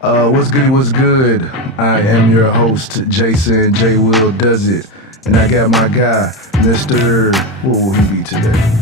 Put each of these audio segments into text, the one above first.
What's good, what's good? I am your host, Jason J. Will Does It. And I got my guy, Mr. What will he be today?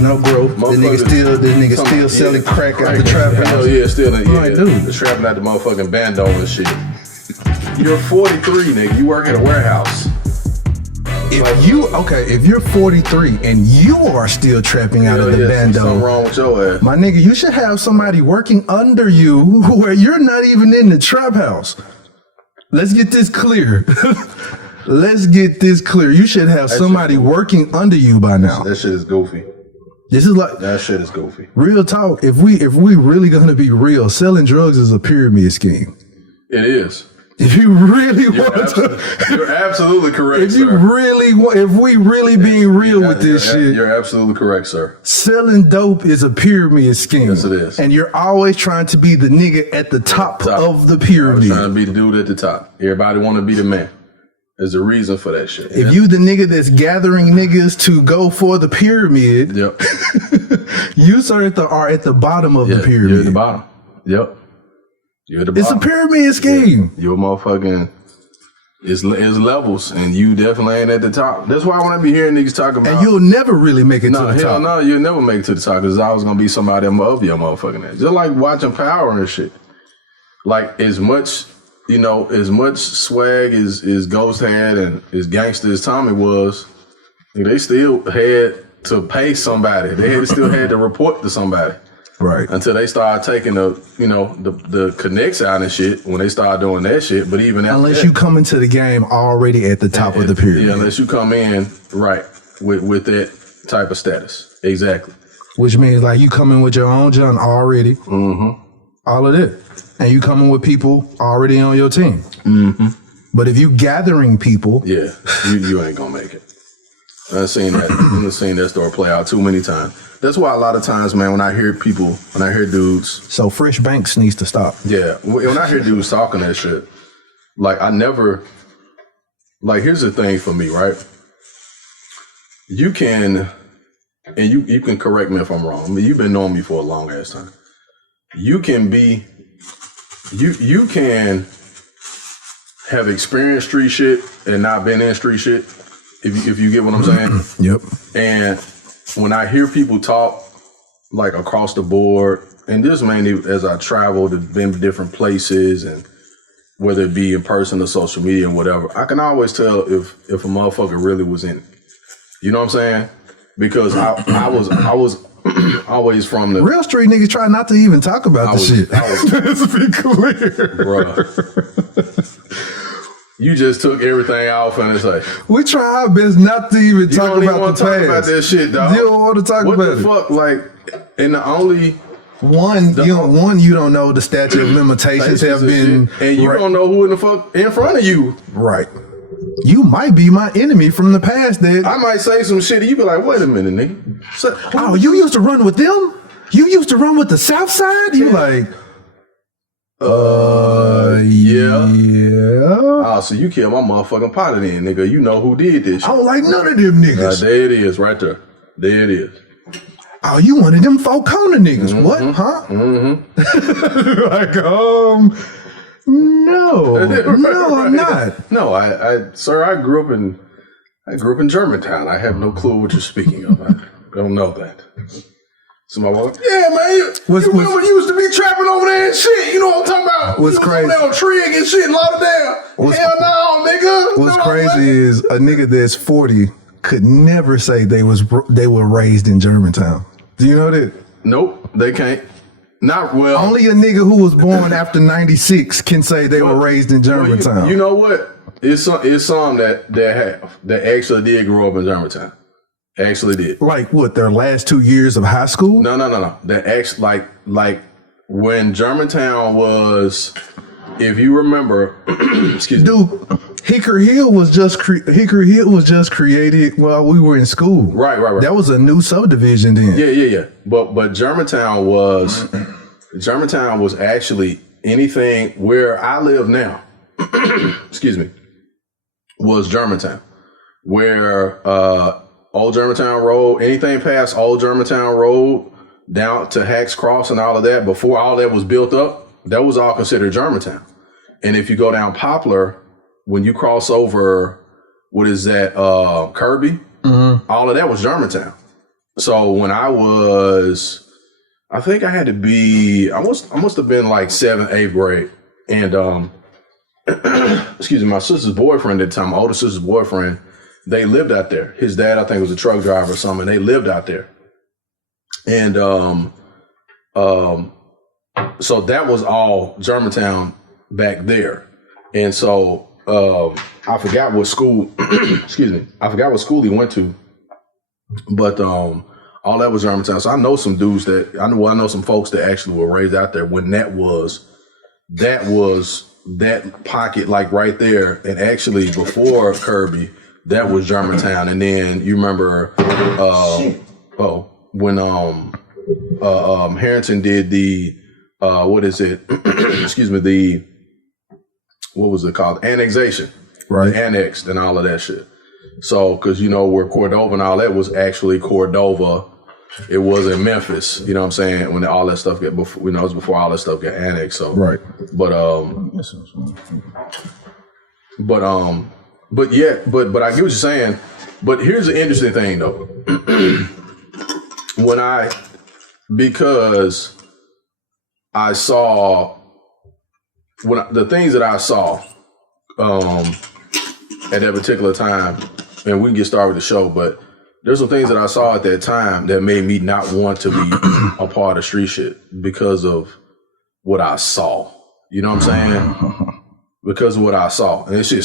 No growth. This nigga still selling crack at the trap house. Hell yeah, still in dude. trapping at the motherfucking bando and shit. You're 43, nigga. You work at a warehouse. If you're 43 and you are still trapping out of the bando, something wrong with your ass. My nigga, you should have somebody working under you where you're not even in the trap house. Let's get this clear. You should have somebody working under you by now. That shit is goofy. This is like that shit is goofy. Real talk. If we really gonna be real, selling drugs is a pyramid scheme. It is. If you really want to, you're absolutely correct. If we really being real with this shit, you're absolutely correct, sir. Selling dope is a pyramid scheme. Yes, it is. And you're always trying to be the nigga at the top of the pyramid. Trying to be the dude at the top. Everybody want to be the man. There's a reason for that shit. If you the nigga that's gathering niggas to go for the pyramid, yep. You sir are at the bottom of the pyramid. You're at the bottom. Yep. You're at the bottom. It's a pyramid scheme. You're motherfucking. It's levels, and you definitely ain't at the top. That's why when I be hearing niggas talking about, and you'll never really make it to the top. No, you'll never make it to the top because there's always gonna be somebody above your motherfucking ass. Just like watching Power and shit. Like as much swag as Ghost had and as gangster as Tommy was, they still had to pay somebody. They still had to report to somebody. Right. Until they started taking the connects out and shit when they started doing that shit. But even unless you come into the game already at the top of the pyramid. Yeah, unless you come in right with that type of status. Exactly. Which means like you come in with your own John already. Mm-hmm. All of it. And you coming with people already on your team. Mm-hmm. But if you gathering people, yeah, you ain't gonna make it. I've seen that story play out too many times. That's why a lot of times, man, when I hear dudes. So Fresh Banks needs to stop. Yeah, when I hear dudes talking that shit, like here's the thing for me, right? You can, and you can correct me if I'm wrong. I mean, you've been knowing me for a long ass time. You can have experienced street shit and not been in street shit, if you get what I'm saying. Yep. And when I hear people talk like across the board, and this mainly as I traveled, been to different places, and whether it be in person or social media or whatever, I can always tell if a motherfucker really was in it. You know what I'm saying? Because I was always from the real street niggas try not to even talk about the shit. Let's be clear, bro. You just took everything off, and it's like we try our best not to even talk about the past. About that shit, dog. You don't want to talk about it. What the fuck? Like, and the only you don't know the statute of limitations have been, and you don't know who in the fuck in front of you. Right. You might be my enemy from the past, Dad. I might say some shit and you be like, wait a minute, nigga. So, you used to run with them? You used to run with the South Side? You like, yeah. Oh, so you killed my motherfucking partner then, nigga. You know who did this shit. I don't like none of them niggas. There it is, right there. There it is. Oh, you one of them folk corner niggas. Mm-hmm. What? Huh? Mm-hmm. Like, no, I'm not. No, I grew up in Germantown. I have no clue what you're speaking of. I don't know that. Somebody was like, yeah, man, you remember you used to be trapping over there and shit. You know what I'm talking about? What's crazy? Over there on Trig and shit in Lauderdale. Hell no, nigga. What's crazy is a nigga that's 40 could never say they were raised in Germantown. Do you know that? Nope, they can't. Not well. Only a nigga who was born after 96 can say they were raised in Germantown. You know what? It's some that actually did grow up in Germantown. Actually did. Like what? Their last 2 years of high school? No. That actually like when Germantown was, if you remember, excuse me. Dude, Hickory Hill was just created while we were in school. Right. That was a new subdivision then. Yeah. But Germantown was actually anything where I live now. Excuse me. Was Germantown, where Old Germantown Road, anything past Old Germantown Road down to Hacks Cross and all of that, before all that was built up, that was all considered Germantown. And if you go down Poplar, when you cross over, what is that, Kirby, all of that was Germantown. So when I think I had to be, I must have been like 7th, 8th grade. And, excuse me, my sister's boyfriend at the time, my older sister's boyfriend, they lived out there. His dad, I think, was a truck driver or something. They lived out there. And so that was all Germantown back there. And so I forgot what school, excuse me, I forgot what school he went to. But all that was Germantown. So I know some dudes I know some folks that actually were raised out there when that was that pocket, like right there. And actually before Kirby, that was Germantown. And then you remember when Harrington did the what is it? Excuse me, what was it called? Annexation. Right. Annexed and all of that shit. So, because you know where Cordova and all that was actually Cordova. It was in Memphis, you know what I'm saying, when all that stuff it was before all that stuff got annexed. So right. But I get what you're saying. But here's the interesting thing though. Because I saw the things that I saw at that particular time, and we can get started with the show, but there's some things that I saw at that time that made me not want to be a part of street shit because of what I saw. You know what I'm saying? Because of what I saw. And that shit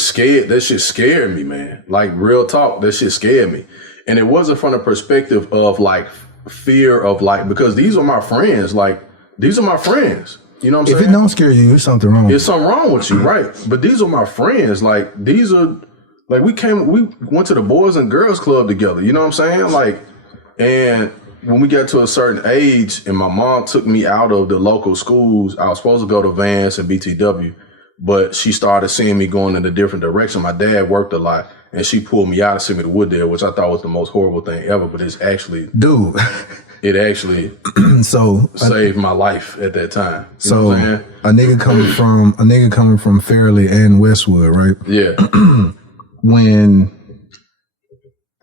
scared me, man. Like, real talk, that shit scared me. And it wasn't from the perspective of like fear of like, because these are my friends. Like, these are my friends. You know what I'm saying? If it don't scare you, there's something wrong. There's something wrong with you, right? But these are my friends. Like, these are, like, we went to the Boys and Girls Club together. You know what I'm saying? Like, and when we got to a certain age and my mom took me out of the local schools, I was supposed to go to Vance and BTW, but she started seeing me going in a different direction. My dad worked a lot and she pulled me out and sent me to Wooddale, which I thought was the most horrible thing ever, but it's actually, dude, it actually saved my life at that time. You know what I'm saying? a nigga coming from Fairleigh and Westwood, right? Yeah. When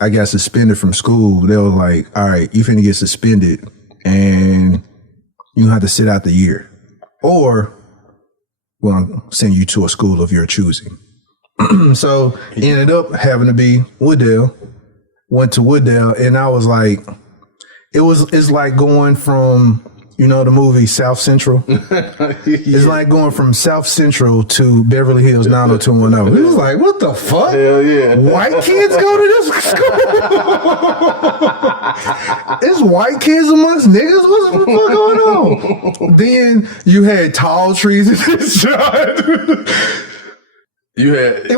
I got suspended from school, they were like, all right, you finna get suspended and you have to sit out the year. Or we'll send you to a school of your choosing. So ended up having to be Wooddale. Went to Wooddale, and I was like, it's like going from, you know, the movie South Central. It's like going from South Central to Beverly Hills 90210. It was like, what the fuck? Hell yeah. White kids go to this school? It's white kids amongst niggas? What's the fuck going on? Then you had tall trees in this shot. Wooddale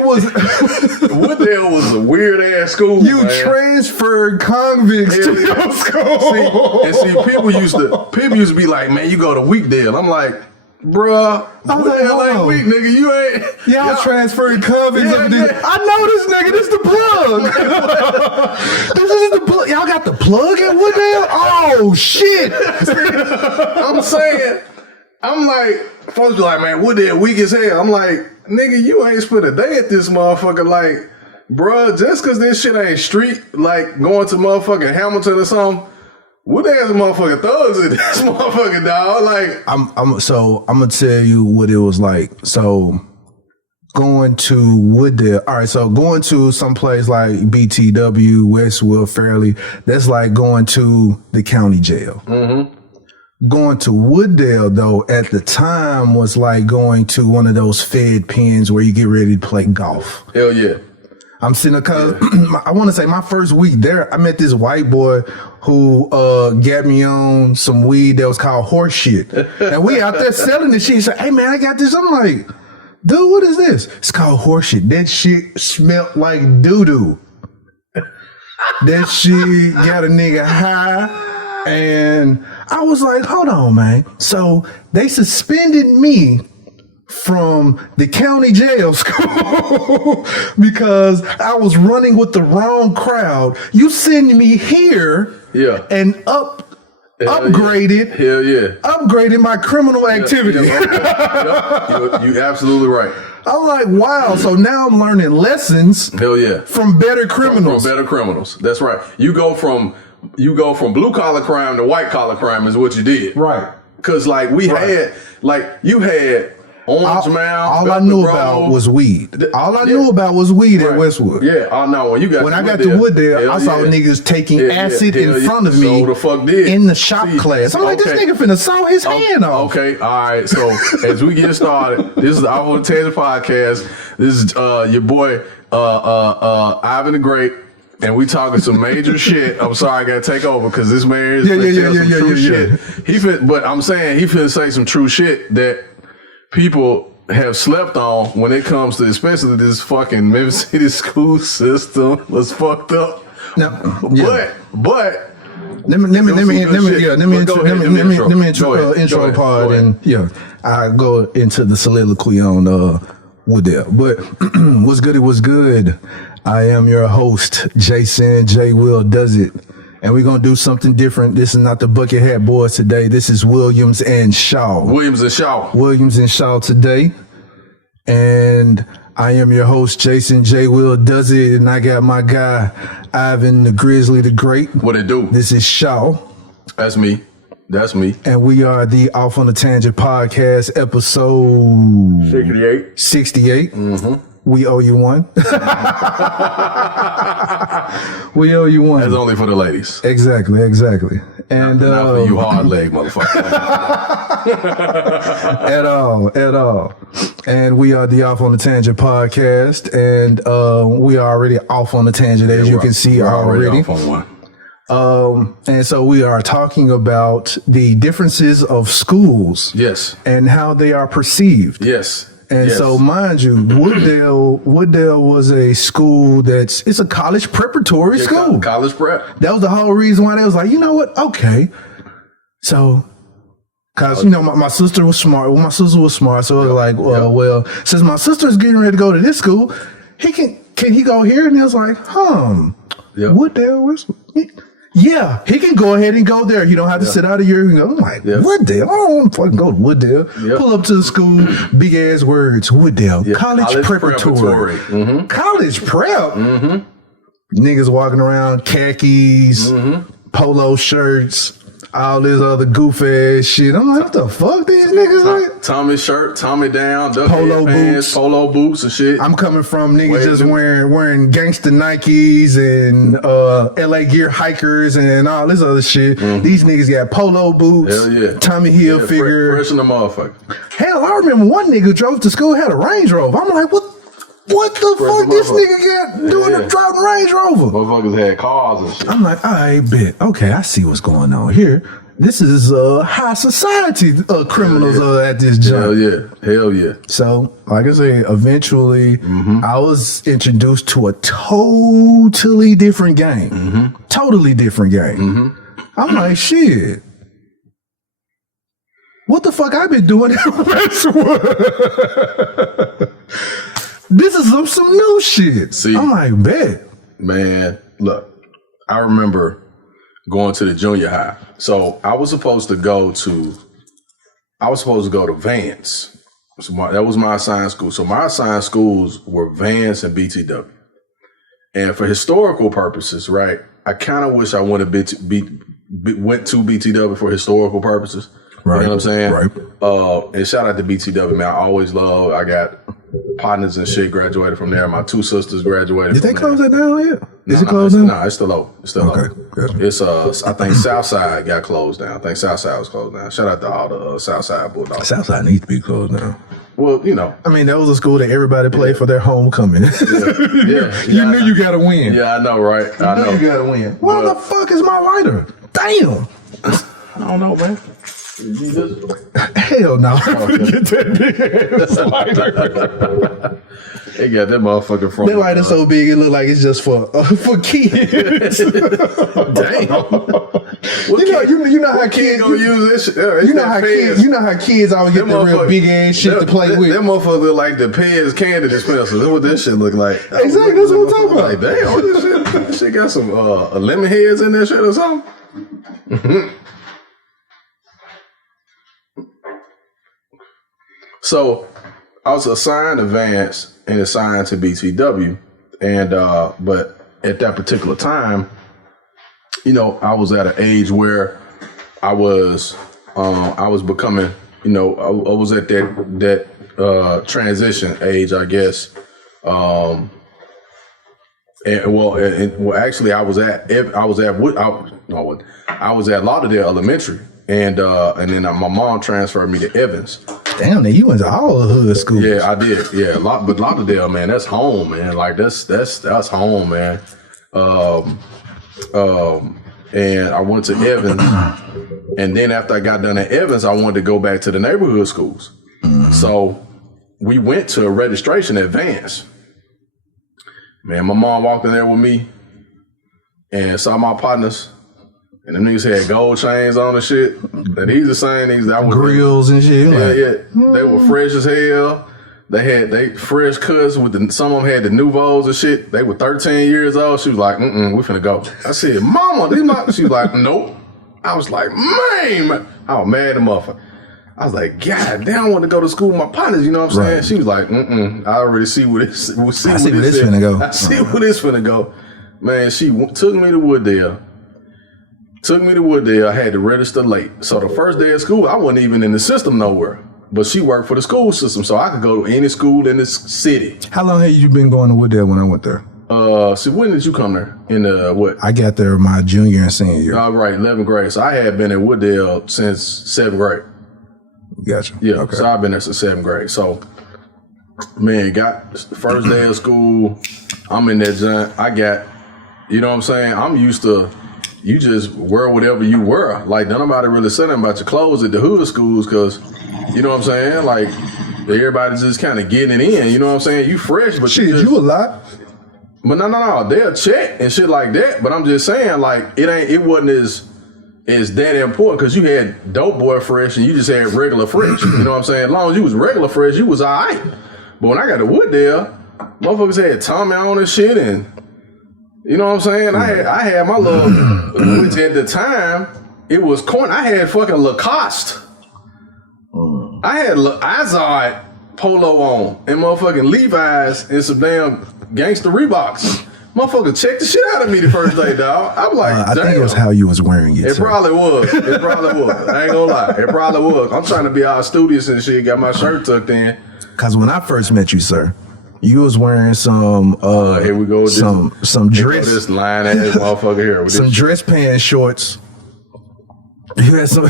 was a weird ass school. You transferred convicts to your school. See, people used to be like, man, you go to Weekdale. I'm like, bruh, Wooddale ain't weak, nigga. You ain't. Y'all transferred convicts. I know this nigga. This the plug. This is the plug. Y'all got the plug at Wooddale? Oh shit. I'm saying, I'm like, folks be like, man, Wooddale weak as hell. I'm like, nigga, you ain't spent a day at this motherfucker. Like, bruh, just cause this shit ain't street, like going to motherfucking Hamilton or something, what the hell's motherfucking thugs in this motherfucking dog? Like, I'm gonna tell you what it was like. So going to Wooddale, all right, so going to some place like BTW, Westwood, Fairleigh, that's like going to the county jail. Mm-hmm. Going to Wooddale, though, at the time was like going to one of those fed pens where you get ready to play golf. Hell yeah. I'm sitting there, cause I want to say my first week there, I met this white boy who got me on some weed that was called horse shit. And we out there selling this shit. He said, hey man, I got this. I'm like, dude, what is this? It's called horse shit. That shit smelled like doo-doo. That shit got a nigga high. And I was like, hold on, man. So they suspended me from the county jail school because I was running with the wrong crowd. You send me here and upgraded. Hell yeah. Upgraded my criminal activity. You absolutely right. I'm like, wow. So now I'm learning lessons. Hell yeah. From better criminals. From better criminals. That's right. You go from blue collar crime to white collar crime is what you did. Right. Cause like you had Orange Mound. All I knew about was weed. All I knew about was weed at Westwood. Yeah, I know. When I got to Wooddale, I saw niggas taking acid in front of me so the fuck did. in the shop class. I'm like, this nigga finna saw his hand off. Okay, all right. So as we get started, this is the Off on the Tangent podcast. This is your boy Ivan the Great. And we talking some major shit. I'm sorry, I gotta take over because this man is some true shit. But I'm saying he finna say some true shit that people have slept on when it comes to especially this fucking Memphis City school system was fucked up. Now, but let me intro part and I go into the soliloquy on Wooddale. But what's good? It was good. I am your host, Jason J. Will Does It. And we're going to do something different. This is not the Bucket Hat Boys today. This is Williams and Shaw. Williams and Shaw today. And I am your host, Jason J. Will Does It. And I got my guy, Ivan the Grizzly the Great. What it do? This is Shaw. That's me. And we are the Off on the Tangent podcast, episode 68. Mm-hmm. We owe you one. We owe you one. That's only for the ladies. Exactly. And not for you hard leg motherfucker. At all. And we are the Off on the Tangent podcast, and we are already off on the tangent, as you can see already. Off on one. And so we are talking about the differences of schools. Yes. And how they are perceived. Yes. And so, mind you, Wooddale was a school it's a college preparatory school. College prep. That was the whole reason why they was like, you know what? Okay. So, cause my sister was smart. Well, my sister was smart. So I was like, well, since my sister's getting ready to go to this school, can he go here? And he was like, Wooddale, yeah, he can go ahead and go there. You don't have to sit out a year and go. I'm like, Wooddale? I don't want to fucking go to Wooddale. Pull up to the school, big ass words, Wooddale, college preparatory. Mm-hmm. College prep? Mm-hmm. Niggas walking around, khakis, polo shirts, all this other goof ass shit. I'm like, what the fuck these niggas like? Tommy shirt, Tommy down, polo boots, polo boots and shit. I'm coming from niggas just wearing gangster Nikes and LA Gear hikers and all this other shit. Mm-hmm. These niggas got polo boots, Tommy Hilfiger. Fresh in the motherfucker. Hell, I remember one nigga drove to school, had a Range Rover. I'm like, what the fuck this nigga got doing driving Range Rover? Motherfuckers had cars and shit. I'm like, I bet. Okay, I see what's going on here. This is high society criminals at this job. Hell yeah. So, like I say, eventually I was introduced to a totally different game. Mm-hmm. Totally different game. Mm-hmm. I'm like, shit. What the fuck I been doing at Westwood? This is some new shit. See, I'm like, bet. Man, look, I remember going to the junior high. So I was supposed to go to Vance. So that was my assigned school. So my assigned schools were Vance and BTW. And for historical purposes, right, I kind of wish I went to BTW for historical purposes. Right. You know what I'm saying? Right. And shout out to BTW, man. I always I got partners and shit graduated from there. My two sisters graduated Did they close that down yet? Is it closed now? No, it's still open. It's still open. Good. It's I think Southside got closed down. I think Southside was closed down. Shout out to all the Southside Bulldogs. Southside needs to be closed now. Well, you know. I mean, that was a school that everybody played for their homecoming. You knew you got to win. Yeah, I know, right? I know you got to win. Where the fuck is my lighter? Damn. I don't know, man. Hell no. Get that big ass lighter. They got that motherfucker from. That lighter so big it look like it's just for kids. Damn. You know how kids gonna use this shit? You know how kids always get the real big ass shit to play with. That motherfucker look like the Pez candy dispenser. That's what that shit look like. Exactly, that's what I'm talking about. Like, damn, what this shit got some lemon heads in that shit or something? So I was assigned advanced and assigned to BTW, and but at that particular time, you know, I was at an age where I was becoming, you know, I was at that transition age, I guess. Actually, I was at Lauderdale Elementary, and then my mom transferred me to Evans. Damn, man, you went to all the hood schools. Yeah, I did. Yeah, but Lauderdale, man, that's home, man. Like that's home, man. And I went to Evans, and then after I got done at Evans, I wanted to go back to the neighborhood schools. So we went to a registration advance. Man, my mom walked in there with me and saw my partners. And them niggas had gold chains on and shit. And he's the same niggas that grills and shit. Yeah. They were fresh as hell. They fresh cuts with some of them had the Nouvos and shit. They were 13 years old. She was like, we finna go. I said, Mama, these my. She was like, nope. I was like, man. I was mad at the motherfucker. I was like, God damn, I want to go to school with my partners. You know what I'm saying? Right. She was like, I already see where this. I see where this finna go. I see where this finna go. Man, she took me to Wooddale. I had to register late. So the first day of school, I wasn't even in the system nowhere. But she worked for the school system, so I could go to any school in this city. How long had you been going to Wooddale when I went there? So when did you come there? In what? I got there my junior and senior year. All right, 11th grade. So I had been at Wooddale since 7th grade. Gotcha. Yeah, okay. So I've been there since 7th grade. So, man, got the first day of school, I'm in that joint. I got, you know what I'm saying? I'm used to, you just wear whatever you wear. Like, nobody really said nothing about your clothes at the hood schools because, you know what I'm saying? Like, everybody's just kind of getting it in. You know what I'm saying? You fresh, but shit, you a lot. But no, they'll check and shit like that. But I'm just saying, like, it wasn't as that important because you had dope boy fresh and you just had regular fresh. You know what I'm saying? As long as you was regular fresh, you was all right. But when I got to Wooddale, motherfuckers had Tommy on and shit, and you know what I'm saying? I had my little, which at the time it was corn. I had fucking Lacoste. I had Izod polo on and motherfucking Levi's and some damn gangster Reeboks. Motherfucker checked the shit out of me the first day, dog. I'm like, I think it was how you was wearing it. It probably was. I ain't gonna lie. It probably was. I'm trying to be all studious and shit. Got my shirt tucked in. Cause when I first met you, sir, you was wearing some here we go. Some dress. This line ass motherfucker here. With some dress pants shorts. You had some.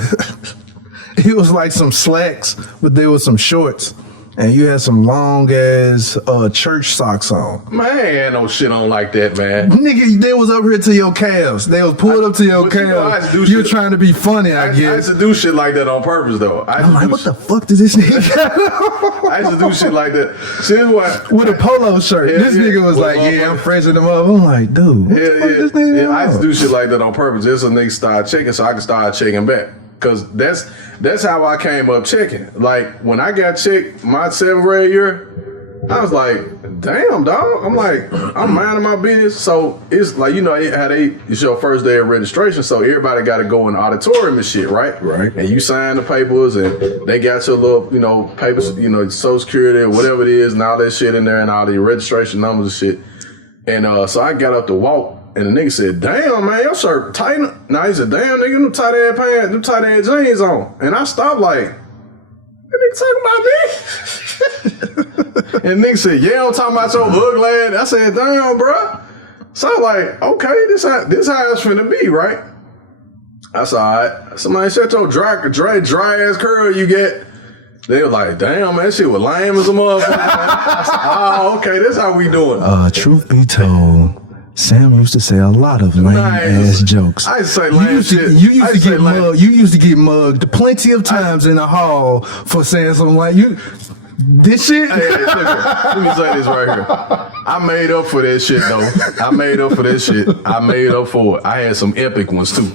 It was like some slacks, but there was some shorts. And you had some long ass church socks on. Man, ain't no shit on like that, man. Nigga, they was up here to your calves. They was pulled up to your calves. You were trying to be funny, I guess. I used to do shit like that on purpose, though. I'm like, what the fuck does this nigga got? I used to do shit like that. Shit, what? With a polo shirt. This nigga was like, I'm freshening them up. I'm like, dude, this nigga I used to do shit like that on purpose. Just so niggas start checking so I can start checking back. Cause that's how I came up checking. Like when I got checked my 7th grade year, I was like, damn, dog. I'm like, I'm minding my business. So it's like, you know, it's your first day of registration, so everybody got to go in the auditorium and shit, right? Right. And you sign the papers, and they got your little, you know, papers, you know, Social Security or whatever it is, and all that shit in there, and all the registration numbers and shit. And so I got up to walk. And the nigga said, damn, man, your shirt tight. Now he said, damn, nigga, them tight ass pants, them tight ass jeans on. And I stopped like, that nigga talking about me? And the nigga said, yeah, I'm talking about your ugly ass. I said, damn, bro. So I'm like, okay, this how it's finna be, right? That's all right. Somebody said your dry ass curl you get. They were like, damn, man, that shit was lame as a motherfucker. I said, oh, okay, this how we doing. Truth be told, Sam used to say a lot of lame ass jokes. I used to say lame shit. You used to get mugged plenty of times in the hall for saying something like this shit. Hey, look, let me say this right here. I made up for that shit though. I made up for it. I had some epic ones too.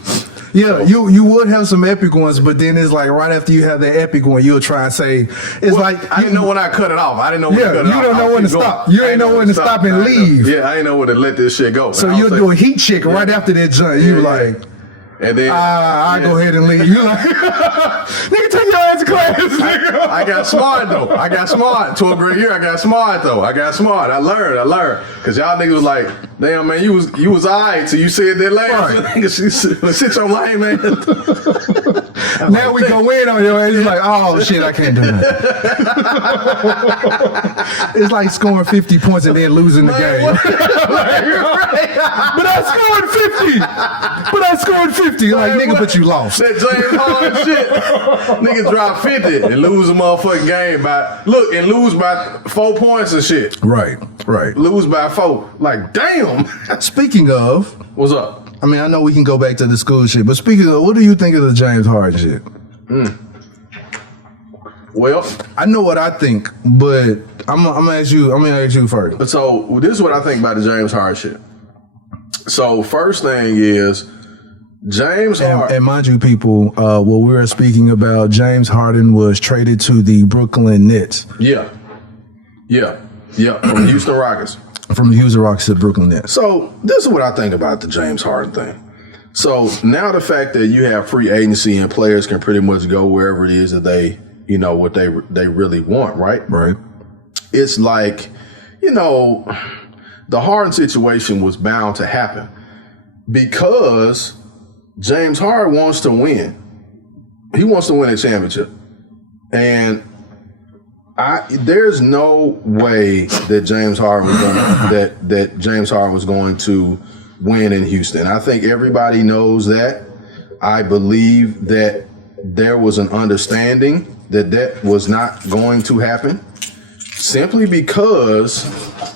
Yeah, you would have some epic ones, but then it's like right after you have the epic one, you'll try and say I didn't know when I cut it off. I didn't know when to cut it off. You don't know when to stop. You ain't know when to stop and leave. Yeah, I didn't know when to let this shit go. So you'll do a heat check right after that jump. You like, and then I go ahead and leave. You like, nigga, take your ass to class, nigga. I got smart though. I got smart. 12th grade year, I got smart though. I learned. Cause y'all niggas was like, damn man, you was alright till you said that last. Right. Sit your lame man. Now we go in on your ass. It's like, oh shit, I can't do that. It's like scoring 50 points and then losing the game. But I scored 50. Like, nigga, but you lost. That James Harden shit. Nigga drop 50 and lose a motherfucking game lose by 4 points and shit. Right. Lose by 4. Like, damn. Speaking of, what's up? I mean, I know we can go back to the school shit, but speaking of, what do you think of the James Harden shit? Well, I know what I think, but I'm gonna ask you first. So this is what I think about the James Harden shit. So first thing is James Harden. And mind you, people, what we were speaking about, James Harden was traded to the Brooklyn Nets. Yeah. From Houston Rockets. From the Houston Rockets to Brooklyn Nets. So this is what I think about the James Harden thing. So now the fact that you have free agency and players can pretty much go wherever it is that they, what they really want, right? Right. It's like, the Harden situation was bound to happen because James Harden wants to win. He wants to win a championship. And there's no way that James Harden was going to win in Houston. I think everybody knows that. I believe that there was an understanding that was not going to happen simply because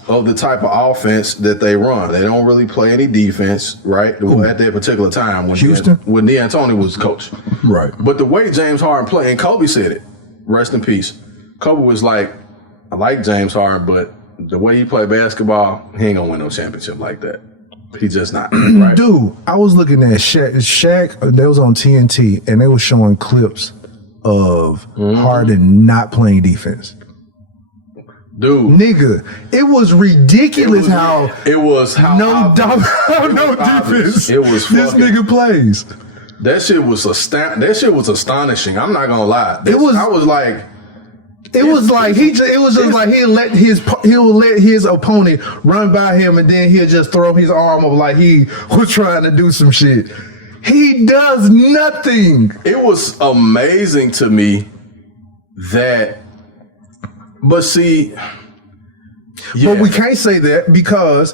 of the type of offense that they run. They don't really play any defense, right? At that particular time when D'Antoni was the coach. Right. But the way James Harden played, and Kobe said it, rest in peace. Kobe was like, I like James Harden, but the way he play basketball, he ain't gonna win no championship like that. He's just not. Right? Dude, I was looking at Shaq, they was on TNT, and they were showing clips of Harden not playing defense. Dude. Nigga, it was ridiculous how defense. It was this nigga plays. That shit was astonishing. I'm not gonna lie. He'll let his opponent run by him and then he'll just throw his arm up like he was trying to do some shit. He does nothing. It was amazing to me that, but we can't say that because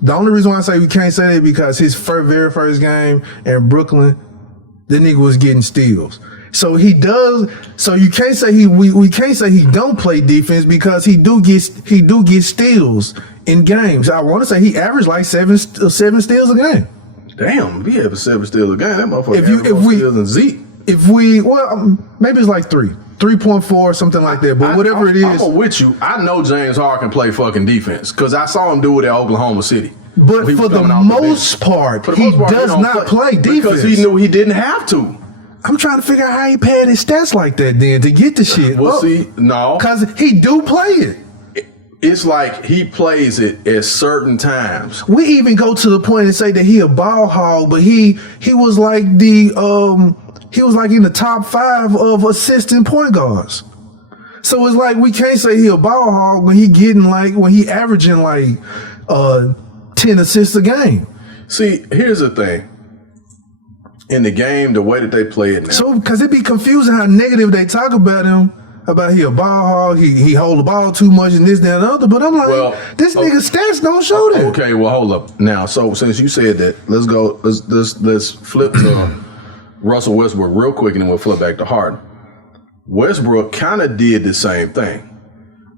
the only reason why I say we can't say that is because his very first game in Brooklyn, the nigga was getting steals. So he does. So you can't say we can't say he don't play defense because he do get steals in games. I want to say he averaged like seven steals a game. Damn, he have 7 steals a game. That motherfucker steals in Zeke. Maybe it's like 3.4, something like that. But whatever it is, I'm with you. I know James Harden can play fucking defense because I saw him do it at Oklahoma City. But for the most part, he does not play defense because he knew he didn't have to. I'm trying to figure out how he paid his stats like that then to get the shit. Well, no. Because he do play it. It's like he plays it at certain times. We even go to the point and say that he a ball hog, but he was like in the top 5 of assistant point guards. So it's like we can't say he a ball hog when he averaging like 10 assists a game. See, here's the thing. In the game, the way that they play it now. So, because it be confusing how negative they talk about him about he a ball hog, he hold the ball too much and this, that, and the other. But I'm like, this nigga's stats don't show that. Okay, well, hold up. Now, so since you said that, let's go. Let's flip to Russell Westbrook real quick, and then we'll flip back to Harden. Westbrook kind of did the same thing.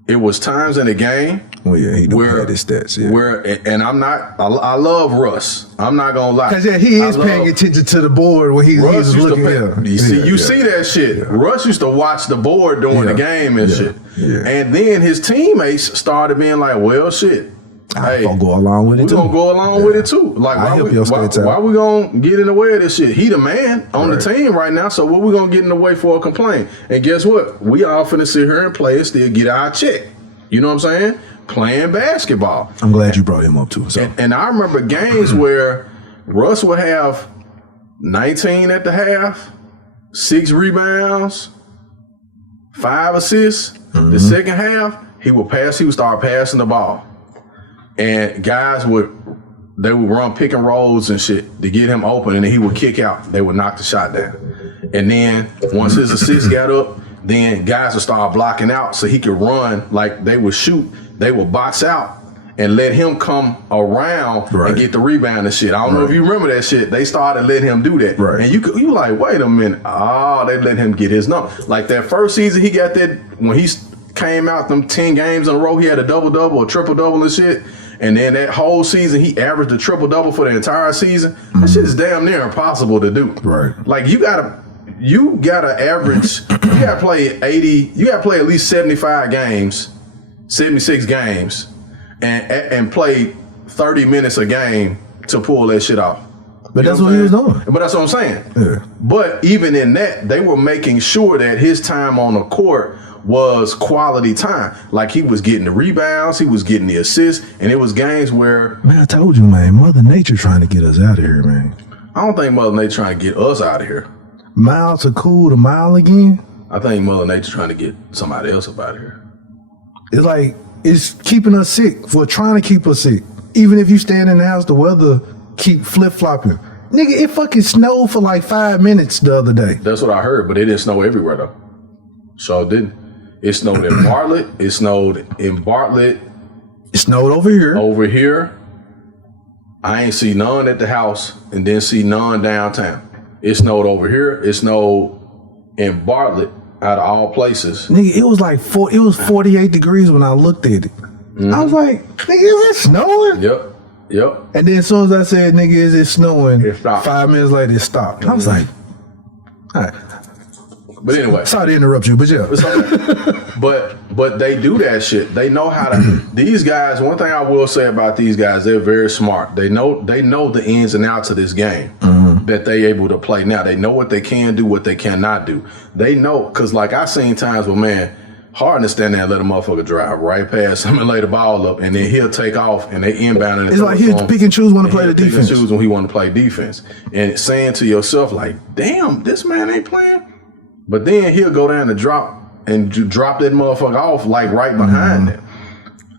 It was times in the game. Well, yeah, he don't have his stats. Yeah. Where, and I love Russ. I'm not gonna lie. Because he is paying attention to the board when he's looking at. You see that shit. Yeah. Russ used to watch the board during the game and shit. Yeah. And then his teammates started being like, well, shit. I'm gonna go along with it too. We're gonna go along with it too. Like, why we gonna get in the way of this shit? He the man on the team right now, so what we gonna get in the way for a complaint? And guess what? We all finna sit here and play and still get our check. You know what I'm saying? Playing basketball. I'm glad you brought him up too. So. And I remember games where Russ would have 19 at the half, 6 rebounds, 5 assists. The second half, he would start passing the ball. And guys would run pick and rolls and shit to get him open, and then he would kick out. They would knock the shot down. And then once his assists got up, then guys would start blocking out so he could run. Like they would shoot, they would box out and let him come around and get the rebound and shit. I don't know if you remember that shit. They started letting him do that. And you like, wait a minute. They let him get his number. Like that first season he got that, when he came out them 10 games in a row, he had a double-double, a triple-double and shit. And then that whole season, he averaged a triple-double for the entire season. That shit is damn near impossible to do. Like you gotta average, you gotta play 80, you gotta play at least 75 games, 76 games, and play 30 minutes a game to pull that shit off. But that's what he was doing. But that's what I'm saying. Yeah. But even in that, they were making sure that his time on the court was quality time. Like he was getting the rebounds, he was getting the assists, and it was games where... Man, I told you, man, Mother Nature trying to get us out of here, man. I don't think Mother Nature trying to get us out of here. Mile to cool to mile again? I think Mother Nature trying to get somebody else up out of here. It's like, it's keeping us sick, for trying to keep us sick. Even if you stand in the house, the weather keep flip-flopping. Nigga, it fucking snowed for like 5 minutes the other day. That's what I heard, but it didn't snow everywhere though. So it didn't. It snowed in Bartlett. It snowed in Bartlett. It snowed over here. Over here. I ain't see none at the house and didn't see none downtown. It snowed over here. It snowed in Bartlett, out of all places. Nigga, it was like 48 degrees when I looked at it. I was like, nigga, is it snowing? Yep. And then as soon as I said, nigga, is it snowing? It stopped. 5 minutes later, it stopped. I was like, all right. But anyway. Sorry to interrupt you, but yeah. It's okay. But they do that shit. They know how to. These guys, one thing I will say about these guys, they're very smart. They know the ins and outs of this game that they able to play now. They know what they can do, what they cannot do. They know, because like I seen times where, man, Harden to stand there and let a motherfucker drive right past him and lay the ball up, and then he'll take off and they inbound. And it's like he'll pick and choose when to play the defense. Pick and choose when he want to play defense. And saying to yourself, like, damn, this man ain't playing. But then he'll go down and drop that motherfucker off like right behind him.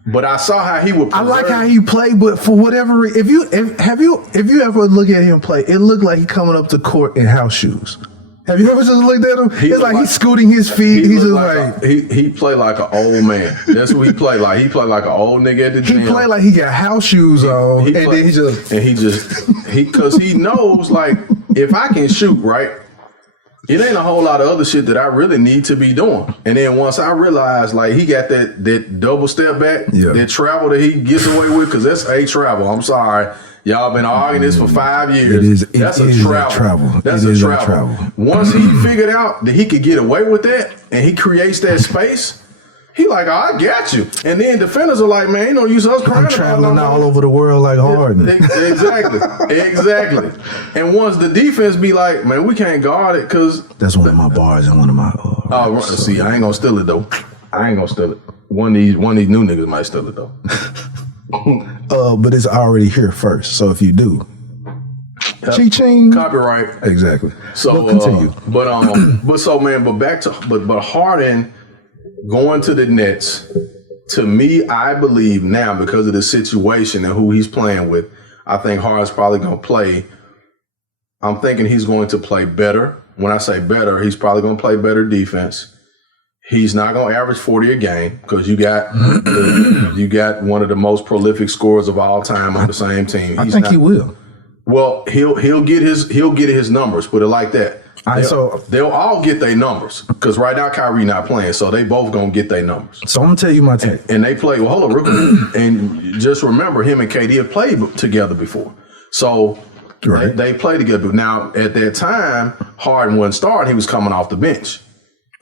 But I saw how he would. I like how he played, but for whatever reason, if you ever look at him play, it looked like he coming up to court in house shoes. Have you ever just looked at him? It's like he's scooting his feet. He's just like he play like an old man. That's what he play like. He play like an old nigga at the gym. He play like he got house shoes on, because he knows, like, if I can shoot right, it ain't a whole lot of other shit that I really need to be doing. And then once I realized, like, he got that double step back, that travel that he gets away with, because that's a travel. I'm sorry. Y'all been arguing this for 5 years. That's a travel. That's a travel. Once he figured out that he could get away with that and he creates that space, he like, oh, I got you. And then defenders are like, man, ain't no use us crying. I'm traveling all over the world like Harden. Exactly. And once the defense be like, man, we can't guard it because that's one of my bars and one of my. See, I ain't gonna steal it though. One of these new niggas might steal it though. But it's already here first. So if you do, ching, copyright. Exactly. So continue. But Harden going to the Nets, to me, I believe now, because of the situation and who he's playing with, I think Harden's probably going to play. I'm thinking he's going to play better. When I say better, he's probably going to play better defense. He's not going to average 40 a game because you got one of the most prolific scorers of all time on the same team. I think he will. Well, he'll get his numbers. Put it like that. They'll all get their numbers because right now Kyrie not playing, so they both gonna get their numbers. So I'm gonna tell you my take. And they play. Well, hold on, real quick. And just remember, him and KD have played together before, so they play together. Now at that time, Harden wasn't starting; he was coming off the bench.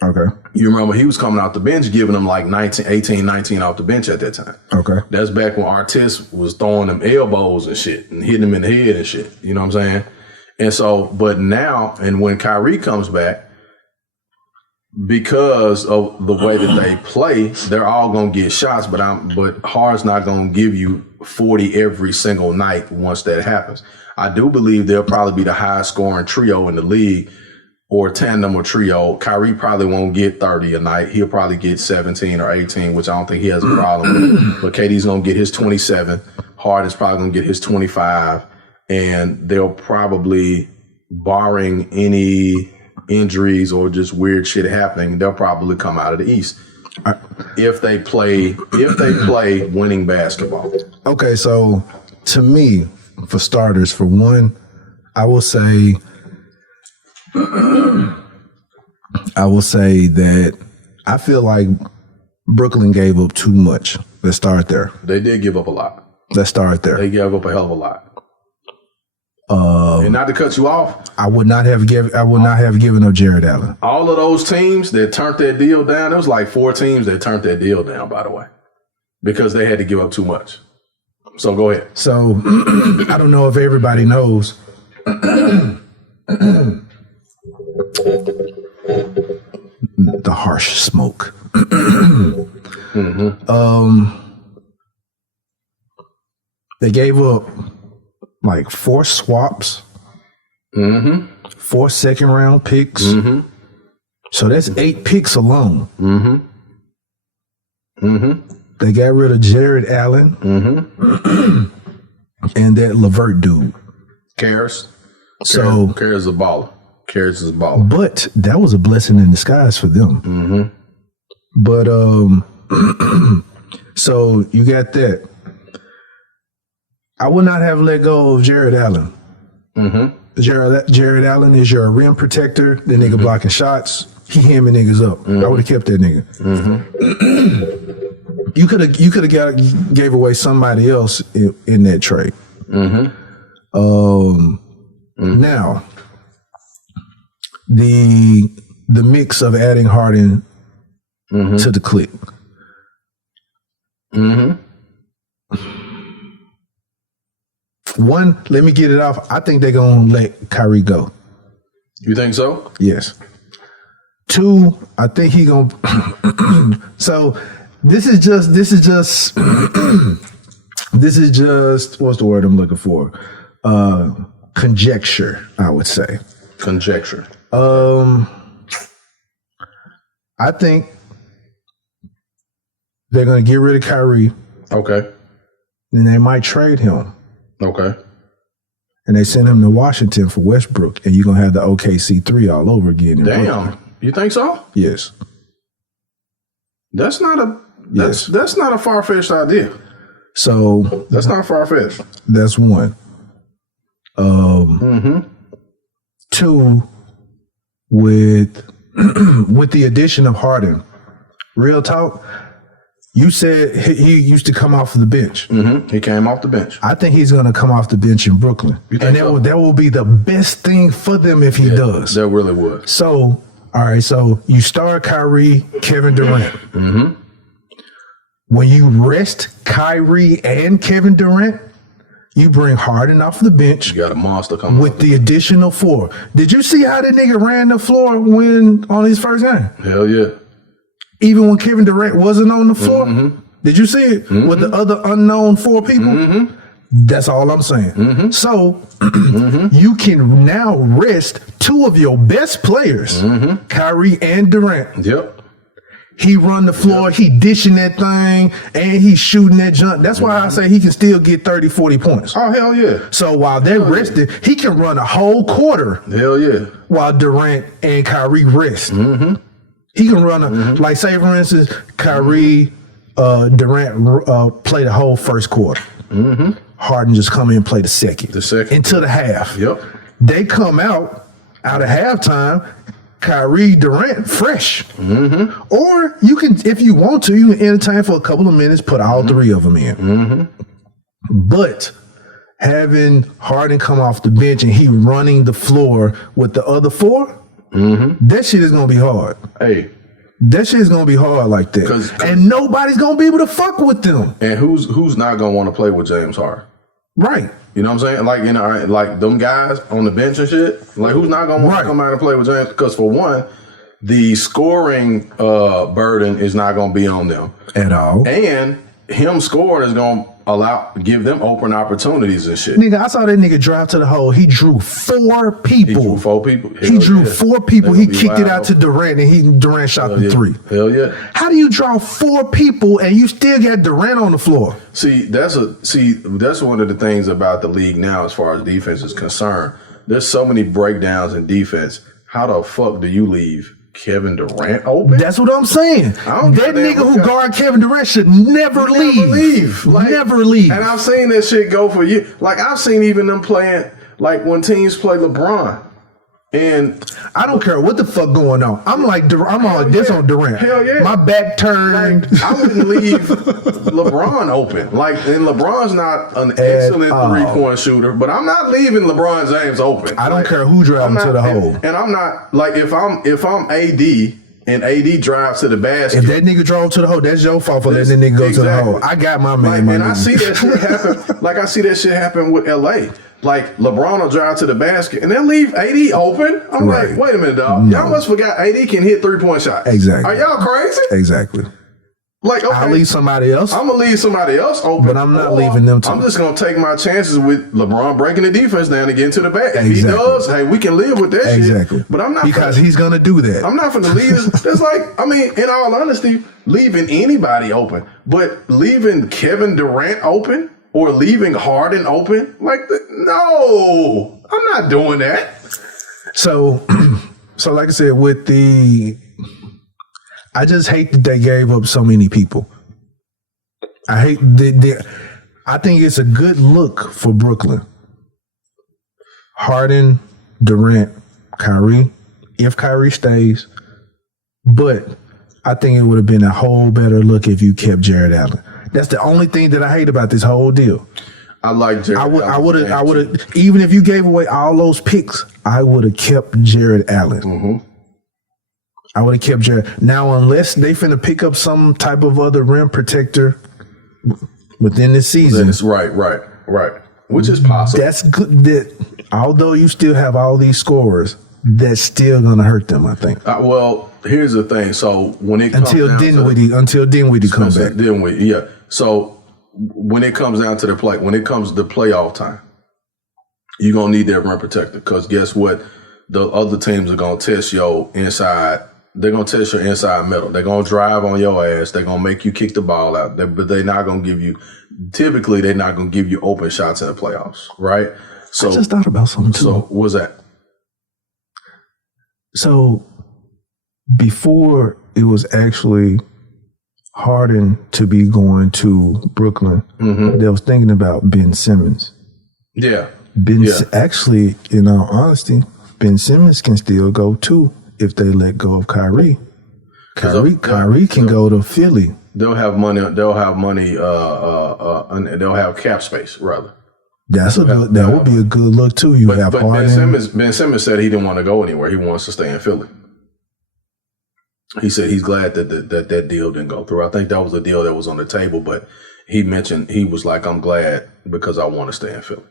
Okay. You remember he was coming off the bench, giving them like 18, 19 off the bench at that time. Okay. That's back when Artist was throwing them elbows and shit and hitting him in the head and shit. You know what I'm saying? And so, but now, and when Kyrie comes back, because of the way that they play, they're all going to get shots, but Harden's not going to give you 40 every single night once that happens. I do believe they'll probably be the highest scoring trio in the league, or tandem or trio. Kyrie probably won't get 30 a night. He'll probably get 17 or 18, which I don't think he has a problem with. But KD's going to get his 27. Harden's probably going to get his 25. And they'll probably, barring any injuries or just weird shit happening, they'll probably come out of the East. If they play winning basketball. Okay, so to me, for starters, for one, I will say that I feel like Brooklyn gave up too much. Let's start there. They did give up a lot. Let's start there. They gave up a hell of a lot. And not to cut you off, I would not have given up Jared Allen. All of those teams that turned that deal down, there was like 4 teams that turned that deal down, by the way, because they had to give up too much. So go ahead. So I don't know if everybody knows. The harsh smoke. They gave up like 4 swaps, 4 second-round picks. So that's 8 picks alone. They got rid of Jared Allen and that LeVert dude. Cares. So Cares is a baller. Cares is a baller. But that was a blessing in disguise for them. But so you got that. I would not have let go of Jared Allen. Jared Allen is your rim protector. The nigga blocking shots. He hamming niggas up. I would have kept that nigga. You could have gave away somebody else in that trade. Now, the mix of adding Harden to the clique. One, let me get it off. I think they're gonna let Kyrie go. You think so? Yes. 2, I think he gonna. So this is just what's the word I'm looking for? Conjecture, I would say. Conjecture. I think they're gonna get rid of Kyrie. Okay. And they might trade him. Okay. And they send him to Washington for Westbrook, and you're gonna have the OKC3 all over again. Damn. You think so? Yes. That's not a far-fetched idea. So that's not far-fetched. That's one. 2, with the addition of Harden, real talk, you said he used to come off the bench. He came off the bench. I think he's going to come off the bench in Brooklyn. And that will be the best thing for them if he does. That really would. So, all right, so you start Kyrie, Kevin Durant. When you rest Kyrie and Kevin Durant, you bring Harden off the bench. You got a monster coming with the additional 4. Did you see how that nigga ran the floor on his first game? Hell yeah. Even when Kevin Durant wasn't on the floor? Did you see it with the other unknown 4 people? That's all I'm saying. So you can now rest 2 of your best players, Kyrie and Durant. Yep. He run the floor, he dishing that thing, and he's shooting that jump. That's why I say he can still get 30, 40 points. Oh, hell yeah. So while they're rested, he can run a whole quarter. Hell yeah. While Durant and Kyrie rest. He can run like say for instance, Kyrie, Durant play the whole first quarter. Harden just come in and play the second into the half. Yep. They come out of halftime. Kyrie, Durant, fresh. Or you can, if you want to, you can entertain for a couple of minutes, put all three of them in. But having Harden come off the bench and he running the floor with the other four, that shit is gonna be hard. Hey, that shit is gonna be hard like that, and nobody's gonna be able to fuck with them. And who's not gonna want to play with James Harden? Right. You know what I'm saying? Like, you know, like them guys on the bench and shit. Like, who's not gonna want to come out and play with James? Because for one, the scoring burden is not gonna be on them at all, and him scoring is gonna give them open opportunities and shit. Nigga, I saw that nigga drive to the hole. He drew 4 people. He drew 4 people. He drew 4 people. He kicked it out to Durant, and Durant shot the 3. Hell yeah! How do you draw 4 people and you still got Durant on the floor? See, that's one of the things about the league now, as far as defense is concerned. There's so many breakdowns in defense. How the fuck do you leave Kevin Durant open? That's what I'm saying. That nigga who guard Kevin Durant should never leave. Like, never leave. And I've seen that shit go for you. Like, I've seen even them playing, like when teams play LeBron. And I don't care what the fuck going on. I'm like, I'm on this on Durant. Hell yeah. My back turned. Like, I wouldn't leave LeBron open. Like, and LeBron's not an excellent 3-point shooter, but I'm not leaving LeBron James open. I don't care who drives to the hole. And I'm not, like, if I'm AD and AD drives to the basket. If that nigga drove to the hole, that's your fault for letting that nigga go to the hole. I got my man. And I see that shit happen. Like, I see that shit happen with LA. Like, LeBron will drive to the basket and they'll leave AD open. I'm like, wait a minute, dog. Y'all must forgot AD can hit 3-point shots. Exactly. Are y'all crazy? Exactly. Like, okay, I'll leave somebody else. I'm going to leave somebody else open. But I'm not leaving them too. I'm just going to take my chances with LeBron breaking the defense down and getting to the back. If he does, hey, we can live with that shit. Exactly. But I'm not. Because he's going to do that. I'm not going to leave. That's like, I mean, in all honesty, leaving anybody open. But leaving Kevin Durant open or leaving Harden open, like, no, I'm not doing that. So like I said, I just hate that they gave up so many people. I hate I think it's a good look for Brooklyn. Harden, Durant, Kyrie, if Kyrie stays. But I think it would have been a whole better look if you kept Jared Allen. That's the only thing that I hate about this whole deal. I like Jared Allen. I would have, even if you gave away all those picks, I would have kept Jared Allen. I would have kept Jared. Now, unless they finna pick up some type of other rim protector within the season. Right. Which is possible. That's good. That although you still have all these scorers, that's still gonna hurt them, I think. Well, here's the thing. So when it comes until Dinwiddie come back. Dinwiddie, yeah. So when it comes down to when it comes to playoff time, you're gonna need that rim protector, because guess what? The other teams are gonna test your inside. They're gonna test your inside middle. They're gonna drive on your ass. They're gonna make you kick the ball out. But they're not gonna give you. Typically, they're not gonna give you open shots in the playoffs, right? So I just thought about something too. So what's that? So before it was actually Harden to be going to Brooklyn, they was thinking about Ben Simmons. Yeah. Actually, in all honesty, Ben Simmons can still go too if they let go of Kyrie. Kyrie can go to Philly. They'll have money. And they'll have cap space rather. That would be a good look too. But Ben Simmons said he didn't want to go anywhere. He wants to stay in Philly. He said he's glad that deal didn't go through. I think that was a deal that was on the table, but he mentioned, he was like, I'm glad because I want to stay in Philly.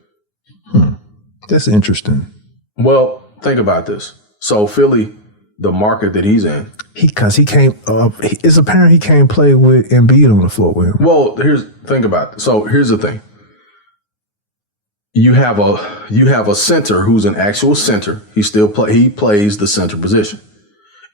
That's interesting. Well, think about this. So Philly, the market that he's in. Because he can't, it's apparent he can't play with Embiid on the floor with him. Well, think about it. So here's the thing. You have a center who's an actual center. He plays the center position.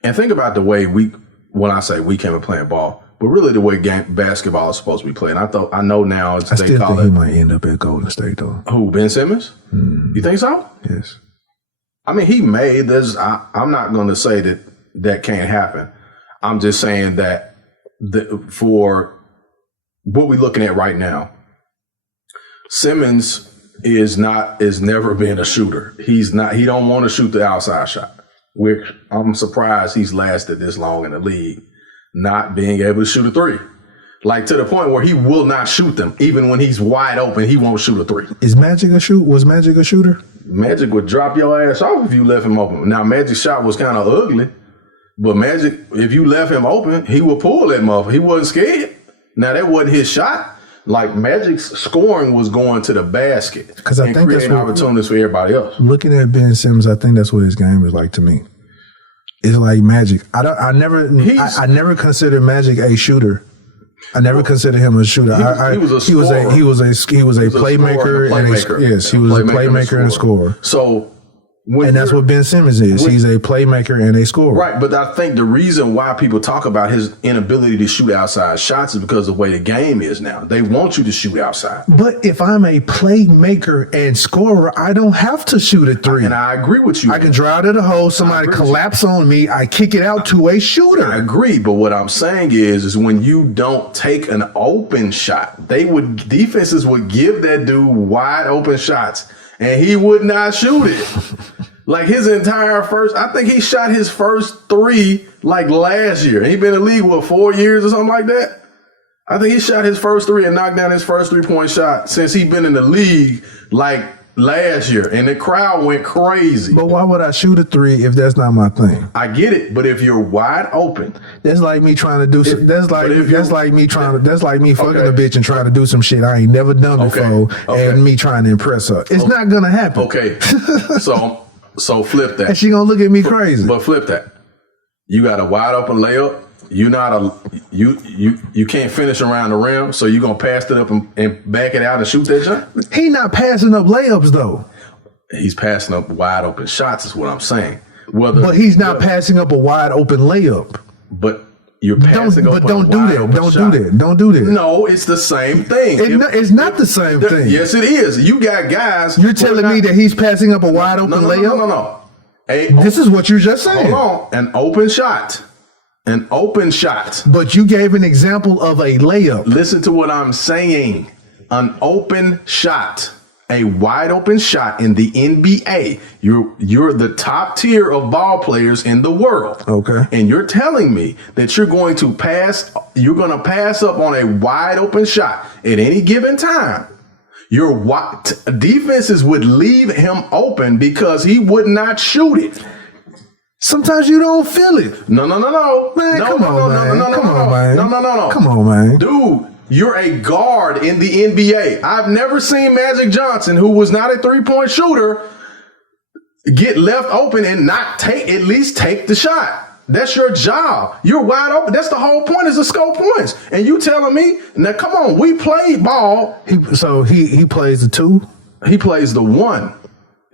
And think about the way when I say we came and playing ball, but really the way basketball is supposed to be played. I know now I still think he might end up at Golden State though. Who, Ben Simmons? You think so? Yes. I mean, he may. I'm not going to say that can't happen. I'm just saying that for what we're looking at right now, Simmons is never been a shooter. He don't want to shoot the outside shot. I'm surprised he's lasted this long in the league, not being able to shoot a three. Like to the point where he will not shoot them. Even when he's wide open, he won't shoot a three. Was Magic a shooter? Magic would drop your ass off if you left him open. Now, Magic's shot was kind of ugly, but Magic, if you left him open, he would pull that motherfucker. He wasn't scared. Now, that wasn't his shot. Like, Magic's scoring was going to the basket because I think creating opportunities for everybody else. Looking at Ben Simmons, I think that's what his game is like to me. It's like Magic. I never considered Magic a shooter. I never considered him a shooter. He was a scorer. He was a playmaker he was a playmaker and a scorer. So, and that's what Ben Simmons is. He's a playmaker and a scorer. Right, but I think the reason why people talk about his inability to shoot outside shots is because of the way the game is now. They want you to shoot outside. But if I'm a playmaker and scorer, I don't have to shoot a three. And I agree with you. I can drive to the hole, somebody collapse on me, I kick it out to a shooter. I agree, but what I'm saying is when you don't take an open shot, defenses would give that dude wide open shots, and he would not shoot it. Like his entire I think he shot his first three like last year. He been in the league, 4 years or something like that? I think he shot his first three and knocked down his first 3-point shot since he been in the league like last year. And the crowd went crazy. But why would I shoot a three if that's not my thing? I get it, but if you're wide open. That's like me trying to do that's like me fucking a bitch and trying to do some shit I ain't never done before and me trying to impress her. It's not gonna happen. Okay. So flip that. And she gonna look at me crazy. But flip that. You got a wide open layup. You can't finish around the rim, so you gonna pass it up and back it out and shoot that shot? He not passing up layups though. He's passing up wide open shots is what I'm saying. But he's not passing up a wide open layup. But you're passing up don't do that. Don't do that. No, it's the same thing. It's not the same thing. Yes, it is. You got guys. You're telling me that he's passing up a wide open layup? No. This is what you're just saying. Hold on. An open shot. But you gave an example of a layup. Listen to what I'm saying. An open shot. A wide open shot in the NBA. You're the top tier of ball players in the world. Okay. And you're telling me that you're going to pass up on a wide open shot at any given time. Your defenses would leave him open because he would not shoot it. Sometimes you don't feel it. No. Man, come on, man. Come on, man. Dude, you're a guard in the NBA. I've never seen Magic Johnson, who was not a 3-point shooter, get left open and not at least take the shot. That's your job. You're wide open. That's the whole point, is to score points. And you telling me, now come on, we play ball. He plays the 2? He plays the 1.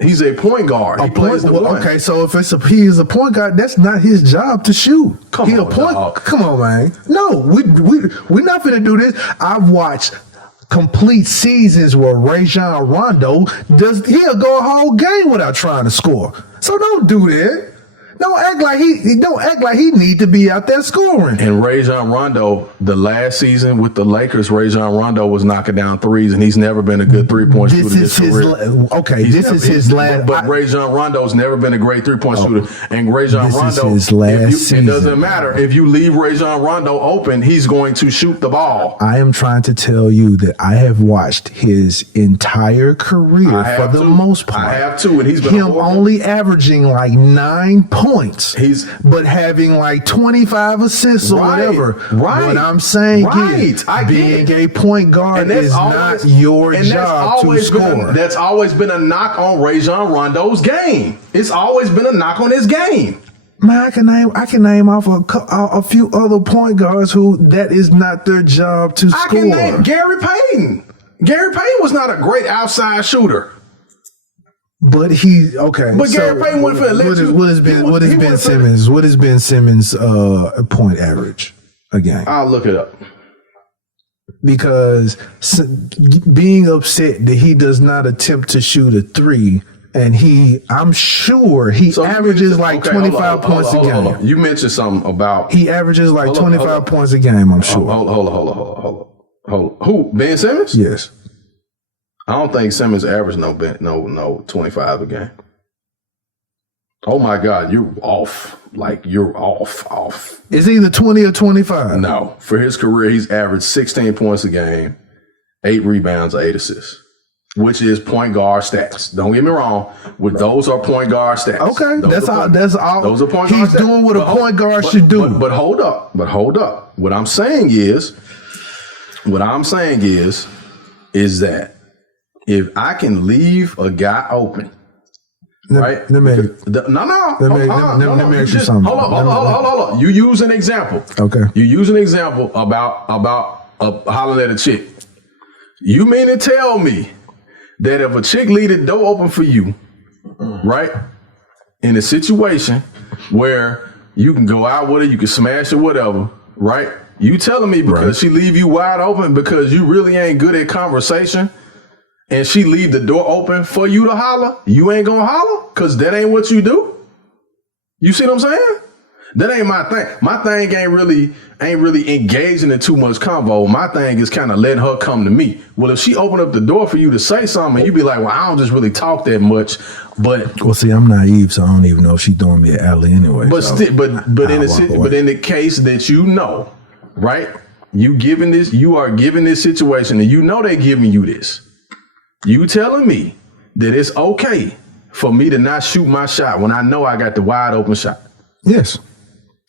He's a point guard. He plays the 1. Okay, so if he is a point guard, that's not his job to shoot. Come on, man. No, we're not finna do this. I've watched complete seasons where Rajon Rondo he'll go a whole game without trying to score. So don't do that. Don't act like he need to be out there scoring. And Rajon Rondo, the last season with the Lakers, Rajon Rondo was knocking down threes, and he's never been a good 3-point shooter in his career. This is his last. But Rajon Rondo's never been a great 3-point shooter. And Rajon Rondo, it doesn't matter. If you leave Rajon Rondo open, he's going to shoot the ball. I am trying to tell you that I have watched his entire career for the most part. I have too, and he's been only averaging like 9 points. But having like 25 assists or whatever. Right. What I'm saying is being a point guard is not your job to score. That's always been a knock on Rajon Rondo's game. It's always been a knock on his game. Man, I can name off a few other point guards who that is not their job to score. I can name Gary Payton. Gary Payton was not a great outside shooter. But Gary Payton went for what has Ben Simmons' point average a game? I'll look it up. Because being upset that he does not attempt to shoot a 3 And I'm sure he averages like 25 points a game. You mentioned something about he averages like 25 points a game. I'm sure. Hold on. Who? Ben Simmons? Yes. I don't think Simmons averaged no 25 a game. Oh my God, you're off. Like you're off. It's either 20 or 25. No, for his career, he's averaged 16 points a game, 8 rebounds, 8 assists, which is point guard stats. Don't get me wrong. Those are point guard stats. Okay, that's all. Those are point guard stats. He's doing what a point guard should do. But hold up. What I'm saying is that if I can leave a guy open. Right? Let me ask you something. Hold on. You use an example. Okay. You use an example about hollering at a chick. You mean to tell me that if a chick leave the door open for you, right, in a situation where you can go out with her, you can smash her, whatever, right? You telling me because she leave you wide open because you really ain't good at conversation, and she leave the door open for you to holler, you ain't gonna holler? Cause that ain't what you do? You see what I'm saying? That ain't my thing. My thing ain't really engaging in too much convo. My thing is kind of letting her come to me. Well, if she open up the door for you to say something, you be like, well, I don't just really talk that much. But well, see, I'm naive, so I don't even know if she's doing me an alley anyway. But in the case that you know, right? You are giving this situation, and you know they giving you this. You telling me that it's okay for me to not shoot my shot when I know I got the wide open shot? Yes,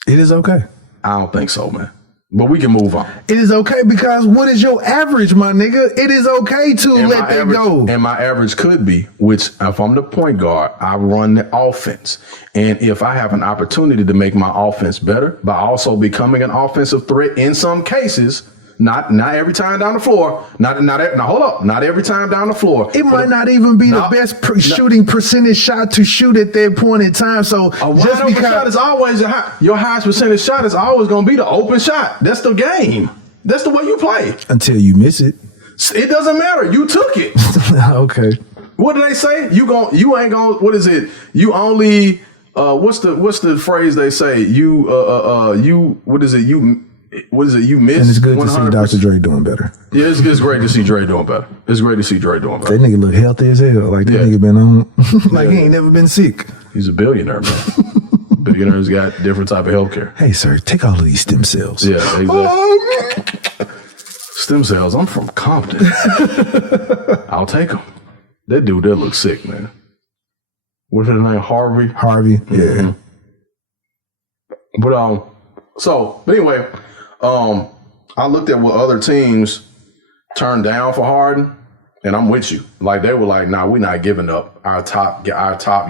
it is okay. I don't think so, man. But we can move on. It is okay because what is your average, my nigga? It is okay to let that go. And my average could be, which if I'm the point guard, I run the offense. And if I have an opportunity to make my offense better by also becoming an offensive threat in some cases, not every time down the floor. Not every time down the floor. It might not even be the best shooting percentage shot to shoot at that point in time. So just because shot is always your highest percentage shot is always going to be the open shot. That's the game. That's the way you play. Until you miss it. It doesn't matter. You took it. Okay. What do they say? You ain't gonna. What is it? You only. What's the phrase they say? What is it? You miss. And it's good 100%. To see Dr. Dre doing better. Yeah, it's great to see Dre doing better. It's great to see Dre doing better. That nigga look healthy as hell. Like that nigga been on. Like he ain't never been sick. He's a billionaire, man. Billionaires got different type of healthcare. Hey, sir, take all of these stem cells. Yeah, exactly. Stem cells. I'm from Compton. I'll take them. That dude, that looks sick, man. What's his name? Harvey. Yeah. But anyway. I looked at what other teams turned down for Harden, and I'm with you. Like they were like, "Nah, we're not giving up our top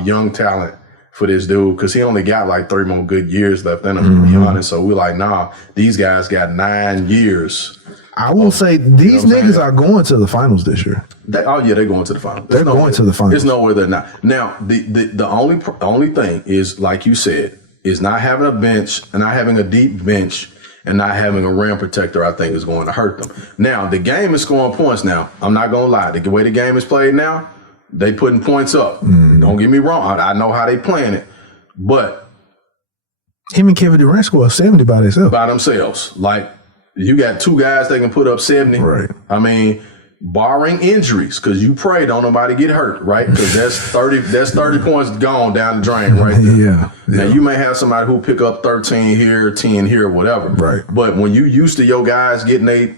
young talent for this dude because he only got like 3 more good years left in him." To be honest, so we're like, "Nah, these guys got 9 years." I will say these niggas are going to the finals this year. They're going to the finals. They're going to the finals. There's nowhere they're not. Now, the only thing is, like you said, is not having a bench and not having a deep bench. And not having a rim protector, I think, is going to hurt them. Now, the game is scoring points now. I'm not going to lie. The way the game is played now, they putting points up. Don't get me wrong. I know how they playing it. But him and Kevin Durant scored 70 by themselves. Like, you got 2 guys that can put up 70. Right. I mean, barring injuries, because you pray don't nobody get hurt, right? Because that's 30 points gone down the drain right there. Yeah. Now you may have somebody who pick up 13 here, 10 here, whatever. Right. But when you used to your guys getting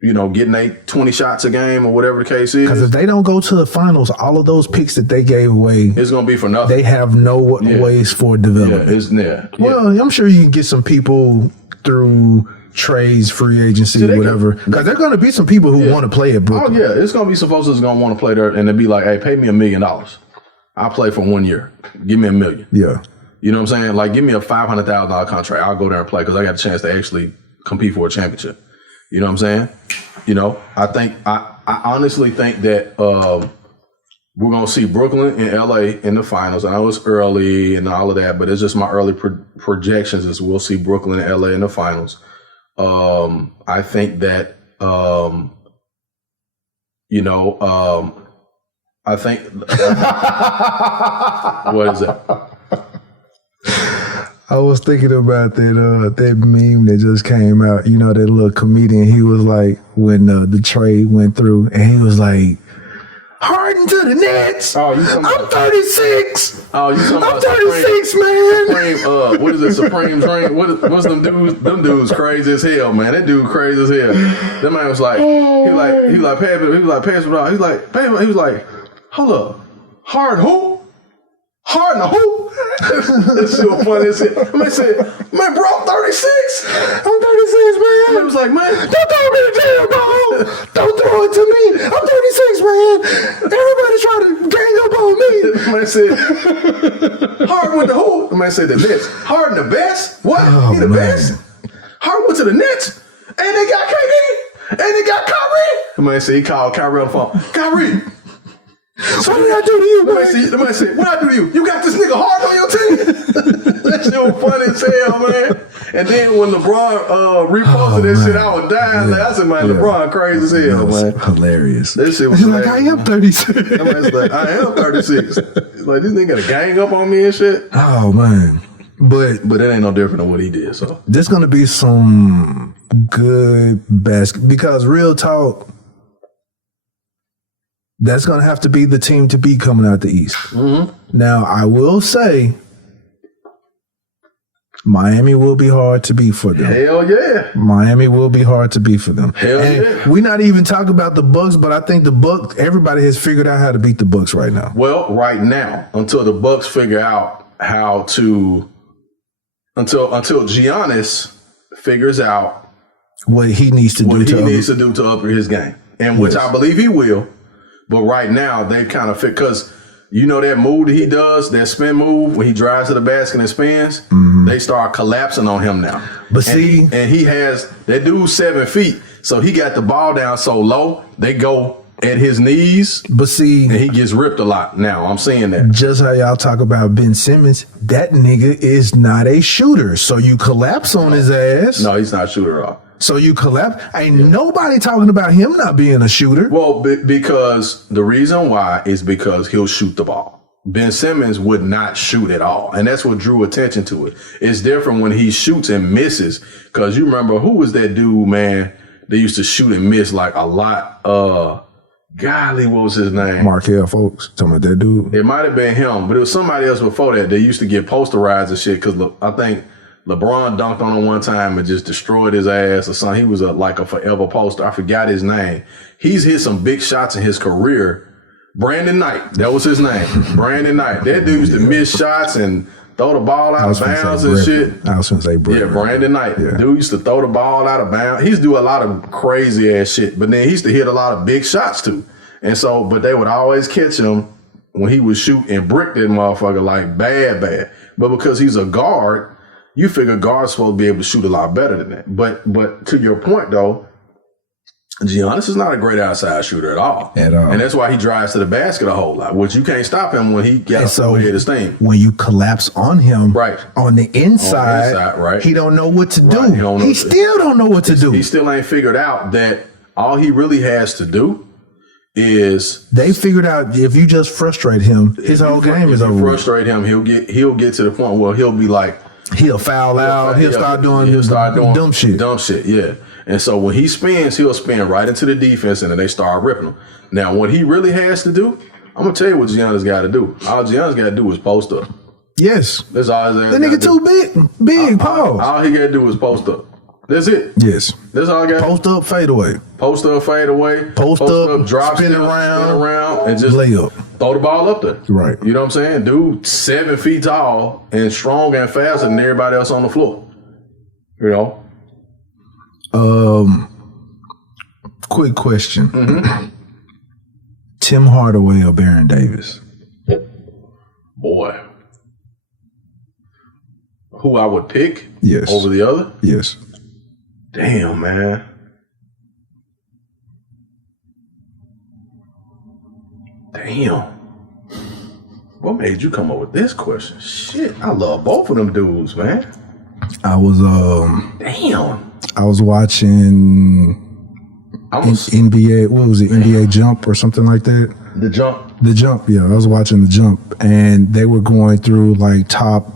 20 shots a game or whatever the case is. Because if they don't go to the finals, all of those picks that they gave away, it's gonna be for nothing. They have no ways for development. Well, I'm sure you can get some people through trades, free agency, whatever. Because there are going to be some people who want to play at Brooklyn. Oh, yeah. It's going to be some folks that's going to want to play there, and they'll be like, hey, pay me $1 million. I'll play for 1 year. Give me $1 million. Yeah. You know what I'm saying? Like, give me a $500,000 contract. I'll go there and play because I got a chance to actually compete for a championship. You know what I'm saying? You know, I honestly think that we're going to see Brooklyn and LA in the finals. I know it's early and all of that, but it's just my early projections is we'll see Brooklyn and LA in the finals. I think that, I think. What is that? I was thinking about that meme that just came out. You know, that little comedian. He was like, when the trade went through, and he was like, Harden to the Nets. Oh, you talking I'm 36. Oh, you talking I'm about 36, man. Supreme, what is it? Supreme Dream? What's them dudes? Them dudes crazy as hell, man. That dude crazy as hell. That man was like, he was like, pass it off. He was like, hold up, Harden who? Harden who? That's so funny as hell. Man said, man, bro, I'm 36. I'm 36, man. Man was like, man, don't throw me the damn ball. Don't throw it to me. I'm 36, man. Everybody trying to gang up on me. The man said, Harden went to who? The man said the Nets. Harden the best? What? Oh, he the man. best? Harden went to the Nets? And they got KD? And they got Kyrie? The man said he called Kyrie on the phone. Kyrie. So what did I do to you, man? The man said, what I do to you? You got this nigga Harden on your team? That shit was funny as hell, man. And then when LeBron reposted that shit, I was dying. Like, I said, man, LeBron crazy as hell, man. Hilarious. That shit was He's like, I am 36. That man's like, I am 36. Like, this nigga got a gang up on me and shit. Oh, man. But that ain't no different than what he did, so. There's going to be some good basket. Because real talk, that's going to have to be the team to beat coming out the East. Mm-hmm. Now, I will say, Miami will be hard to beat for them. Hell yeah. Miami will be hard to beat for them. Hell yeah. We're not even talking about the Bucks, but I think the Bucks, everybody has figured out how to beat the Bucks right now. Well, right now, until the Bucks figure out how to, until Giannis figures out what he needs to do to upgrade his game, and which I believe he will. But right now, they kind of fit, because you know that move that he does, that spin move, when he drives to the basket and spins, they start collapsing on him now. But see, and he has, that dude's 7 feet, so he got the ball down so low, they go at his knees. But see, and he gets ripped a lot now. I'm seeing that. Just how y'all talk about Ben Simmons, that nigga is not a shooter. So you collapse on his ass. No, he's not a shooter at all. So you collapse. Ain't nobody talking about him not being a shooter. Well, because the reason why is because he'll shoot the ball. Ben Simmons would not shoot at all. And that's what drew attention to it. It's different when he shoots and misses. Because you remember, who was that dude, man, they used to shoot and miss like a lot. Golly, what was his name? Markelle Folks. Talking about that dude. It might have been him, but it was somebody else before that. They used to get posterized and shit, because I think LeBron dunked on him one time and just destroyed his ass or something. He was like a forever poster. I forgot his name. He's hit some big shots in his career. Brandon Knight. That was his name. Brandon Knight. That dude used to miss shots and throw the ball out of bounds and shit. I was going to say Brandon. Yeah, Brandon Knight. Yeah. Dude used to throw the ball out of bounds. He used to do a lot of crazy ass shit, but then he used to hit a lot of big shots too. And so, but they would always catch him when he would shoot and brick that motherfucker like bad. But because he's a guard, you figure guards supposed to be able to shoot a lot better than that. But to your point though, Giannis is not a great outside shooter at all. And that's why he drives to the basket a whole lot, which you can't stop him when he gets ahead of steam. When you collapse on him, right, on the inside, right, he don't know what to do. Right. He still don't know what to do. He still ain't figured out that all he really has to do is, they figured out if you just frustrate him, his whole game is over. Frustrate him, he'll get to the point where he'll be like, he'll foul out. He'll start doing dumb shit. Dumb shit, yeah. And so when he spins, he'll spin right into the defense, and then they start ripping him. Now, what he really has to do, I'm gonna tell you what Giannis got to do. All Giannis got to do is post up. Yes, that's all his ass. That nigga too big. Pause. All he got to do is post up. That's it. Yes, that's all I got. Post up, fade away. Post up, fade away. Post up, drop, spin around, and just lay up. Throw the ball up there. Right. You know what I'm saying? Dude, 7 feet tall and strong and faster than everybody else on the floor. You know. Quick question. Tim Hardaway or Baron Davis? Boy. Who I would pick? Yes. Over the other? Yes. Damn, man. Damn. What made you come up with this question? Shit, I love both of them dudes, man. I was damn. I was watching NBA, what was it, NBA Jump or something like that. The Jump. The Jump, yeah. I was watching The Jump, and they were going through like top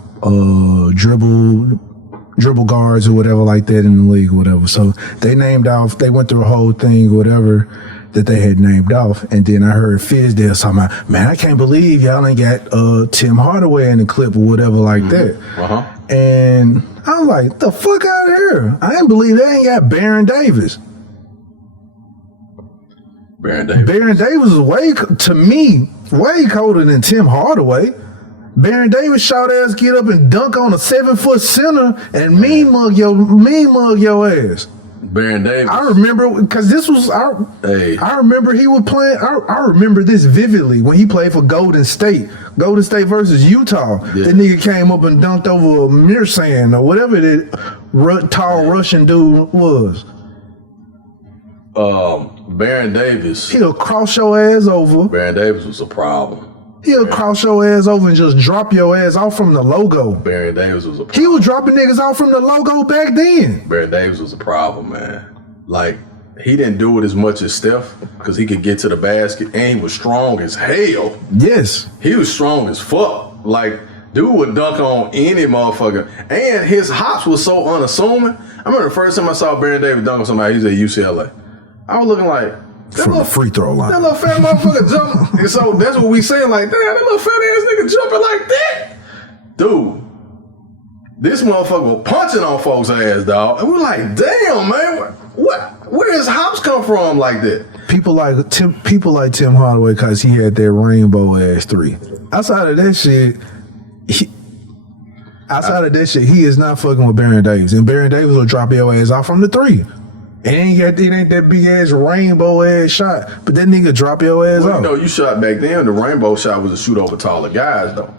dribble guards or whatever like that in the league or whatever. So they went through a whole thing or whatever that they had named off. And then I heard Fizdale talking about, man, I can't believe y'all ain't got Tim Hardaway in the clip or whatever like that. And I was like, the fuck out of here. I ain't believe they ain't got Baron Davis. Baron Davis is to me, way colder than Tim Hardaway. Baron Davis short ass get up and dunk on a 7-foot center and mean mug your ass. Baron Davis. I remember because this was I remember he was playing. I remember this vividly when he played for Golden State. Golden State versus Utah. Yeah. That nigga came up and dunked over a Mirsan or whatever that tall Russian dude was. Baron Davis. He'll cross your ass over. Baron Davis was a problem. He'll cross your ass over and just drop your ass off from the logo. Baron Davis was a problem. He was dropping niggas off from the logo back then. Baron Davis was a problem, man. Like, he didn't do it as much as Steph because he could get to the basket and he was strong as hell. Yes. He was strong as fuck. Like, dude would dunk on any motherfucker. And his hops was so unassuming. I remember the first time I saw Baron Davis dunk on somebody, he was at UCLA. I was looking like, from the free throw line. That little fat motherfucker jumping. And so that's what we saying, like, damn, that little fat ass nigga jumping like that. Dude, this motherfucker was punching on folks' ass, dog. And we're like, damn, man, where does hops come from like that? People like Tim Hardaway because he had that rainbow ass three. Outside of that shit, he is not fucking with Baron Davis. And Baron Davis will drop your ass off from the three. It ain't that big ass rainbow ass shot, but that nigga drop your ass off. You know, you shot back then. The rainbow shot was a shoot over taller guys, though.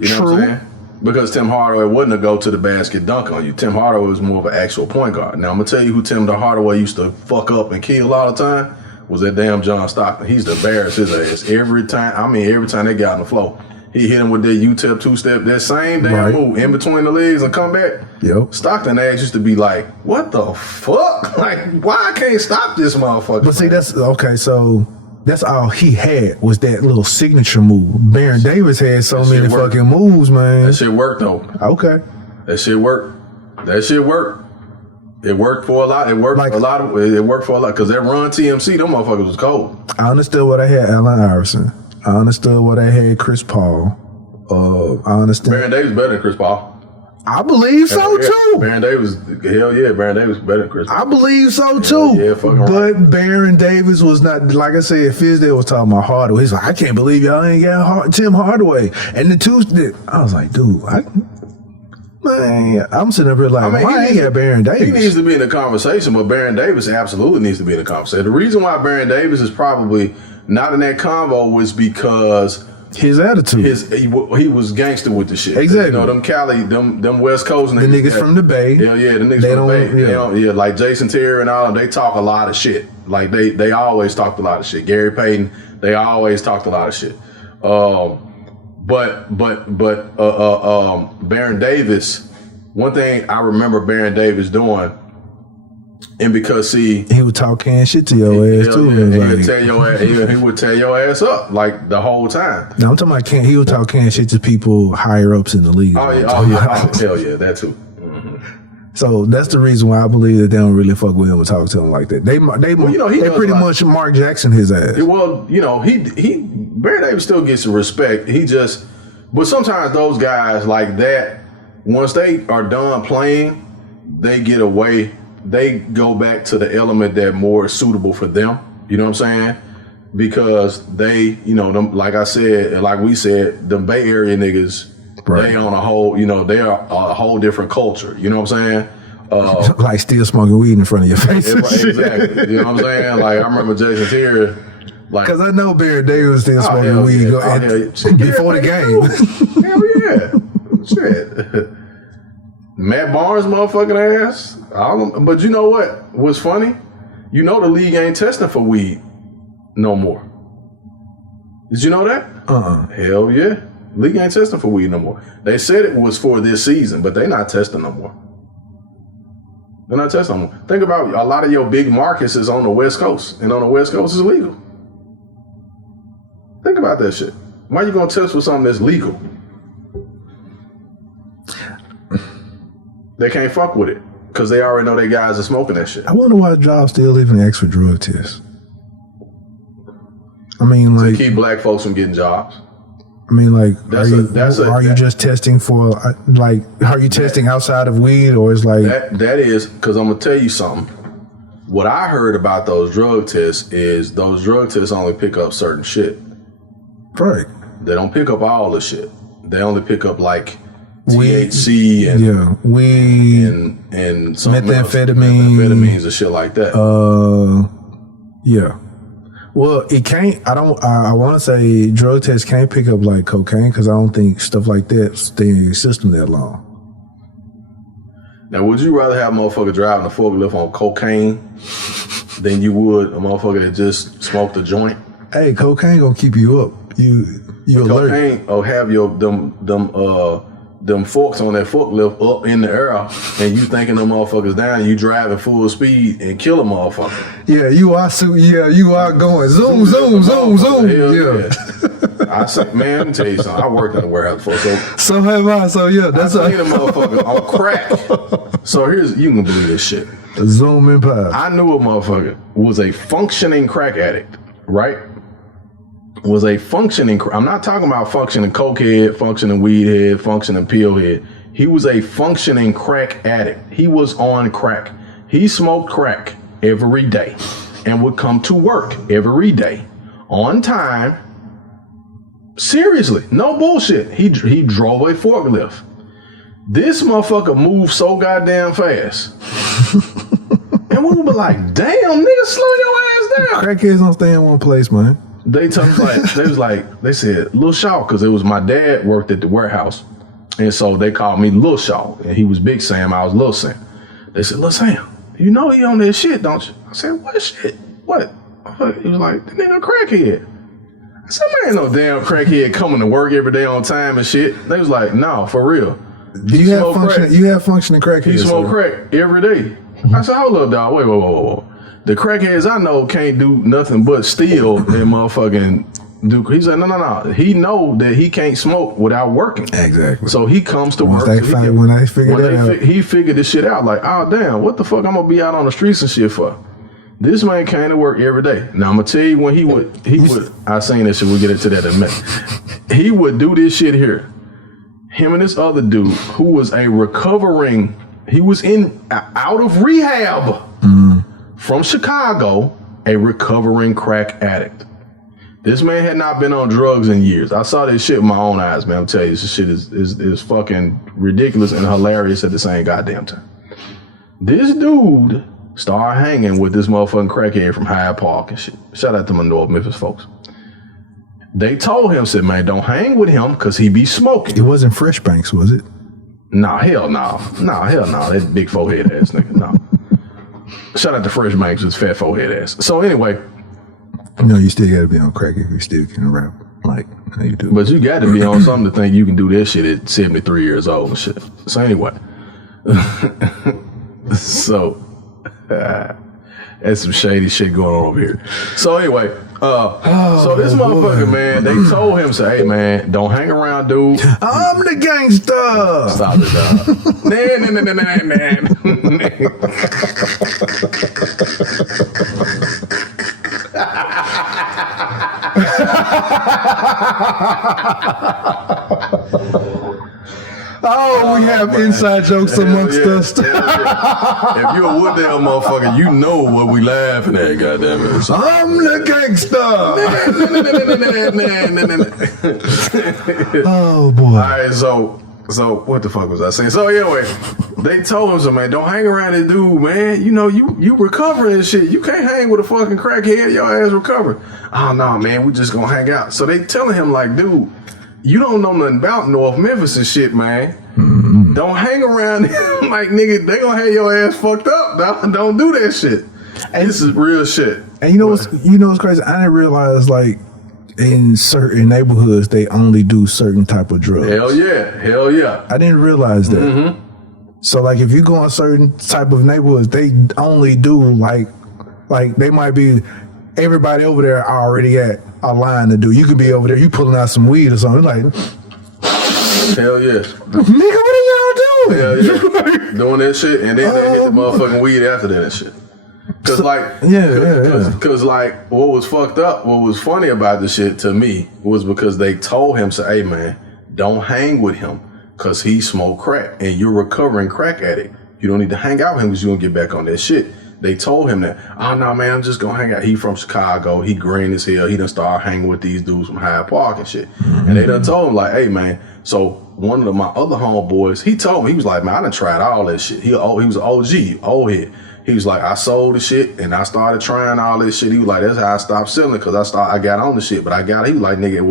You know what I'm saying? Because Tim Hardaway wasn't a go to the basket dunk on you. Tim Hardaway was more of an actual point guard. Now I'm gonna tell you who Tim Hardaway used to fuck up and kill all the time was that damn John Stockton. He used to embarrass his ass every time. I mean, every time they got on the floor. He hit him with that UTEP two-step, that same damn move in between the legs and come back. Yep. Stockton ass used to be like, what the fuck? Like, why I can't stop this motherfucker? But see, that's okay. So that's all he had was that little signature move. Baron Davis had so many fucking moves, man. That shit worked though. Okay. That shit worked. It worked for a lot. It worked like, It worked for a lot because that run TMC, them motherfuckers was cold. I understood what I had Allen Iverson. I understood what I had Chris Paul. I understand. Baron Davis better than Chris Paul. I believe so too. Baron Davis, hell yeah, Baron Davis better than Chris Paul. I believe so too. Yeah, fucking right. But Baron Davis was not, like I said, Fizdale was talking about Hardaway. He's like, I can't believe y'all ain't got Tim Hardaway. And the two, I was like, dude, man, I'm sitting up here like, why ain't got Baron Davis? He needs to be in the conversation, but Baron Davis absolutely needs to be in the conversation. The reason why Baron Davis is probably not in that convo was because his attitude. He was gangster with the shit. Exactly. You know, them Cali, them West Coast niggas. The niggas from the Bay. Yeah, the niggas from the Bay. Like Jason Terry and all of them, they talk a lot of shit. Like they always talked a lot of shit. Gary Payton, they always talked a lot of shit. But Baron Davis, one thing I remember Baron Davis doing, and because he would talk can shit to your ass too. Yeah, he would tear your ass. He would tear your ass up like the whole time. No, I'm talking about he would talk can shit to people higher ups in the league. Hell yeah, that too. Mm-hmm. So that's the reason why I believe that they don't really fuck with him and talk to him like that. They pretty much Mark Jackson his ass. Well, you know, Baron Davis still gets some respect. But sometimes those guys like that, once they are done playing, they get away. They go back to the element that more suitable for them. You know what I'm saying? Because they, you know, them, like I said, like we said, them Bay Area niggas, they on a whole, you know, they are a whole different culture. You know what I'm saying? Like still smoking weed in front of your face. Exactly. You know what I'm saying? Like I remember Jason Terry. Like, because I know Baron Davis still smoking weed before the game. Hell yeah. Shit. Matt Barnes motherfucking ass. But you know what? What's funny? You know the league ain't testing for weed no more. Did you know that? Hell yeah. League ain't testing for weed no more. They said it was for this season, but they not testing no more. They're not testing no more. Think about a lot of your big markets is on the West Coast, and on the West Coast is legal. that shit? Why you gonna test for something that's legal? They can't fuck with it because they already know their guys are smoking that shit. I wonder why jobs still even ask for drug tests. I mean, like, to keep black folks from getting jobs. I mean, like, are you just testing for, like, are you testing outside of weed, or is like that is because I'm gonna tell you something. What I heard about those drug tests is those drug tests only pick up certain shit. Right. They don't pick up all the shit. They only pick up like THC and weed and methamphetamines and shit like that. Yeah. Well, it can't. I want to say drug tests can't pick up like cocaine because I don't think stuff like that stay in your system that long. Now, would you rather have a motherfucker driving a forklift on cocaine than you would a motherfucker that just smoked a joint? Hey, cocaine gonna keep you up. You alert. Cocaine will have them forks on that forklift up in the air, and you thinking them motherfuckers down. You driving full speed and kill a motherfucker. Yeah, you are going zoom. Yeah. I said, man, let me tell you something. I worked in the warehouse before, so have I. So yeah, that's I seen a motherfucker on crack. So you can believe this shit. Zoom Empire. I knew a motherfucker was a functioning crack addict, right? Was a functioning, I'm not talking about functioning cokehead, functioning weed head, functioning pill head. He was a functioning crack addict. He was on crack. He smoked crack every day and would come to work every day on time. Seriously, no bullshit. He drove a forklift. This motherfucker moved so goddamn fast. And we would be like, damn, nigga, slow your ass down. Crackheads don't stay in one place, man. They told me they said Lil Shaw, because it was my dad worked at the warehouse, and so they called me Lil Shaw, and he was Big Sam, I was Lil Sam. They said, Lil Sam, you know he on that shit, don't you? I said, what shit? What? He was like, the nigga crackhead. I said, man, ain't no damn crackhead coming to work every day on time and shit. They was like, no, for real. You have functioning crackheads. He smoked crack every day. I said, hold up, dog. Wait. The crackheads I know can't do nothing but steal and motherfucking do. He said, no. He know that he can't smoke without working. Exactly. So he comes to work. He figured this shit out. Like, oh damn, what the fuck I'm gonna be out on the streets and shit for? This man came to work every day. Now I'm gonna tell you when he would. I seen this shit. We'll get into that in a minute. He would do this shit here. Him and this other dude who was a recovering. He was out of rehab. From Chicago, a recovering crack addict. This man had not been on drugs in years. I saw this shit with my own eyes, man. I'm telling you, this shit is fucking ridiculous and hilarious at the same goddamn time. This dude started hanging with this motherfucking crackhead from Hyde Park and shit. Shout out to my North Memphis folks. They told him, said, man, don't hang with him because he be smoking. It wasn't Fresh Banks, was it? Nah, hell no. Nah, hell no. That big forehead ass nigga, no. Shout out to Fresh Banks with his fat forehead ass. So anyway. You know, you still got to be on crack if you still can rap like how you do. But you got to be on something to think you can do that shit at 73 years old and shit. So anyway. So, that's some shady shit going on over here. So anyway, so this motherfucker, man, they told him, say, hey, man, don't hang around, dude. I'm the gangster. Stop it, dog. Oh, we have inside jokes amongst us. If you're a Wooddale motherfucker, you know what we laughing at, goddammit. So, I'm the gangster. Oh boy. All right, so what the fuck was I saying? So anyway, they told him, so man, don't hang around this dude, man. You know, you recovering and shit. You can't hang with a fucking crackhead. Your ass recovered. Oh no, man, we just gonna hang out. So they telling him like, dude, you don't know nothing about North Memphis and shit, man. Mm-hmm. Don't hang around him like, nigga, they gonna have your ass fucked up, dog. Don't do that shit. And this is real shit. And you know what's crazy? I didn't realize like in certain neighborhoods they only do certain type of drugs. Hell yeah. I didn't realize that. Mm-hmm. So like if you go in certain type of neighborhoods, they only do like they might be everybody over there already got a line to do. You could be over there, you pulling out some weed or something. Like, hell yes. nigga, what are y'all doing? Hell yeah. Doing that shit, and then they hit the motherfucking weed after that and shit. Cause cause like what was fucked up, what was funny about the shit to me was because they told him, say, hey man, don't hang with him cause he smoked crack and you're a recovering crack addict. You don't need to hang out with him because you're gonna get back on that shit. They told him that, oh no man, I'm just gonna hang out. He from Chicago, he green as hell, he done started hanging with these dudes from Hyde Park and shit. And they done told him like, hey man, so one of my other homeboys, he told me, he was like, man, I done tried all that shit. He was an OG, old head. He was like, I sold the shit and I started trying all this shit. He was like, that's how I stopped selling it because I got on the shit. But he was like, nigga,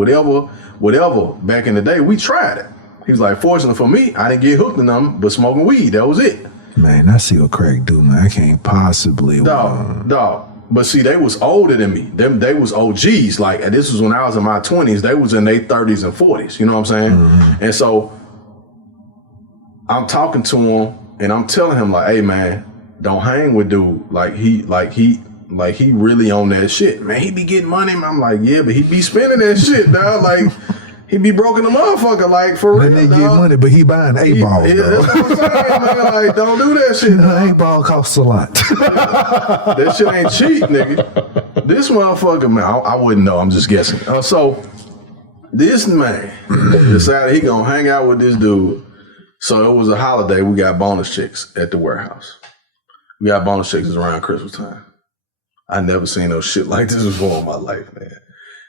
whatever, back in the day, we tried it. He was like, fortunately for me, I didn't get hooked on them, but smoking weed, that was it. Man, I see what crack do, man. I can't possibly. Dog. But see, they was older than me. They was OGs. Like, and this was when I was in my 20s. They was in their 30s and 40s. You know what I'm saying? Mm-hmm. And so I'm talking to him and I'm telling him like, hey man, don't hang with dude. Like he really on that shit. Man, he be getting money. I'm like, yeah, but he be spending that shit, dog. Like, he be broken the motherfucker, like, for real, they get money, but he buying 8 balls, yeah, that's what I'm saying, man. Like, don't do that shit, dog. 8 ball costs a lot. That shit ain't cheap, nigga. This motherfucker, man, I wouldn't know. I'm just guessing. So, this man decided he gonna hang out with this dude. So, it was a holiday. We got bonus checks at the warehouse. We got bonus checks around Christmas time. I never seen no shit like this before in my life, man.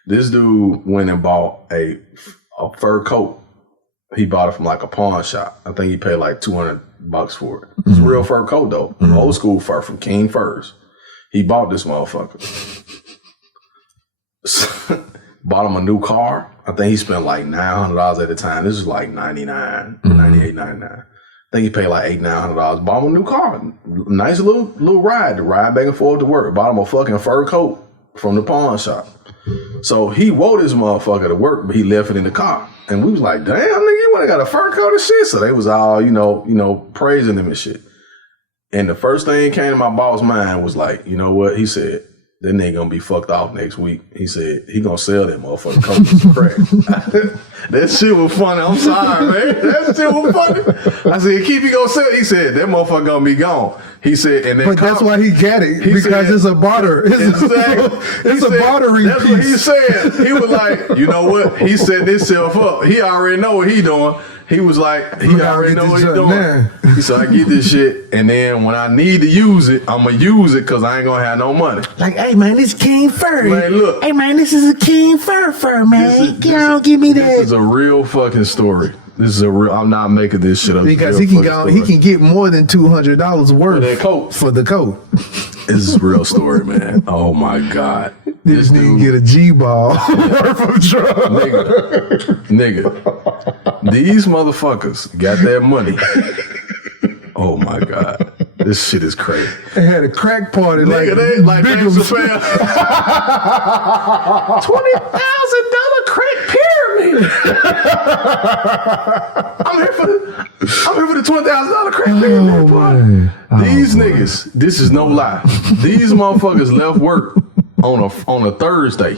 This dude went and bought a fur coat. He bought it from like a pawn shop. I think he paid like $200 for it. It's a real fur coat though. Old school fur from King Furs. He bought this motherfucker. Bought him a new car. I think he spent like $900 at the time. This is like 99, 98, 99. I think he paid like $800-900. Bought him a new car. Nice little ride to ride back and forth to work. Bought him a fucking fur coat from the pawn shop. So he wore this motherfucker to work, but he left it in the car. And we was like, damn, nigga, you wanna got a fur coat and shit? So they was all, you know, praising him and shit. And the first thing that came to my boss' mind was like, you know what? He said, that nigga gonna be fucked off next week. He said, he gonna sell that motherfucker coat for some crack. That shit was funny. I'm sorry, man. That shit was funny. I said, keep you gonna sell it? He said, that motherfucker gonna be gone. He said, and then but that's why he got it, because said, it's a barter. It's a bartering that's piece. What he said. He was like, you know what? He set himself up. He already know what he doing. He was like, he already know what he doing. Man. He said, I get this shit, and then when I need to use it, I'm gonna use it because I ain't gonna have no money. Like, hey man, this King Fur. Man, look. Hey man, this is a King Fur, man. Give me that. This is a real fucking story. This is a real. I'm not making this shit up. Because he can get more than $200 worth for that coat. For the coat. This is a real story, man. Oh my God. This dude get a G-ball worth of drugs. Nigga. These motherfuckers got that money. Oh my God. This shit is crazy. They had a crack party like Dave Chappelle. $20,000 crack pyramid. I'm here for the $20,000 crack pyramid party. These niggas, this is no lie. These motherfuckers left work on a Thursday.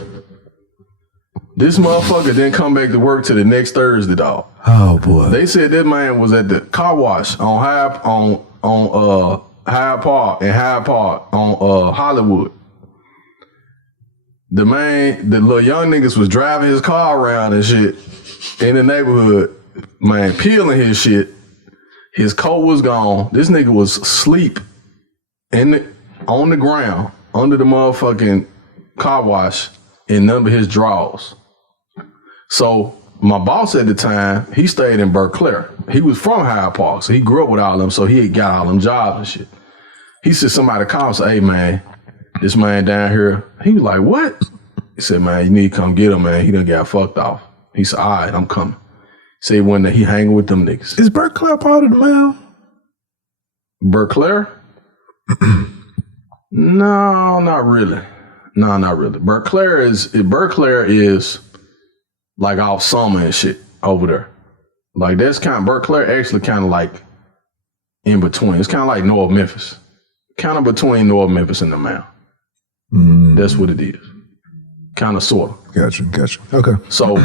This motherfucker didn't come back to work till the next Thursday, dog. Oh boy. They said that man was at the car wash on Hyde Park on Hollywood. The little young niggas was driving his car around and shit in the neighborhood, man, peeling his shit. His coat was gone. This nigga was asleep on the ground under the motherfucking car wash in none of his drawers. So my boss at the time, he stayed in Berkeley. He was from Hyde Park, so he grew up with all them, so he had got all them jobs and shit. He said somebody called and said, hey man, this man down here. He was like, what? He said, man, you need to come get him, man. He done got fucked off. He said, all right, I'm coming. He said when he hanging with them niggas. Is Berkeley part of the mail? Berkeley? No, not really. No, not really. Berkeley is like off Summer and shit over there. Like that's Berkeley actually kind of like in between. It's kind of like North Memphis. Kind of between North Memphis and the Mount. That's what it is. Kind of, sort of. Gotcha. Okay. So,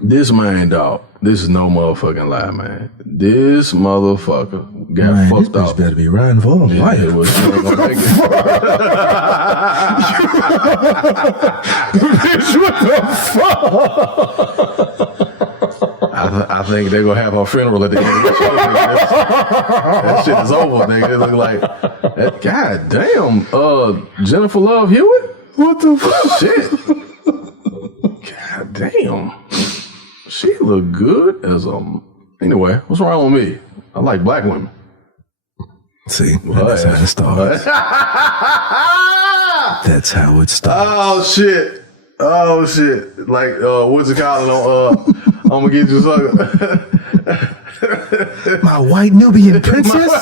this man, dog, this is no motherfucking lie, man. This motherfucker got fucked this up. better be riding for his life. It was gonna make it. Bitch, what the fuck? I think they're gonna have her funeral at the end of the show. That shit is over, nigga. It look like, god damn, Jennifer Love Hewitt? What the fuck? Shit. God damn. She look good as anyway, what's wrong with me? I like black women. See, that's how it starts. That's how it starts. Oh shit. Like what's it called I'm gonna get you sucker. My white Nubian princess?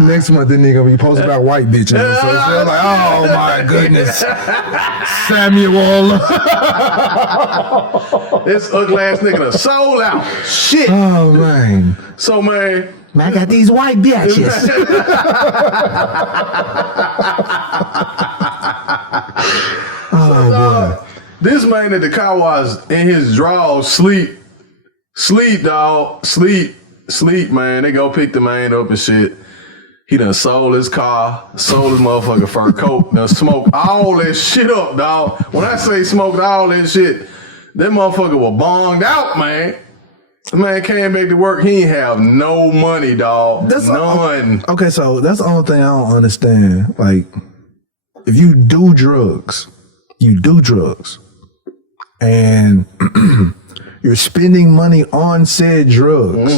Next month, then nigga gonna be posting about white bitches. So I'm like, oh my goodness. Samuel. This ugly ass nigga done sold out. Shit. Oh man. So man, I got these white bitches. Oh boy. This man at the car wash in his drawers sleep, dog, sleep, man. They go pick the man up and shit. He done sold his car, sold his motherfucking fur coat, done smoked all that shit up, dog. When I say smoked all that shit, that motherfucker was bonged out, man. The man came back to work, he ain't have no money, dog. None. Okay, so that's the only thing I don't understand. Like, if you do drugs, and you're spending money on said drugs,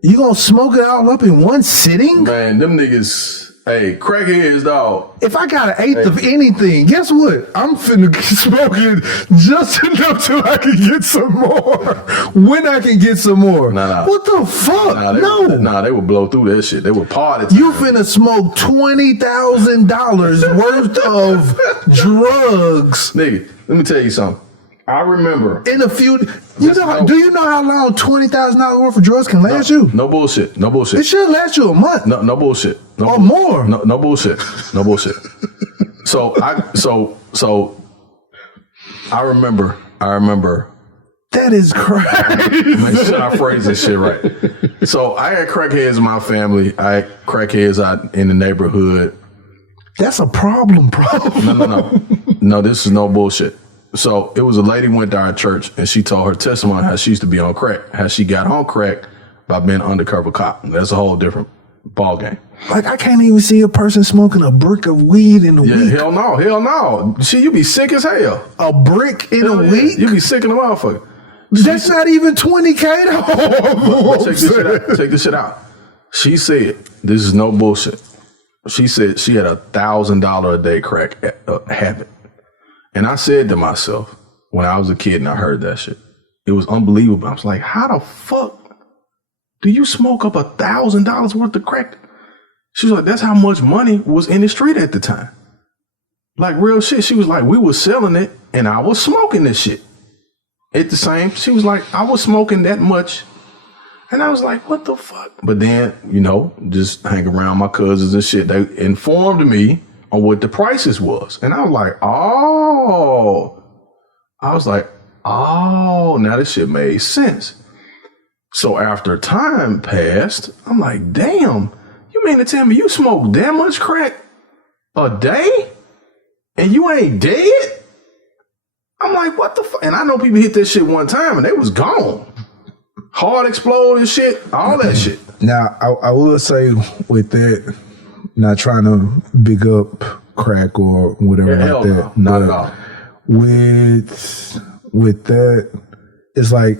you gonna smoke it all up in one sitting? Man, them niggas, hey, crackheads, dog. If I got an eighth of anything, guess what? I'm finna smoke it just enough till I can get some more. When I can get some more. Nah. What the fuck? They would blow through that shit. They would party. You finna smoke $20,000 worth of drugs. Nigga, let me tell you something. I remember. In a few, do you know how long $20,000 worth of drugs can last you? No bullshit. It should last you a month. No bullshit. Or more. No bullshit. No bullshit. So I remember. That is crazy. Make sure I phrase this shit right. So I had crackheads in my family. I had crackheads out in the neighborhood. That's a problem. No, this is no bullshit. So it was a lady went to our church and she told her testimony how she used to be on crack, how she got on crack by being an undercover cop. That's a whole different ball game. Like, I can't even see a person smoking a brick of weed in a week. Hell no. See, you be sick as hell. A brick in a week? You be sick in the motherfucker. That's not even $20K though. Check this shit out. She said, this is no bullshit. She said she had $1,000 a day crack habit. And I said to myself, when I was a kid and I heard that shit, it was unbelievable. I was like, how the fuck do you smoke up $1,000 worth of crack? She was like, that's how much money was in the street at the time. Like real shit. She was like, we were selling it and I was smoking this shit. At the same, she was like, I was smoking that much. And I was like, what the fuck? But then, just hang around my cousins and shit. They informed me on what the prices was. And I was like, now this shit made sense. So after time passed, I'm like, damn, you mean to tell me you smoke that much crack a day and you ain't dead? I'm like, what the fuck? And I know people hit this shit one time and they was gone. Heart explode and shit, all that shit. Now, I will say with that, not trying to big up crack or whatever like that. No, not at all. With that, it's like,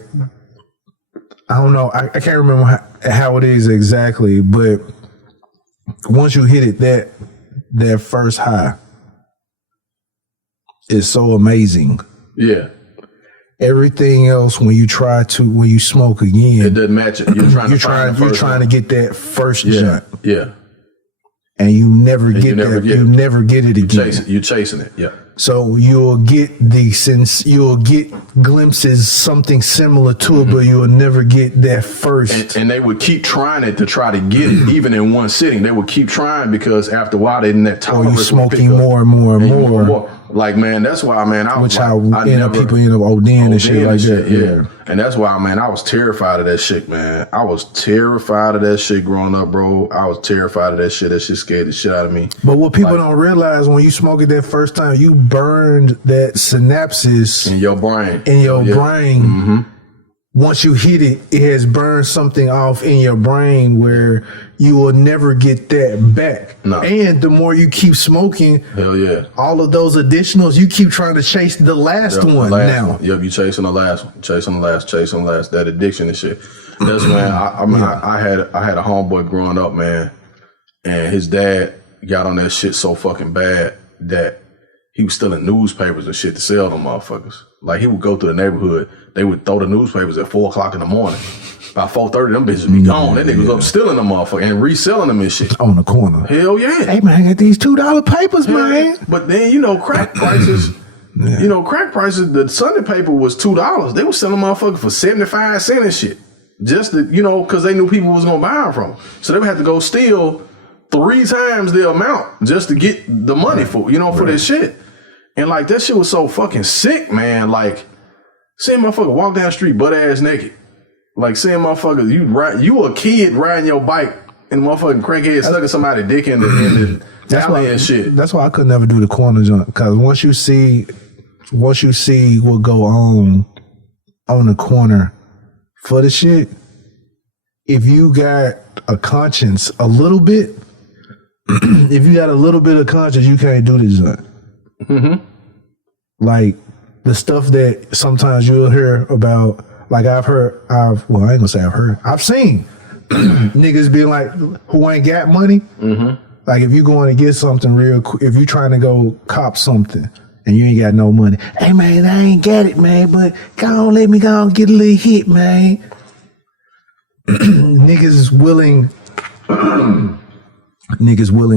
I don't know. I can't remember how it is exactly, but once you hit it, that first high is so amazing. Yeah. Everything else, when you smoke again, it doesn't match it. You're trying to get that first shot. Yeah. and you never get that. You never get it again. You're chasing it. Yeah. So you'll get you'll get glimpses, something similar to it, but you'll never get that first. And they would keep trying it to try to get it, even in one sitting. They would keep trying because after a while they didn't have tolerance. Or you smoking more and more. Like, man, that's why, man, people end up ODing and shit like that. Yeah. And that's why, man, I was terrified of that shit, man. I was terrified of that shit growing up, bro. I was terrified of that shit. That shit scared the shit out of me. But what people don't realize, when you smoke it that first time, you burned that synapses in your brain. Mm-hmm. Once you hit it, it has burned something off in your brain where you will never get that back. No. And the more you keep smoking, hell yeah, all of those additionals, you keep trying to chase the last one now. Yep, you chasing the last one, chasing the last. That addiction and shit. That's man. I had a homeboy growing up, man, and his dad got on that shit so fucking bad that he was stealing newspapers and shit to sell them motherfuckers. Like, he would go through the neighborhood, they would throw the newspapers at 4 o'clock in the morning. By 4:30, them bitches be gone. That nigga was up stealing them motherfuckers and reselling them and shit. On the corner. Hell yeah. Hey man, I got these $2 papers, man. But then, crack prices, crack prices, the Sunday paper was $2. They was selling motherfuckers for 75 cents and shit. Just to, because they knew people was gonna buy them from. So they would have to go steal 3 times the amount just to get the money for this shit. And like, that shit was so fucking sick, man. Like, seeing motherfucker walk down the street butt ass naked. Like, seeing motherfuckers, you a kid riding your bike and motherfucking crackhead sucking somebody's dick in the alley and shit. That's why I could never do the corner jump, because once you see what go on the corner for the shit, if you got a conscience a little bit, if you got a little bit of conscience, you can't do this jump. Mm-hmm. Like, the stuff that sometimes you'll hear about. Like, I ain't gonna say I've heard. I've seen niggas be like, who ain't got money. Mm-hmm. Like, if you going to get something real quick, if you trying to go cop something and you ain't got no money. Hey man, I ain't got it, man, but let me go and get a little hit, man. Niggas willing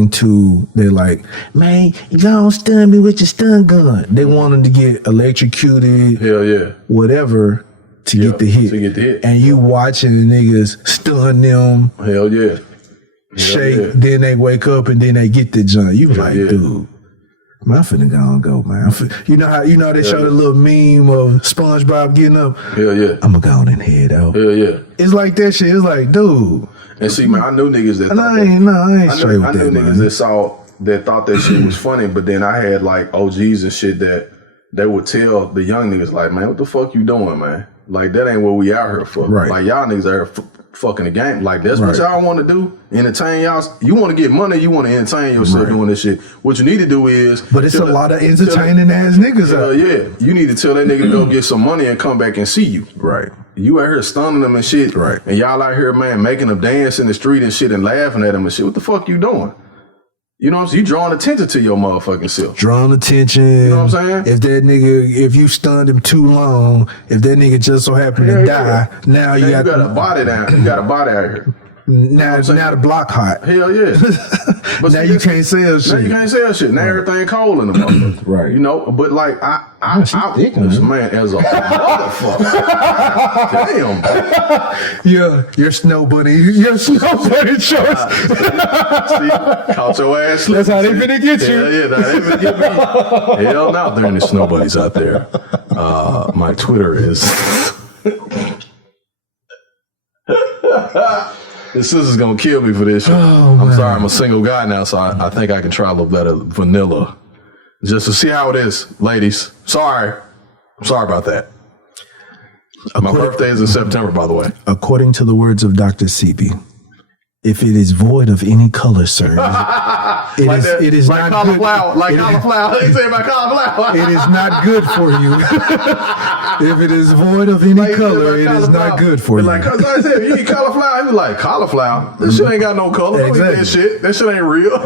to, they're like, man, you gonna stun me with your stun gun. They want them to get electrocuted. Hell yeah. Whatever. To get the hit. And you watching the niggas stun them. Hell yeah. Shake, then they wake up and then they get the junk. You like, dude, man, I'm finna go, man. You know how they show the little meme of SpongeBob getting up? Hell yeah. I'm gonna go on and head out. Hell yeah. It's like that shit. It's like, dude. And see, man, I knew niggas that I ain't straight with that, I knew niggas that thought that shit was funny, but then I had like OGs and shit that they would tell the young niggas like, man, what the fuck you doing, man? Like, that ain't what we out here for. Right. Like, y'all niggas out here fucking the game. Like, that's what y'all want to do. Entertain y'all. You want to get money. You want to entertain yourself doing this shit. What you need to do is. But it's a lot of entertaining ass niggas out. Yeah. You need to tell that nigga to go get some money and come back and see you. Right. You out here stunning them and shit. Right. And y'all out here, man, making them dance in the street and shit and laughing at them and shit. What the fuck you doing? You know what I'm saying? You drawing attention to your motherfucking self. Drawing attention. You know what I'm saying? If you stunned him too long, if that nigga just so happened to die, now you got a body down. You got a body out here. Now the block hot. Hell yeah. But now you can't sell shit. Now you can't sell shit. Now everything cold in the motherfucker. Right. But like this man as a motherfucker. Damn. Your snow bunny shorts. See, caught your ass. That's how they finna get you. Yeah, they finna get me. Hell no, there ain't snow bunnies out there. My Twitter is. This is gonna kill me for this shit. I'm sorry, I'm a single guy now, so I think I can try a little better vanilla. Just to see how it is, ladies. Sorry. I'm sorry about that. My birthday is in September, by the way. According to the words of Dr. Sebi, if it is void of any color, sir, it is like not cauliflower, good. like cauliflower. They say about cauliflower. It is not good for you. If it is void of any color, it is not good for you. Like, cause I said, you eat cauliflower. He was like, cauliflower? This shit ain't got no color. Don't eat that shit. That shit ain't real.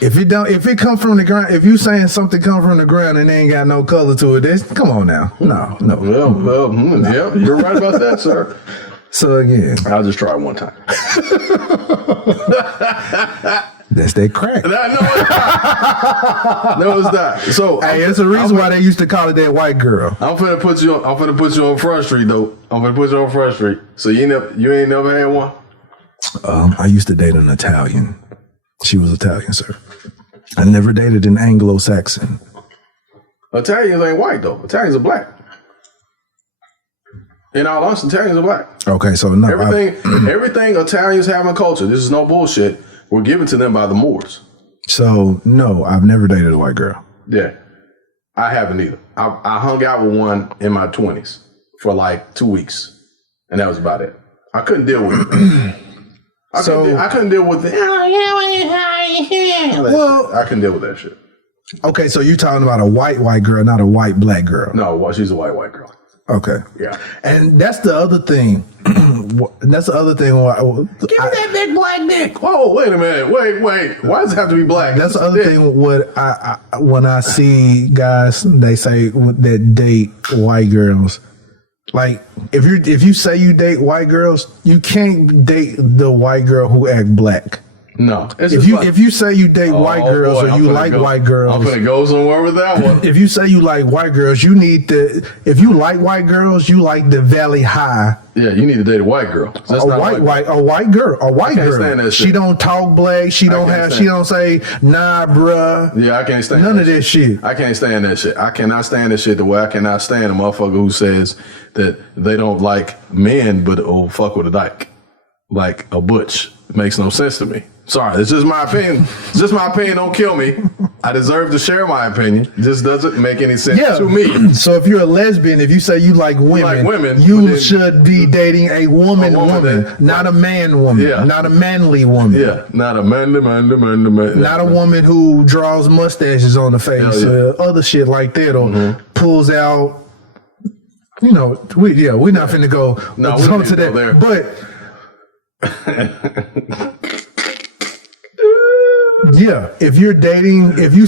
If it come from the ground, if you saying something come from the ground and they ain't got no color to it, come on now. No. Well, yeah, you're right about that, sir. So again, I'll just try it one time. that's that crack. No, it's not. No, it's not. So Hey, that's the reason why they used to call it that white girl. I'm finna put you on Front Street though. I'm finna put you on Front Street. So you ain't never had one? I used to date an Italian. She was Italian, sir. I never dated an Anglo-Saxon. Italians ain't white though. Italians are black. In all honesty, Italians are black. Okay, so no. Everything Italians have in culture, this is no bullshit, were given to them by the Moors. So no, I've never dated a white girl. Yeah. I haven't either. I hung out with one in my 20s for like 2 weeks. And that was about it. I couldn't deal with it. I couldn't deal with it. Well, I couldn't deal with that shit. Okay, so you're talking about a white girl, not a white black girl. No, well, she's a white girl. Okay. Yeah. And that's the other thing. That's the other thing. Give me that big black dick. Whoa, wait a minute. Wait. Why does it have to be black? That's the other thing. When I see guys, they say that date white girls. Like if you say you date white girls, you can't date the white girl who act black. No. If you say you date white girls or you like white girls, I'm gonna go somewhere with that one. If you say you like white girls, you need to. If you like white girls, you like the Valley High. Yeah, you need to date a white girl. That's a white girl. She don't talk black. She don't say nah, bruh. Yeah, I can't stand none of that shit. I can't stand that shit. I cannot stand that shit the way I cannot stand a motherfucker who says that they don't like men but fuck with a dyke, like a butch. It makes no sense to me. Sorry, it's just my opinion. It's just my opinion. Don't kill me. I deserve to share my opinion. It just doesn't make any sense to me. So if you're a lesbian, if you say you like women, you should be dating a woman, not a man woman, not a manly woman. Yeah, not a man. Not a woman who draws mustaches on the face, other shit like that, or pulls out. You know, we're not finna go to that, there. But. Yeah, if you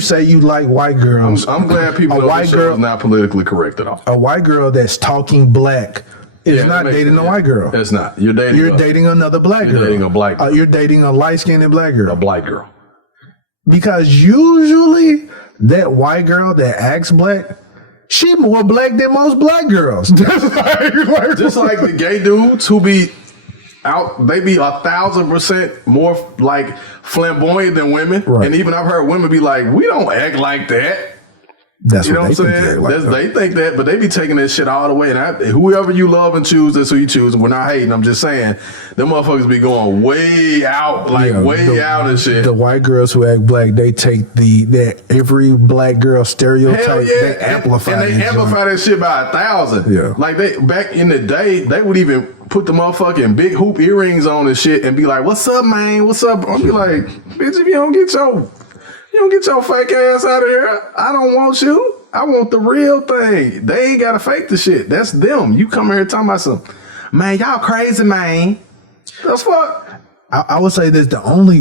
say you like white girls, I'm glad people know this show is not politically correct at all. A white girl that's talking black is not dating a white girl. It's not. You're dating another black girl. You're dating a black girl. You're dating a light-skinned black girl. A black girl. Because usually that white girl that acts black, she more black than most black girls. Just like the gay dudes who be out, they be 1,000% more like flamboyant than women. Right. And even I've heard women be like, we don't act like that. That's what I'm saying. They think that, but they be taking that shit all the way. And whoever you love and choose, that's who you choose. And we're not hating. I'm just saying, them motherfuckers be going way out, out and shit. The white girls who act black, they take that every black girl stereotype, they amplify and they amplify that shit by 1,000. Yeah, like they back in the day, they would even put the motherfucking big hoop earrings on and shit, and be like, "What's up, man? What's up?" I'll be like, "Bitch, if you don't get your fake ass out of here, I don't want you. I want the real thing. They ain't gotta fake the shit. That's them. You come here talking about some, man, y'all crazy, man. The fuck?" I would say this: the only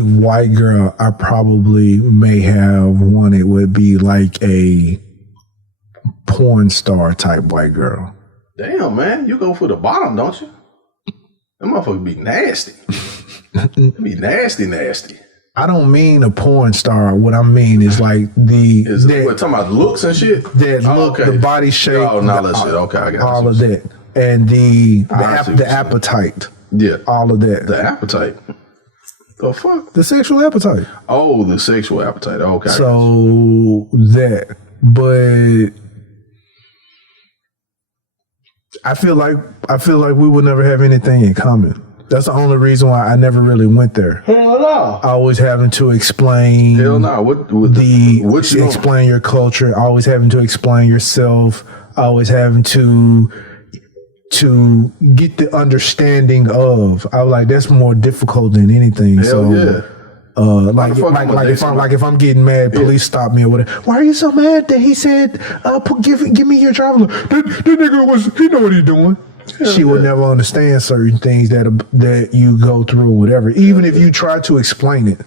white girl I probably may have wanted would be like a porn star type white girl. Damn, man, you go for the bottom, don't you? That motherfucker be nasty. Be nasty. I don't mean a porn star. What I mean is like we're talking about looks and shit. The body shape, shit. Okay, I got all of that, and the appetite. Yeah, all of that. The appetite. The fuck? The sexual appetite. Oh, the sexual appetite. Okay. So that, but I feel like we would never have anything in common. That's the only reason why I never really went there. Hell no. Always having to explain. Hell no. Explain your culture. Always having to explain yourself. Always having to get the understanding of. I was like, that's more difficult than anything. Hell yeah. If I'm getting mad, police stop me or whatever. Why are you so mad that he said, give me your driver's license? That nigga he know what he's doing. She would never understand certain things that you go through, whatever, even if you try to explain it.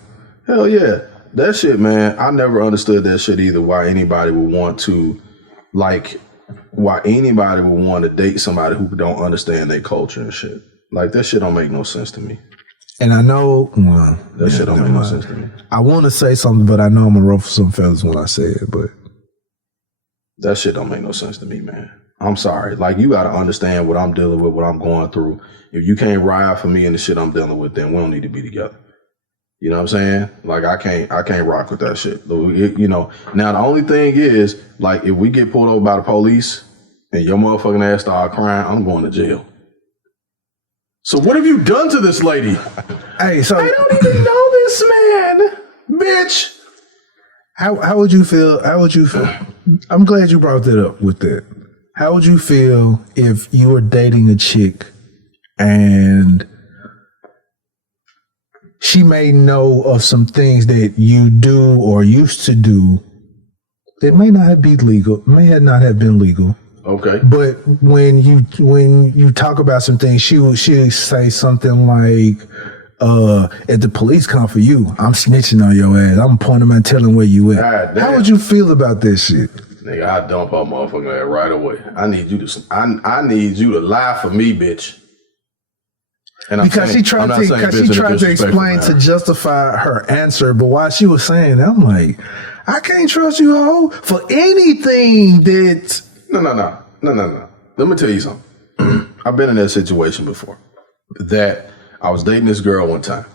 Hell yeah. That shit, man, I never understood that shit either, why anybody would want to, like, why anybody would want to date somebody who don't understand their culture and shit. Like, that shit don't make no sense to me. And I know, well, That shit don't make no sense to me. I want to say something, but I know I'm going to ruffle some feathers when I say it, but. That shit don't make no sense to me, man. I'm sorry. Like, you got to understand what I'm dealing with, what I'm going through. If you can't ride for me and the shit I'm dealing with, then we don't need to be together. You know what I'm saying? Like, I can't rock with that shit. You know, now the only thing is, like, if we get pulled over by the police and your motherfucking ass start crying, I'm going to jail. So what have you done to this lady? Hey, so I don't even know this man, bitch. how would you feel? How would you feel? I'm glad you brought that up with that. How would you feel if you were dating a chick and she may know of some things that you do or used to do that may not have been legal. Okay. But when you talk about some things, she'll say something like, if the police come for you, I'm snitching on your ass. I'm pointing them and telling where you at. How would you feel about this shit? Nigga, I dump her motherfucking ass right away. I need you to lie for me, bitch. And because she tried to explain to justify her answer, but while she was saying that, I'm like, I can't trust you, ho, for anything that. No. Let me tell you something. I've been in that situation before. That I was dating this girl one time,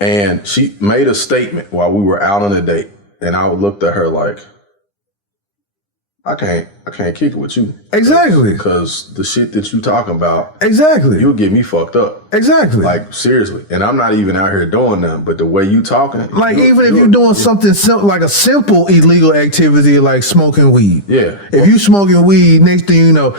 and she made a statement while we were out on a date, and I looked at her like, I can't kick it with you. Exactly. Because the shit that you talking about, exactly, you'll get me fucked up. Exactly. Like, seriously. And I'm not even out here doing nothing, but the way you talking. Like, even if you're doing something like a simple illegal activity like smoking weed. Yeah. If you smoking weed, next thing you know,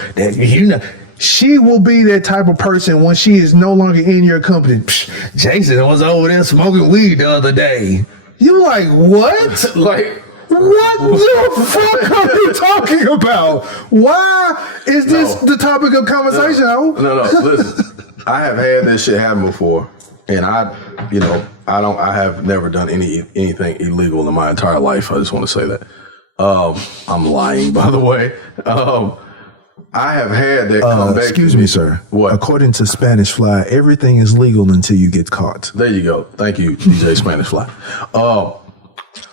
she will be that type of person when she is no longer in your company. Psh, Jason was over there smoking weed the other day. You like, what? Like, what the fuck are you talking about? Why is this the topic of conversation? No, listen. I have had this shit happen before, and I have never done anything illegal in my entire life. I just want to say that. I'm lying, by the way. I have had that come back. Excuse me, sir. What? According to Spanish Fly, everything is legal until you get caught. There you go. Thank you, DJ Spanish Fly.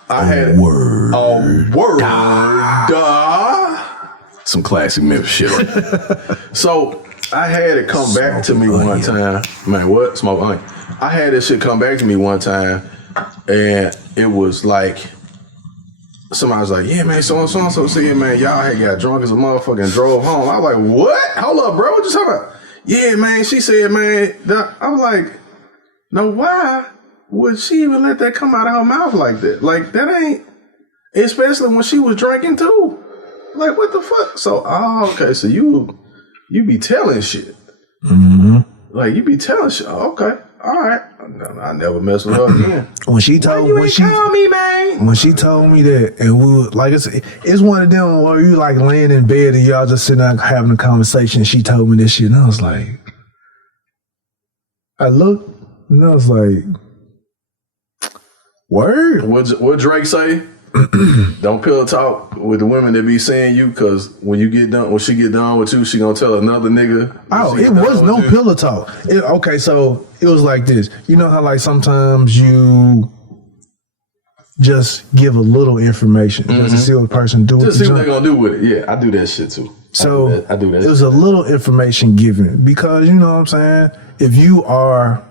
I had a word. Some classic Memphis shit right there. So I had it come back to me one time. Man, what? Smoke onion. I had this shit come back to me one time, and it was like, somebody was like, yeah, man, so-and-so said, man, y'all had got drunk as a motherfucker and drove home. I was like, what? Hold up, bro. What you talking about? Yeah, man, she said, man, I was like, no, why would she even let that come out of her mouth like that? Like, that ain't, especially when she was drinking too. Like, what the fuck? So, okay, so you be telling shit. Mm-hmm. Like, you be telling shit. Okay, all right. I never mess with her again. When she told me, man. When she told me that, and we were, like, it's one of them where you like laying in bed and y'all just sitting there having a conversation. She told me this shit, and I was like, I looked, and I was like, word? What Drake say? Don't pillow talk with the women that be saying you, because when she get done with you, she gonna tell another nigga. Oh, it was no pillow talk. Okay, so it was like this. You know how like sometimes you just give a little information just to see what the person do. Just see what they gonna do with it. Yeah, I do that shit too. So I do that. It was a little information given because you know what I'm saying. If you are.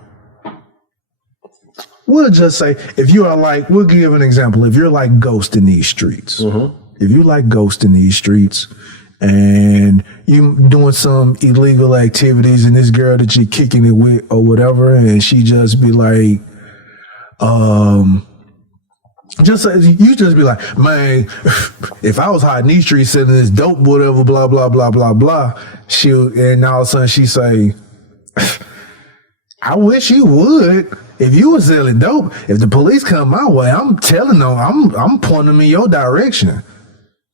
We'll just say, if you are like, we'll give an example. If you're like Ghost in these streets, if you like Ghost in these streets and you doing some illegal activities and this girl that you're kicking it with or whatever, and she just be like, you just be like, man, if I was hot in these streets selling this dope, whatever, blah, blah, blah, blah, blah, and all of a sudden she say, I wish you would. If you were selling dope, if the police come my way, I'm telling them, I'm pointing them in your direction.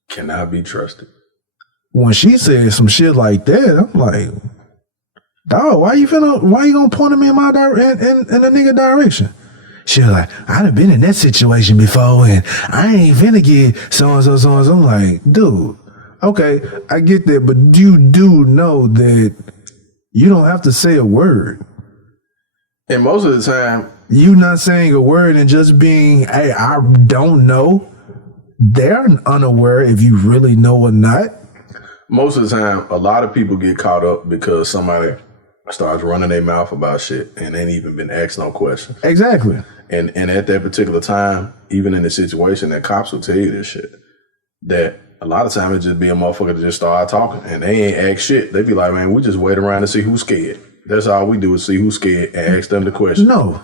Cannot be trusted. When she said some shit like that, I'm like, dog, why you gonna point them in my in a nigga direction? She was like, I done been in that situation before, and I ain't finna get so and so. I'm like, dude, Okay, I get that, but you do know that you don't have to say a word. And most of the time, You not saying a word and just being, hey, I don't know. They're unaware if you really know or not. most of the time, a lot of people get caught up because somebody starts running their mouth about shit and ain't even been asked no question. Exactly. And at that particular time, even in the situation, that cops will tell you this shit. That a lot of times it just be a motherfucker that just start talking and they ain't ask shit. They be like, man, we just wait around to see who's scared. That's all we do is see who's scared and ask them the question. No.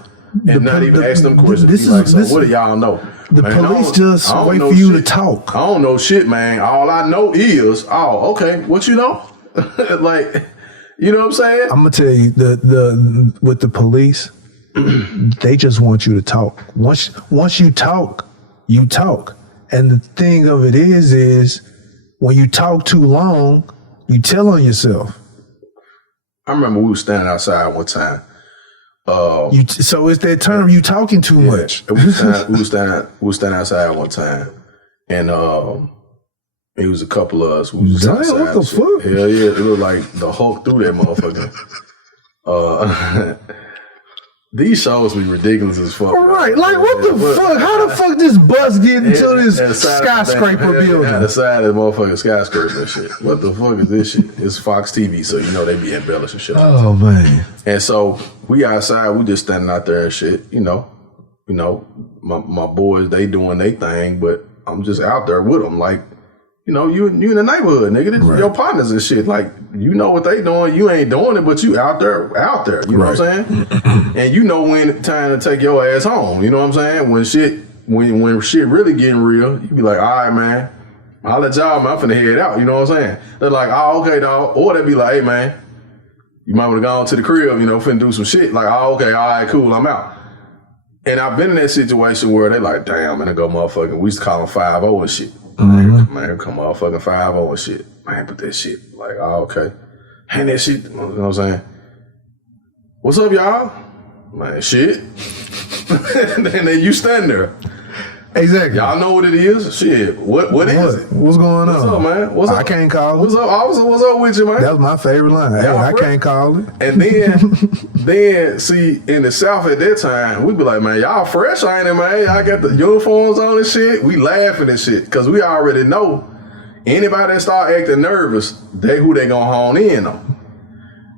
And not even ask them questions. Be like, so what do y'all know? The Man, police just I don't wait know for you shit. to talk. I don't know shit, man. All I know is, oh, okay, what you know? Like, you know what I'm saying? I'm gonna tell you, the with the police, they just want you to talk. Once you talk, you talk. And the thing of it is when you talk too long, you tell on yourself. I remember we was standing outside one time. So it's that term, you talking too much. We was standing outside one time, and it was a couple of us. We was just Damn, outside. what the fuck? Hell yeah, it looked like the Hulk through that motherfucker. These shows be ridiculous as fuck. Right, like what the fuck? How the fuck this bus get into this skyscraper building? Yeah, the side of the motherfucking skyscraper and shit. What the fuck is this shit? It's Fox TV, so you know they be embellishing shit. Oh man. And so we outside, we just standing out there and shit, you know, my boys, they doing their thing, but I'm just out there with them. Like, you know, you in the neighborhood, nigga. This is your partners and shit. Like, you know what they doing. You ain't doing it, but you out there. You know what I'm saying? And you know when time to take your ass home. You know what I'm saying? When shit really getting real, you be like, all right, man, I'll let y'all, man, I'm finna head out. You know what I'm saying? They're like, oh, okay, dog. Or they be like, hey, man, you might have gone to the crib, you know, finna do some shit. Like, oh, okay, all right, cool, I'm out. And I've been in that situation where they like, damn, man, I go motherfucking, we used to call them 5-0 and shit. Man, come motherfucking 5-0 and shit. Man, put that shit. Like, oh, okay. Hand that shit, you know what I'm saying? What's up, y'all? Man, shit. And then you stand there. Exactly. Y'all know what it is? Shit. What is it? What's going on? What's up, man? What's up? I can't call it. What's up, officer? What's up with you, man? That was my favorite line. Hey, I can't call it. And then see, in the South at that time, we be like, man, y'all fresh, ain't it, man? Y'all got the uniforms on and shit. We laughing and shit because we already know anybody that start acting nervous, who they gonna hone in on.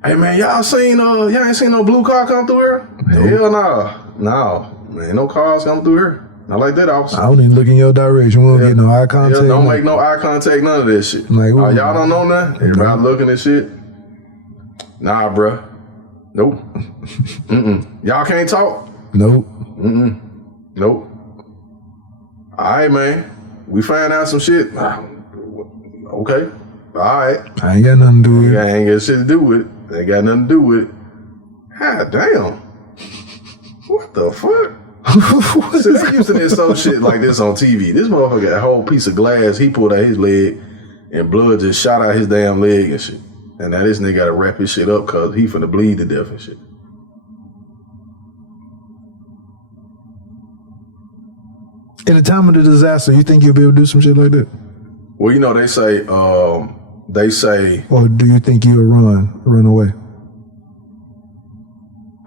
Hey, man, y'all ain't seen no blue car come through here? Nope. Hell no. No, man, no cars come through here. Not like that, officer. I don't even look in your direction. We don't get no eye contact. Yeah, don't make no eye contact, none of that shit. Like, y'all don't know nothing? Everybody looking at shit? Nah, bruh. Nope. Y'all can't talk? Nope. Nope. All right, man. We find out some shit. Okay. All right. I ain't got nothing to do with it. I ain't got shit to do with it. Ain't got nothing to do with it. God damn. What the fuck? See, they used to this some shit like this on TV. This motherfucker got a whole piece of glass. He pulled out his leg and blood just shot out his damn leg and shit. And now this nigga got to wrap his shit up because he finna bleed to death and shit. In the time of the disaster, you think you'll be able to do some shit like that? Well, you know, they say, or do you think you'll run away?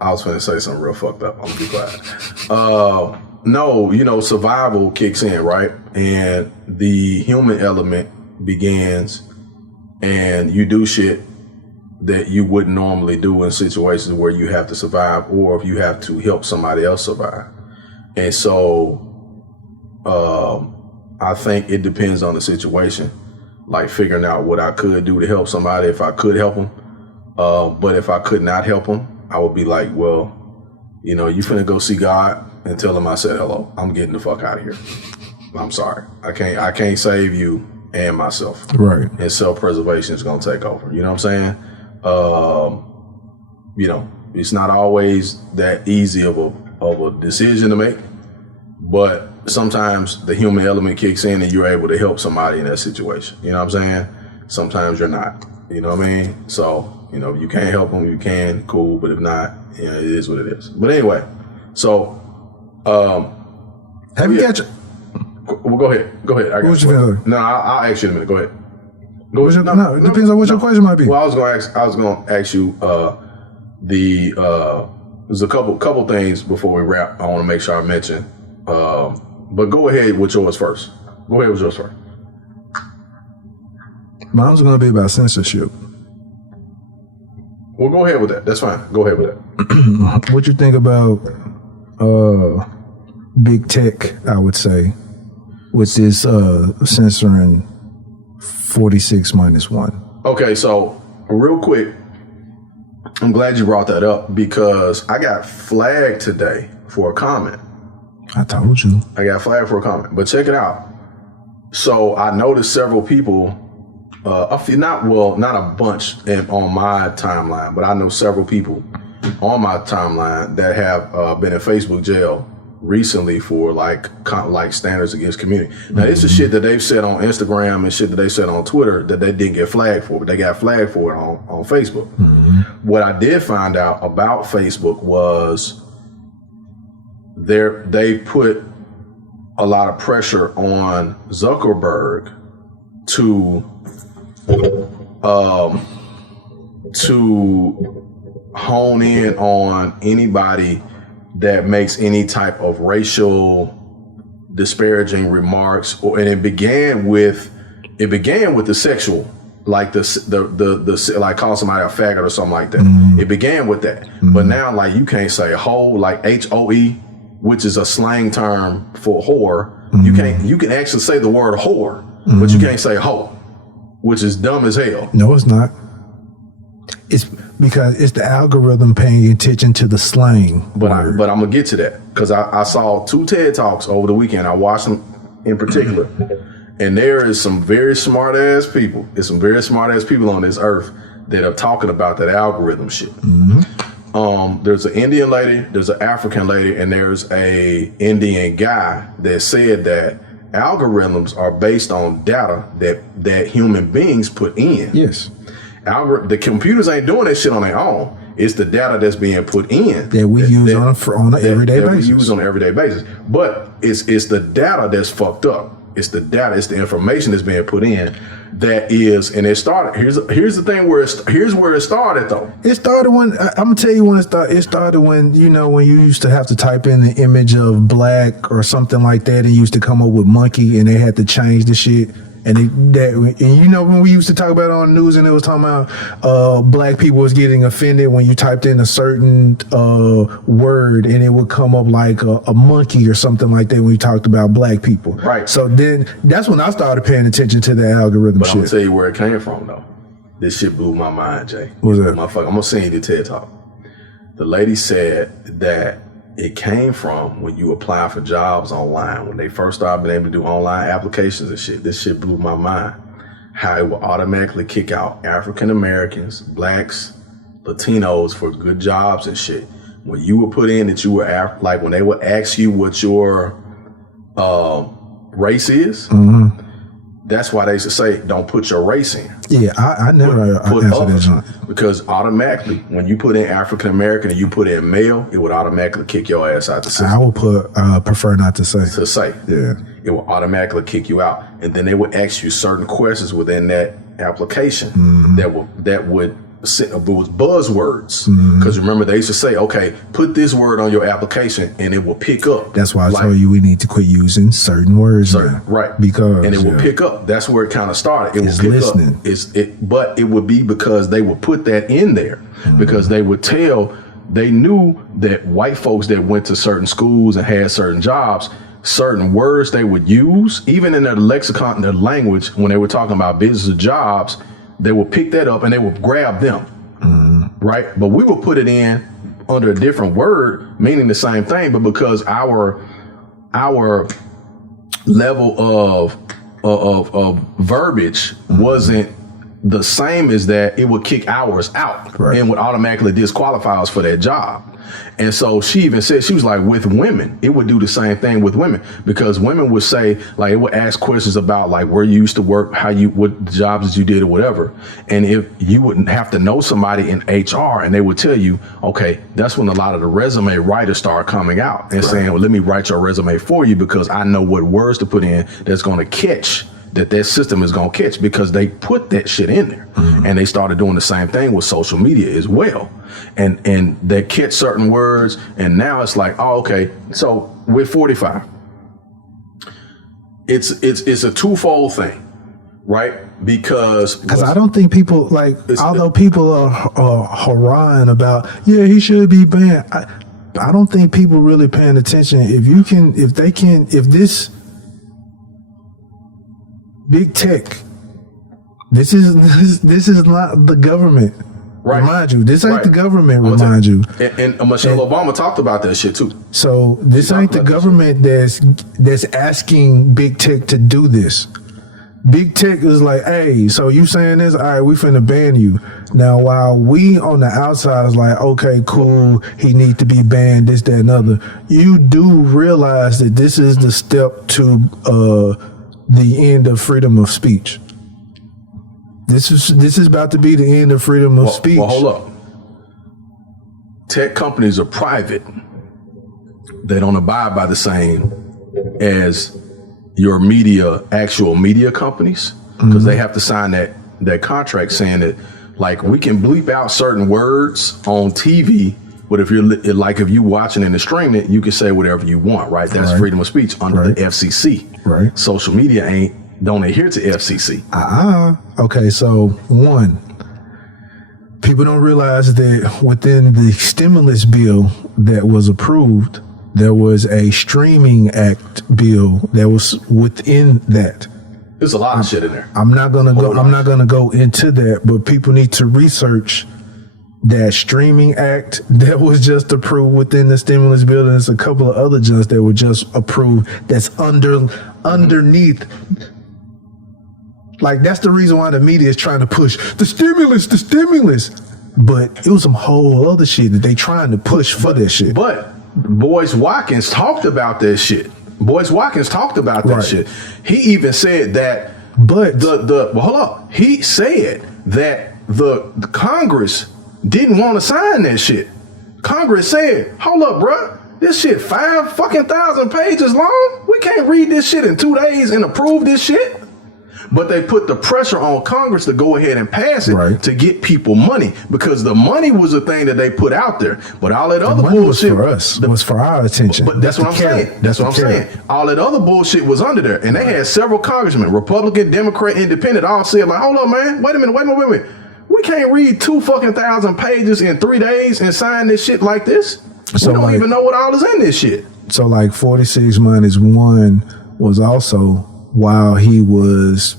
I was finna say something real fucked up. I'm gonna be quiet. No, you know, survival kicks in, right? And the human element begins and you do shit that you wouldn't normally do in situations where you have to survive or if you have to help somebody else survive. And so I think it depends on the situation, like figuring out what I could do to help somebody if I could help them. But if I could not help them, I would be like, well, you know, you finna go see God and tell him I said hello. I'm getting the fuck out of here. I'm sorry. I can't save you and myself. Right. And self-preservation is gonna take over. You know what I'm saying? You know, it's not always that easy of a decision to make, but sometimes the human element kicks in and you're able to help somebody in that situation. You know what I'm saying? Sometimes you're not. You know what I mean? So, you know, if you can't help them, you can, cool. But if not, you know, it is what it is. But anyway, so have you got your... Well, go ahead. I got you. No, I'll ask you in a minute. Go ahead. Go ahead. No, it depends on what your question might be. Well, I was gonna ask you there's a couple things before we wrap. I want to make sure I mention. But go ahead with yours first. Mine's going to be about censorship. Well, go ahead with that. That's fine. Go ahead with that. What you think about big tech, I would say, with this censoring 46 minus 1? Okay, so real quick, I'm glad you brought that up because I got flagged today for a comment. I told you. I got flagged for a comment, but check it out. So I noticed several people, not a bunch on my timeline, but I know several people on my timeline that have been in Facebook jail recently for like standards against community. Now, this is shit that they've said on Instagram and shit that they said on Twitter that they didn't get flagged for, but they got flagged for it on Facebook. What I did find out about Facebook was they put a lot of pressure on Zuckerberg to hone in on anybody that makes any type of racial disparaging remarks, and it began with the sexual, like the like calling somebody a faggot or something like that. It began with that, but now like you can't say hoe, like HOE, which is a slang term for whore. You can actually say the word whore, but you can't say hoe, which is dumb as hell. No, it's not. It's because it's the algorithm paying attention to the slang. But I'm gonna get to that because I saw 2 TED Talks over the weekend. I watched them in particular, and there is some very smart ass people. There's some very smart ass people on this earth that are talking about that algorithm shit. There's an Indian lady, there's an African lady, and there's a Indian guy that said that algorithms are based on data that human beings put in. Yes. The computers ain't doing that shit on their own. It's the data that's being put in that we use on an everyday basis. We use on an everyday basis. But it's the data that's fucked up. It's the data, it's the information that's being put in that is, and it started. Here's the thing here's where it started though. It started when I'm gonna tell you when it started. It started when when you used to have to type in the image of black or something like that, and you used to come up with monkey, and they had to change the shit. And when we used to talk about it on the news, and it was talking about black people was getting offended when you typed in a certain word, and it would come up like a monkey or something like that when we talked about black people. Right. So then that's when I started paying attention to the algorithm but shit. I'm gonna tell you where it came from though. This shit blew my mind, Jay. What's that? I'm gonna send you the TED Talk. The lady said that it came from when you apply for jobs online, when they first started being able to do online applications and shit. This shit blew my mind. How it will automatically kick out African Americans, blacks, Latinos for good jobs and shit. When you would put in that you were like when they would ask you what your race is, that's why they used to say don't put your race in. Yeah, I never answered that. Because automatically, when you put in African American and you put in male, it would automatically kick your ass out the system. I would prefer not to say. Yeah. It will automatically kick you out. And then they would ask you certain questions within that application that would was buzzwords. Because remember, they used to say, okay, put this word on your application and it will pick up. That's why I told you we need to quit using certain words. Right. Because and it will pick up. That's where it kind of started. It will pick listening. Up. But it would be because they would put that in there because they would they knew that white folks that went to certain schools and had certain jobs, certain words they would use, even in their lexicon, their language, when they were talking about business or jobs, they would pick that up and they would grab them, right? But we would put it in under a different word, meaning the same thing, but because our level of verbiage wasn't the same as that, it would kick ours out and would automatically disqualify us for that job. And so she even said, she was like, with women, it would do the same thing with women, because women would say, like, it would ask questions about like where you used to work, what jobs that you did or whatever. And if you wouldn't have to know somebody in HR, and they would tell you, okay, that's when a lot of the resume writers start coming out and saying, well, let me write your resume for you because I know what words to put in that's going to catch that system is going to catch, because they put that shit in there. And they started doing the same thing with social media as well. And they catch certain words, and now it's like, oh, okay. So with 45, it's a twofold thing, right? Because I don't think people, like, although people are haranguing about, yeah, he should be banned. I don't think people really paying attention. If this big tech, this is not the government. Right. Remind you, this ain't the government. Remind you, and Michelle Obama talked about that shit too. So this ain't the government that's asking big tech to do this. Big tech is like, hey, so you saying this? All right, we finna ban you. Now, while we on the outside is like, okay, cool, he need to be banned, this, that, and other. You do realize that this is the step to the end of freedom of speech. This is about to be the end of freedom of speech. Well, hold up. Tech companies are private. They don't abide by the same as your actual media companies, because they have to sign that contract saying that, like, we can bleep out certain words on TV, but if you watching and streaming it, you can say whatever you want, right? That's freedom of speech under the FCC. Right. Social media don't adhere to FCC. Okay, so one, people don't realize that within the stimulus bill that was approved, there was a streaming act bill that was within that. There's a lot of shit in there. I'm not gonna go into that, but people need to research that streaming act that was just approved within the stimulus bill, and there's a couple of other judges that were just approved that's underneath. Like, that's the reason why the media is trying to push the stimulus. But it was some whole other shit that they trying to push for that shit. But Boyce Watkins talked about that shit. Shit. He even said that. But hold up. He said that the Congress didn't want to sign that shit. Congress said, hold up, bruh. This shit 5,000 pages long. We can't read this shit in 2 days and approve this shit. But they put the pressure on Congress to go ahead and pass it to get people money, because the money was the thing that they put out there. But all that other bullshit was for our attention. But that's what I'm saying. That's what I'm saying. All that other bullshit was under there. And they had several congressmen, Republican, Democrat, Independent, all said, like, hold up, man. Wait a minute. We can't read 2,000 pages in 3 days and sign this shit like this. So we don't even know what all is in this shit. So, like, 46 minus 1 was also, while he was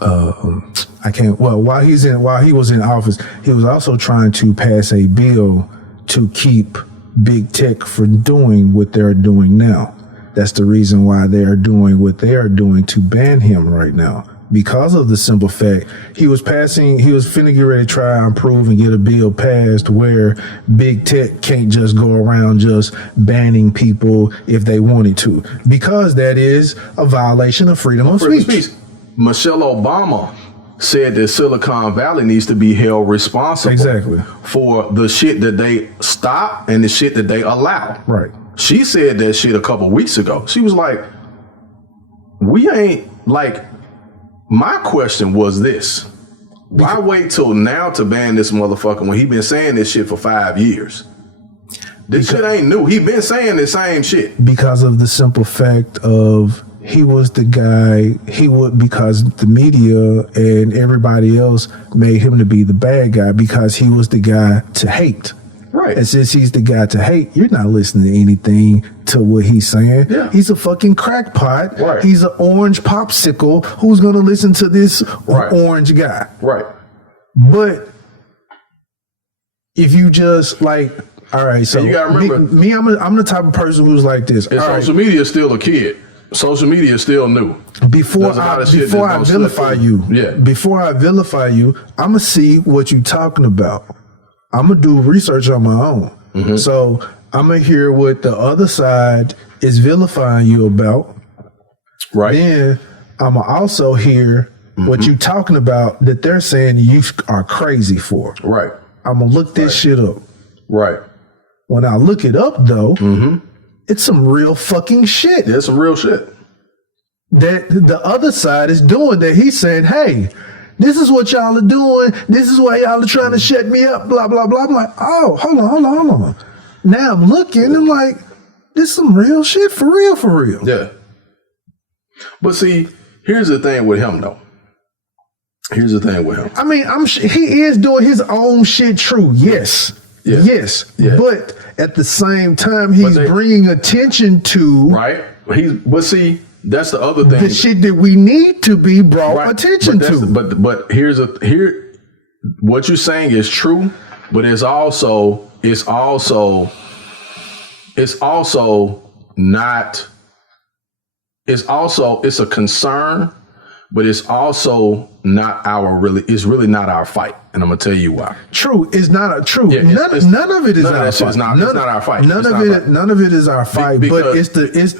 while he was in office, he was also trying to pass a bill to keep big tech from doing what they're doing now. That's the reason why they are doing what they are doing to ban him right now. Because of the simple fact he was finna get ready to try and improve and get a bill passed where big tech can't just go around just banning people if they wanted to, because that is a violation of freedom of speech. Michelle Obama said that Silicon Valley needs to be held responsible for the shit that they stop and the shit that they allow. Right. She said that shit a couple weeks ago. She was like, we ain't, like, my question was this. Why wait till now to ban this motherfucker when he been saying this shit for 5 years? This shit ain't new. He been saying the same shit. Because of the simple fact of he was the guy, because the media and everybody else made him to be the bad guy, because he was the guy to hate. Right. And since he's the guy to hate, you're not listening to anything to what he's saying. Yeah. He's a fucking crackpot. Right. He's an orange popsicle. Who's going to listen to this orange guy? Right. But if you just like, all right, so you gotta remember, me, I'm the type of person who's like this. Social media is still a kid. Social media is still new. Before I vilify you, I'm gonna see what you talking about. I'm gonna do research on my own. Mm-hmm. So I'm gonna hear what the other side is vilifying you about. Right. Then I'm gonna also hear what you talking about that they're saying you are crazy for. Right. I'm gonna look this shit up. Right. When I look it up, though, it's some real fucking shit. Yeah, it's some real shit. that the other side is doing that. He's saying, hey, this is what y'all are doing. This is why y'all are trying to shut me up, blah, blah, blah. I'm like, oh, hold on. Now I'm looking, I'm like, this some real shit, for real. Yeah. But see, here's the thing with him, though. I mean, he is doing his own shit true. Yes. Yeah. Yes. Yeah. But at the same time, he's bringing attention to. Right. But see, that's the other thing. The shit that we need to be brought attention to. But here, what you're saying is true, but it's also a concern, but it's also not it's really not our fight. And I'm gonna tell you why. True, it's not a true. Yeah, none of it is our fight. It's not our fight. None of it is our fight. But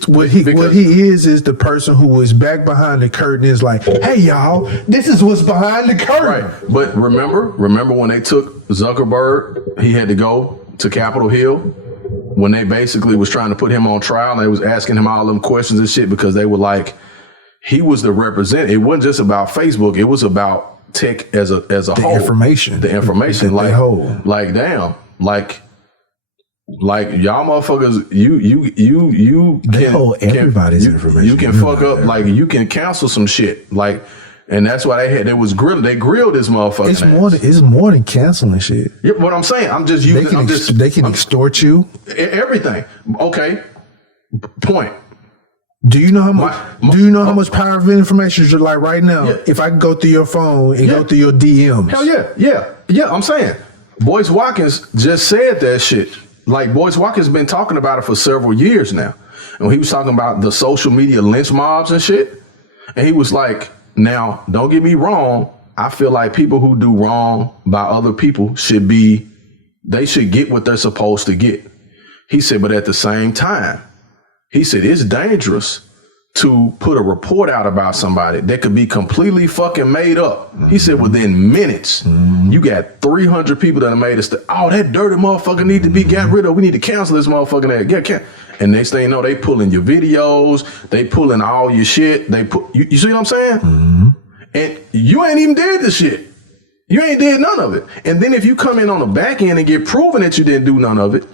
what he is the person who is back behind the curtain is like, hey y'all, this is what's behind the curtain. Right. But remember when they took Zuckerberg, he had to go to Capitol Hill when they basically was trying to put him on trial. And they was asking him all them questions and shit because they were like, he was the representative. It wasn't just about Facebook. It was about tech as a whole. Information. The information. Like whole. Like damn. Like y'all motherfuckers, you can hold everybody's information. You can fuck up, like you can cancel some shit. Like, and that's why they grilled this motherfucker. It's more than canceling shit. Yeah, what I'm saying, I'm just using they can extort you. Everything. Okay. Point. Do you know how much power of information is like right now? Yeah. If I go through your phone and go through your DMs. Hell yeah. I'm saying, Boyce Watkins just said that shit. Like Boyce Watkins been talking about it for several years now. And he was talking about the social media lynch mobs and shit. And he was like, now, don't get me wrong. I feel like people who do wrong by other people should get what they're supposed to get. He said, but at the same time, he said, it's dangerous to put a report out about somebody that could be completely fucking made up. He said, within minutes, you got 300 people that have made us, that dirty motherfucker need to be got rid of. We need to cancel this motherfucker. And next thing you know, they pulling your videos, they pulling all your shit. You see what I'm saying? And you ain't even did the shit. You ain't did none of it. And then if you come in on the back end and get proven that you didn't do none of it,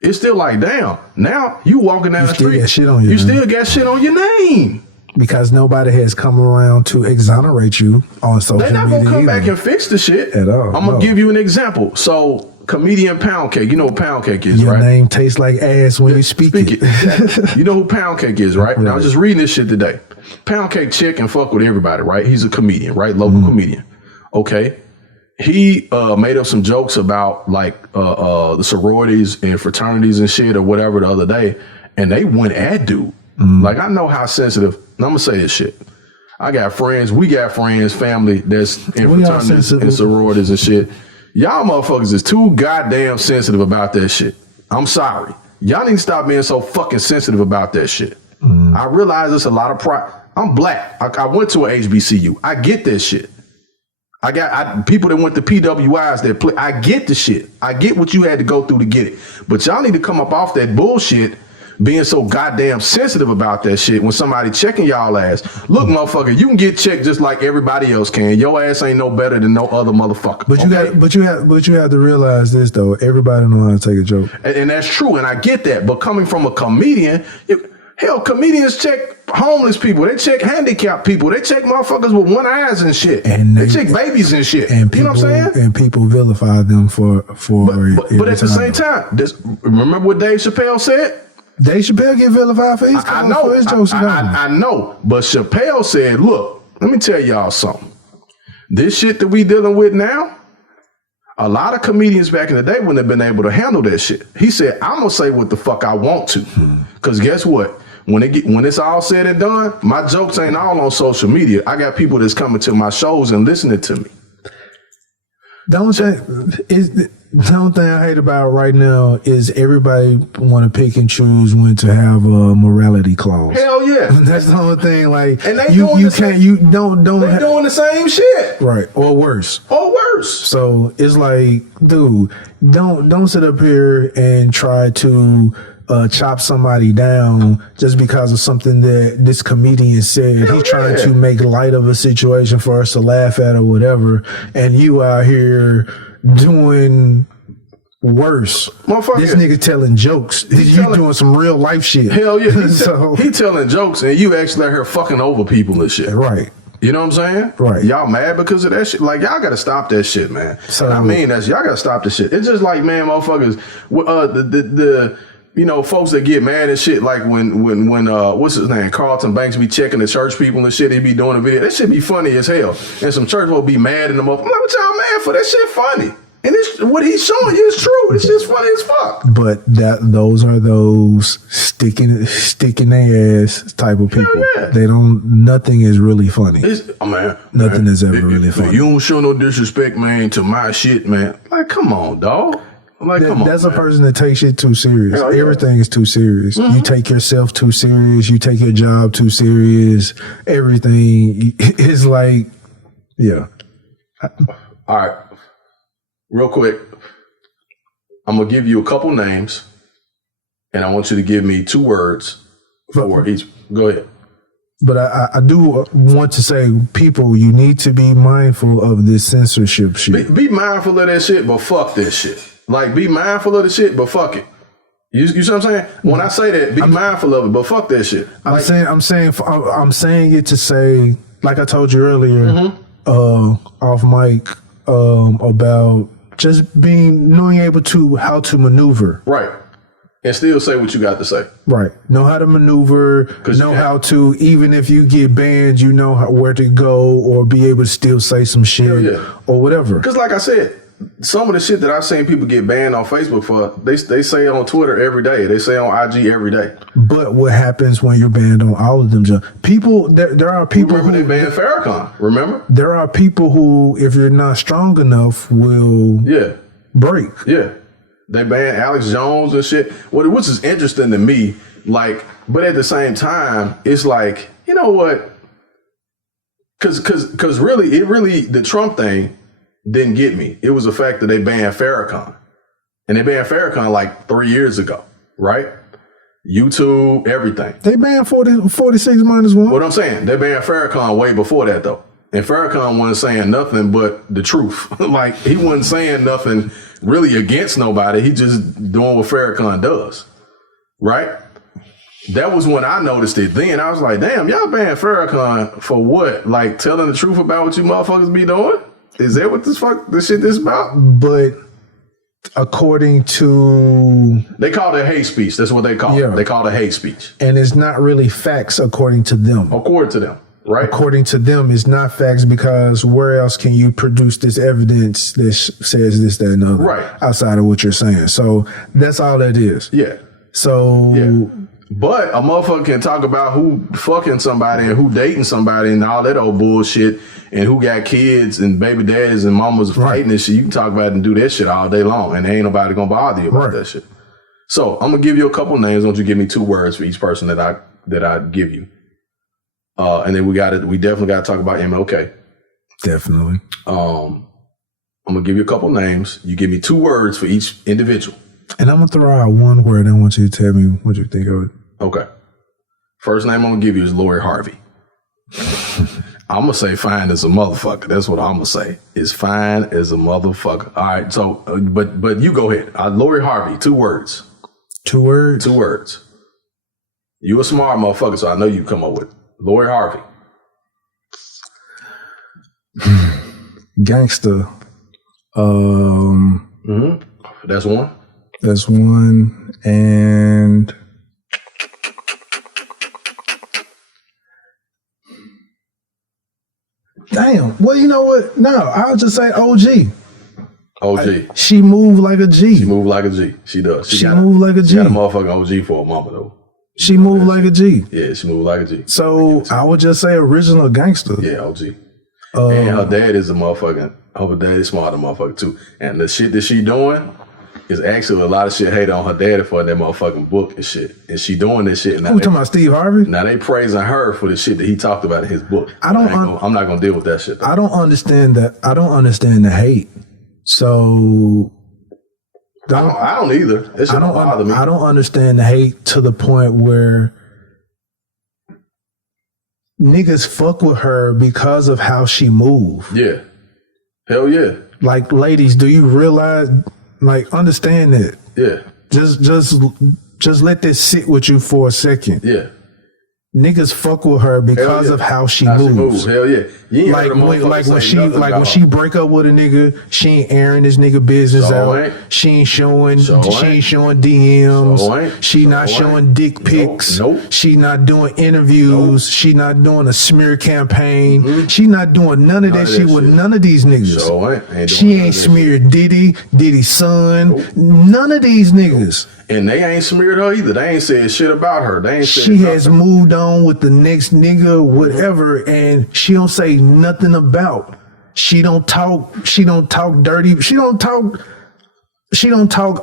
it's still like, damn, now you walking down the street, you still got shit on your name. Because nobody has come around to exonerate you on social media. They're not going to come back and fix the shit. At all. I'm going to give you an example. So, comedian Pound Cake, you know what Pound Cake is, your right? Your name tastes like ass when you speak it. You know who Pound Cake is, right? Now, I was just reading this shit today. Pound Cake chick and fuck with everybody, right? He's a comedian, right? Local comedian. Okay. He made up some jokes about like the sororities and fraternities and shit or whatever the other day, and they went at dude. Like, I know how sensitive. And I'm gonna say this shit. We got friends, family that's in fraternities and sororities and shit. Y'all motherfuckers is too goddamn sensitive about that shit. I'm sorry. Y'all need to stop being so fucking sensitive about that shit. I realize there's a lot of pride. I'm black. I went to a HBCU. I get that shit. I got people that went to PWIs that play. I get the shit. I get what you had to go through to get it. But y'all need to come up off that bullshit being so goddamn sensitive about that shit when somebody checking y'all ass. Look, motherfucker, you can get checked just like everybody else can. Your ass ain't no better than no other motherfucker. But you have to realize this though. Everybody know how to take a joke. And that's true. And I get that. But coming from a comedian, hell, comedians check homeless people. They check handicapped people. They check motherfuckers with one eyes and shit. And they check babies and shit. And people, you know what I'm saying? And people vilify them for. But at the same time, remember what Dave Chappelle said? Dave Chappelle get vilified for his jokes. I know. But Chappelle said, look, let me tell y'all something. This shit that we dealing with now, a lot of comedians back in the day wouldn't have been able to handle that shit. He said, I'm gonna say what the fuck I want to. Cause guess what? When it's all said and done, my jokes ain't all on social media. I got people that's coming to my shows and listening to me. The only thing I hate about right now is everybody want to pick and choose when to have a morality clause. Hell yeah, that's the only thing. Like, and they doing the same shit, right? Or worse. So it's like, dude, don't sit up here and try to chop somebody down just because of something that this comedian said. He's trying to make light of a situation for us to laugh at or whatever, and you out here doing worse. This nigga telling jokes. You doing some real life shit. Hell yeah. He telling jokes and you actually out here fucking over people and shit. Right. You know what I'm saying? Right. Y'all mad because of that shit? Like, y'all gotta stop that shit, man. So, I mean, y'all gotta stop the shit. It's just like, man, motherfuckers, you know, folks that get mad and shit, like when what's his name, Carlton Banks be checking the church people and shit, he be doing a video. That shit be funny as hell. And some church folk be mad in them up. I'm like, what y'all mad for? That shit funny. And it's, what he's showing you is true. It's just funny as fuck. But those are those sticking their ass type of people. Yeah. They don't. Nothing is really funny. Nothing is ever really funny. You don't show no disrespect, man, to my shit, man. Like, come on, dog. Like, come on. That's a person that takes shit too serious. Yeah. Everything is too serious. Mm-hmm. You take yourself too serious. You take your job too serious. Everything is like, yeah. All right. Real quick, I'm going to give you a couple names, and I want you to give me 2 words for each. Go ahead. But I do want to say, people, you need to be mindful of this censorship shit. Be mindful of that shit, but fuck that shit. Like, be mindful of the shit, but fuck it. You see what I'm saying? When I say that, be mindful of it, but fuck that shit. Like, I'm saying it to say, like I told you earlier, off mic, about just knowing how to maneuver. Right. And still say what you got to say. Right. Know how to maneuver, how to, even if you get banned, you know where to go or be able to still say some shit or whatever. Because like I said, some of the shit that I've seen people get banned on Facebook for, they say on Twitter every day. They say on IG every day. But what happens when you're banned on all of them? People, there are people they banned Farrakhan, remember? There are people who, if you're not strong enough, will break. Yeah. They banned Alex Jones and shit. Which is interesting to me. Like, but at the same time, it's like, you know what? Because really, the Trump thing didn't get me. It was the fact that they banned Farrakhan. And they banned Farrakhan like 3 years ago, right? YouTube, everything. They banned 46 minus 1. What I'm saying, they banned Farrakhan way before that, though. And Farrakhan wasn't saying nothing but the truth. Like, he wasn't saying nothing really against nobody. He just doing what Farrakhan does, right? That was when I noticed it. Then I was like, damn, y'all banned Farrakhan for what? Like, telling the truth about what you motherfuckers be doing? Is that what this shit is about? But according to... They call it hate speech. That's what they call it. They call it hate speech. And it's not really facts according to them. According to them, right? According to them, it's not facts because where else can you produce this evidence that says this, that, and the other? Right. Outside of what you're saying. So that's all that is. Yeah. So... Yeah. But a motherfucker can talk about who fucking somebody and who dating somebody and all that old bullshit and who got kids and baby daddies and mamas fighting and shit. You can talk about it and do that shit all day long and ain't nobody gonna bother you about that shit. So I'm gonna give you a couple names. I want you to give me 2 words for each person that I give you. And then we definitely gotta talk about MLK. Definitely. I'm gonna give you a couple names. You give me 2 words for each individual. And I'm going to throw out 1 word. I want you to tell me what you think of it. Okay. First name I'm going to give you is Lori Harvey. I'm going to say fine as a motherfucker. That's what I'm going to say. Is fine as a motherfucker. All right. So, but you go ahead. Lori Harvey, 2 words. 2 words? 2 words. You a smart motherfucker, so I know you come up with Lori Harvey. Gangster. That's 1. That's 1. And damn. Well, you know what? No, I'll just say OG. OG. She moved like a G. She moved like a G. She does. She moved like a G. She got a motherfucking OG for a mama, though. She moved like a G. Yeah, she moved like a G. So I would just say original gangster. Yeah, OG. And her dad is a motherfucking, her dad is smart, a motherfucker, too. And the shit that she doing is actually a lot of shit hate on her daddy for that motherfucking book and shit. And she doing this shit. Who talking about Steve Harvey? Now they praising her for the shit that he talked about in his book. I'm not gonna deal with that shit, though. I don't understand that. I don't understand the hate. So I don't either. It shit don't bother me. I don't understand the hate to the point where niggas fuck with her because of how she move. Yeah. Hell yeah. Like, ladies, do you realize, like, understand that? Yeah. Just let this sit with you for a second. Yeah. Niggas fuck with her because of how she moves. Hell yeah. You ain't Like when she she break up with a nigga, she ain't airing this nigga business out. She ain't showing DMs. She not showing dick pics. Nope. She not doing interviews. She not doing a smear campaign. She not doing none of that shit with none of these niggas. She ain't smeared Diddy's son. None of these niggas. And they ain't smeared her either. They ain't said shit about her. They ain't said she has moved on with the next nigga, whatever, and she don't say nothing about. She don't talk dirty. She don't talk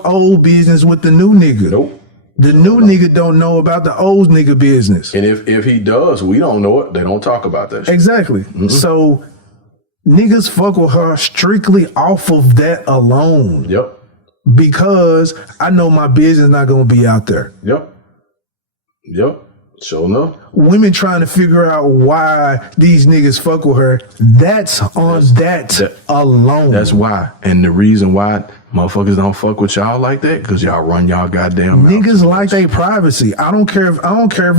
old business with the new nigga. Nope. The new nigga don't know about the old nigga business. And if he does, we don't know it. They don't talk about that shit. Exactly. So niggas fuck with her strictly off of that alone. Yep. Because I know my business not gonna be out there. Yep. Sure enough. Women trying to figure out why these niggas fuck with her. That's that alone. That's why. And the reason why motherfuckers don't fuck with y'all like that, because y'all run y'all goddamn mouth. Niggas like their privacy. I don't care if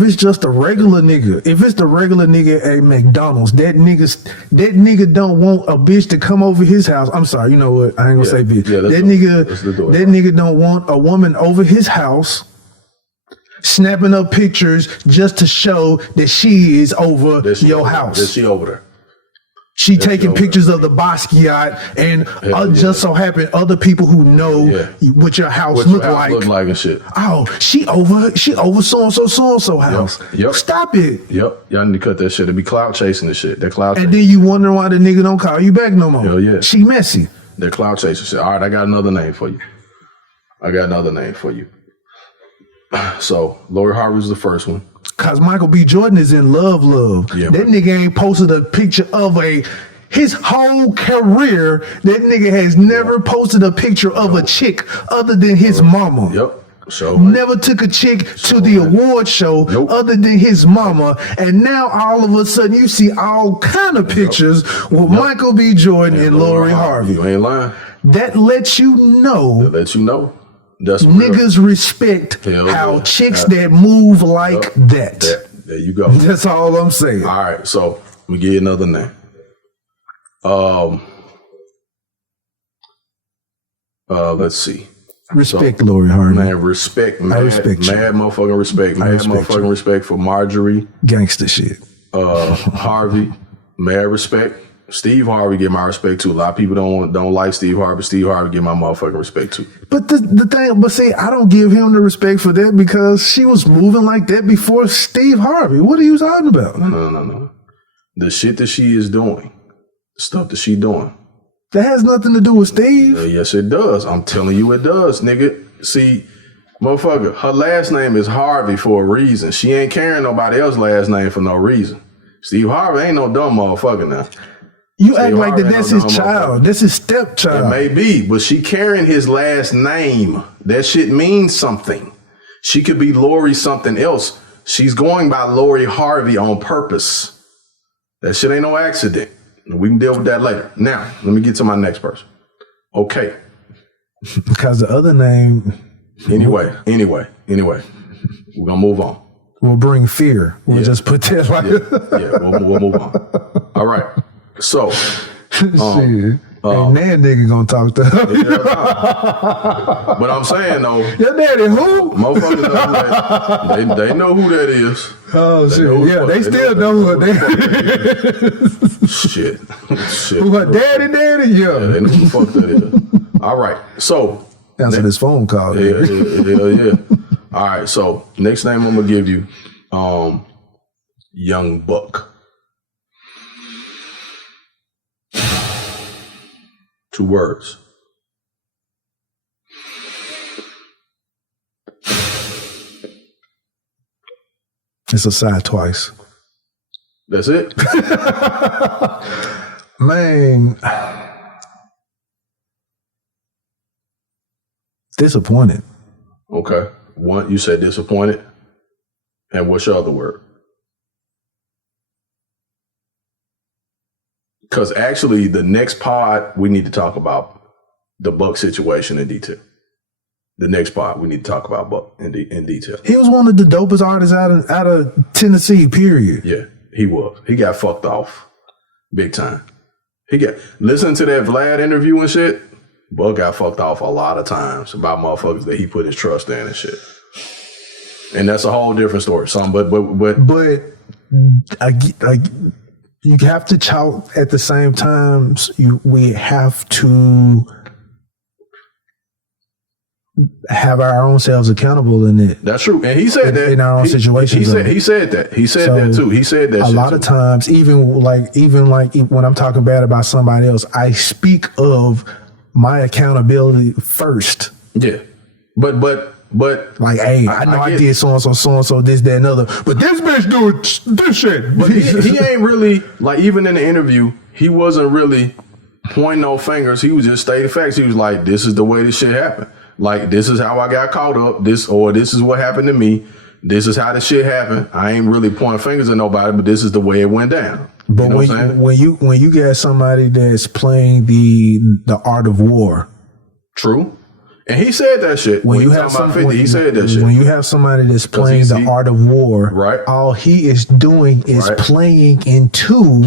it's just a regular nigga. If it's the regular nigga at McDonald's, that nigga don't want a bitch to come over his house. I'm sorry, you know what? I ain't gonna say bitch. Yeah, that nigga don't want a woman over his house snapping up pictures just to show that she is over your house. That she over there. She taking pictures of the Basquiat and just so happen other people who know what your house look like and shit. Oh, she over so-and-so house. Yep. Stop it. Yep. Y'all need to cut that shit. It be cloud chasing this shit. That cloud And then you wondering why the nigga don't call you back no more. Hell yeah. She messy. That cloud chasing shit. All right, I got another name for you. So, Lori Harvey's the first one. Cause Michael B. Jordan is in love. Yeah, that nigga ain't posted a picture of his whole career. That nigga has never posted a picture of a chick other than his mama. Yep. So never took a chick to the award show other than his mama. And now all of a sudden you see all kind of pictures with Michael B. Jordan and Lori Harvey. You ain't lying. That lets you know. That's niggas respect how chicks that move like that. There you go. That's all I'm saying. All right, so let me give you another name. Let's see. Respect Lori Harvey. Man, respect. I respect you. Mad motherfucking respect. Mad motherfucking respect for Marjorie. Gangster shit. Harvey. Mad respect. Steve Harvey get my respect too. A lot of people don't like Steve Harvey. Steve Harvey get my motherfucking respect too. But see, I don't give him the respect for that because she was moving like that before Steve Harvey. What are you talking about? No. The shit that she is doing, the stuff that she doing. That has nothing to do with Steve. Yes, it does. I'm telling you it does, nigga. See, motherfucker, her last name is Harvey for a reason. She ain't carrying nobody else's last name for no reason. Steve Harvey ain't no dumb motherfucker now. You act like that's his child. That's his stepchild. It may be, but she carrying his last name. That shit means something. She could be Lori something else. She's going by Lori Harvey on purpose. That shit ain't no accident. We can deal with that later. Now, let me get to my next person. Okay. Because the other name... Anyway. We're going to move on. We'll bring fear. We'll just put that right. We'll move on. All right. So, ain't that nigga gonna talk to her. But I'm saying though, your daddy who? Motherfuckers know they know who that is. Oh shit! Yeah, they still know who that is. Shit. Who her daddy? Yeah, they know who the fuck that is. All right, so answer this phone call. Yeah. All right, so next name I'm gonna give you, Young Buck. 2 words. It's a side twice. That's it? Man. Disappointed. Okay. One, you said disappointed. And what's your other word? Because actually, the next pod, we need to talk about the Buck situation in detail. The next pod, we need to talk about Buck in detail. He was one of the dopest artists out of Tennessee, period. Yeah, he was. He got fucked off big time. Listen to that Vlad interview and shit. Buck got fucked off a lot of times about motherfuckers that he put his trust in and shit. And that's a whole different story. But you have to chalk at the same time. We have to have our own selves accountable in it. That's true. And he said that in our own situations. He said that. He said that too. He said that a lot of times, even like when I'm talking bad about somebody else, I speak of my accountability first. Yeah. But like, hey, I know I did so and so, this, that, and other, but this bitch doing this shit. But he ain't really, like, even in the interview, he wasn't really pointing no fingers. He was just stating facts. He was like, this is the way this shit happened. Like, this is how I got caught up. This is what happened to me. This is how the shit happened. I ain't really pointing fingers at nobody, but this is the way it went down. But you know when you get somebody that's playing the art of war, true. And he said that shit. When you have he said that shit. When you have somebody that's playing the art of war, right? All he is doing is playing into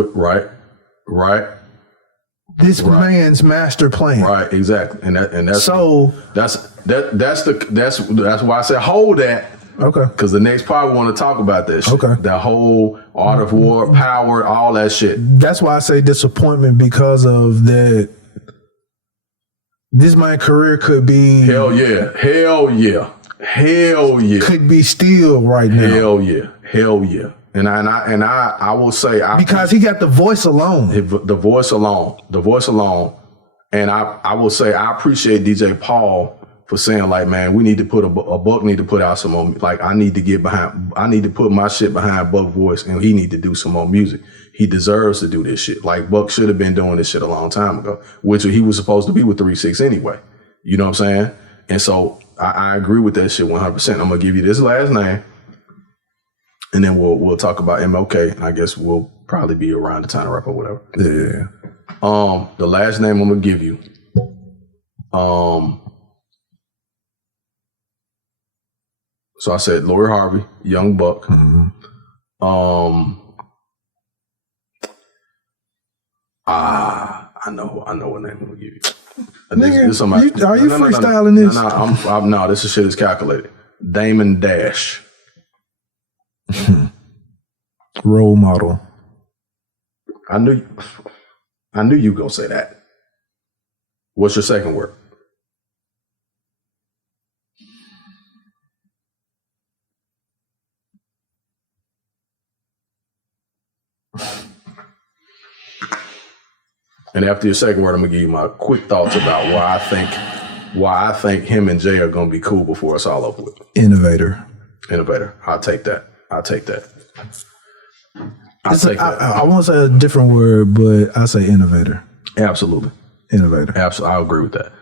it, right? This man's master plan, right? Exactly, and that's that's why I said hold that. Okay. Because the next part we want to talk about this shit. Okay. The whole art of war, power, all that shit. That's why I say disappointment, because of that. This man's career could be hell yeah. Could be still right now. Hell yeah. And I will say because he got the voice alone. The voice alone. And I will say I appreciate DJ Paul for saying, like, man, we need to put a Buck need to put out some more. Like, I need to put my shit behind Buck voice, and he need to do some more music. He deserves to do this shit. Like, Buck should have been doing this shit a long time ago, which he was supposed to be with 3-6 anyway. You know what I'm saying? And so I agree with that shit 100%. I'm gonna give you this last name, and then we'll talk about MLK. And I guess we'll probably be around the time to wrap or whatever. Yeah. The last name I'm gonna give you. So I said Lori Harvey, Young Buck. Mm-hmm. I know what name I'm gonna give you. Nigga, this somebody, are you freestyling this? No, this shit is calculated. Damon Dash. Role model. I knew you gonna say that. What's your second word? And after your second word, I'm gonna give you my quick thoughts about why I think him and Jay are gonna be cool before it's all over with. Innovator. I'll take that. I won't say a different word, but I say innovator. Absolutely. Innovator. Absolutely. I agree with that.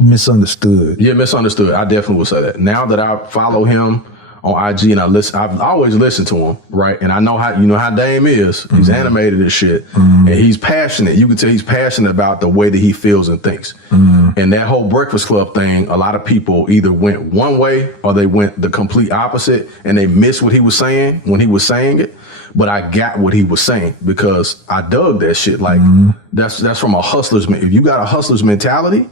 Misunderstood. Yeah, misunderstood. I definitely will say that. Now that I follow him on IG and I've always listened to him, right? And I know how Dame is. He's animated and shit. And he's passionate. You can tell he's passionate about the way that he feels and thinks. And that whole Breakfast Club thing, a lot of people either went one way or they went the complete opposite, and they missed what he was saying when he was saying it. But I got what he was saying because I dug that shit. Like, that's from a hustler's mentality. If you got a hustler's mentality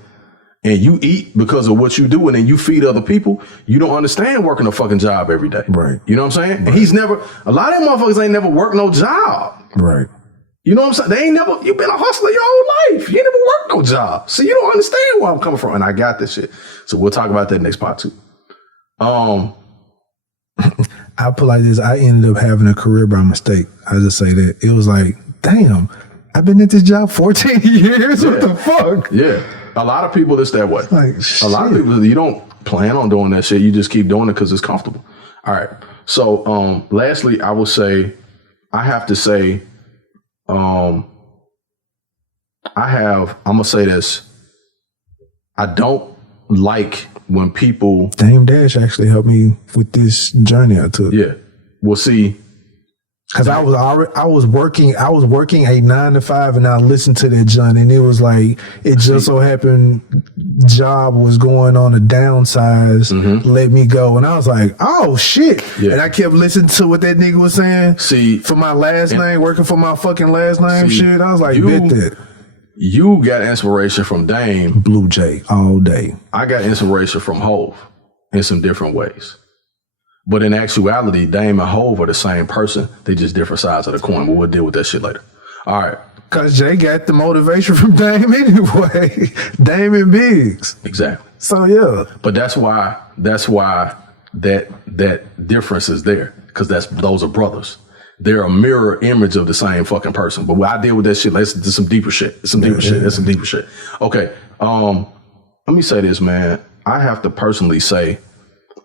and you eat because of what you do and then you feed other people, you don't understand working a fucking job every day. Right. You know what I'm saying? Right. And a lot of them motherfuckers ain't never worked no job. Right. You know what I'm saying? You've been a hustler your whole life. You ain't never worked no job. So you don't understand where I'm coming from. And I got this shit. So we'll talk about that next part too. I put like this. I ended up having a career by mistake. I just say that. It was like, damn, I've been at this job 14 years. Yeah. What the fuck? Yeah. A lot of people, it's that way. Like, a lot of people, you don't plan on doing that shit. You just keep doing it because it's comfortable. All right. So, lastly, I will say, I'm going to say this. I don't like when people. Dame Dash actually helped me with this journey I took. Yeah. Well, see. Cause I was working a 9 to 5 and I listened to that joint and it was like, it just so happened job was going on a downsize, let me go. And I was like, oh shit. Yeah. And I kept listening to what that nigga was saying. See, for my last name, working for my fucking last name shit. I was like, bet that. You got inspiration from Dame. Blue Jay all day. I got inspiration from Hove in some different ways. But in actuality, Dame and Hove are the same person. They just different sides of the coin. But we'll deal with that shit later. All right. Because Jay got the motivation from Dame anyway. Dame and Biggs. Exactly. So, yeah. But that's why that difference is there. Because those are brothers. They're a mirror image of the same fucking person. But when I deal with that shit, let's do some deeper shit. That's some deeper shit. Okay. Let me say this, man. I have to personally say,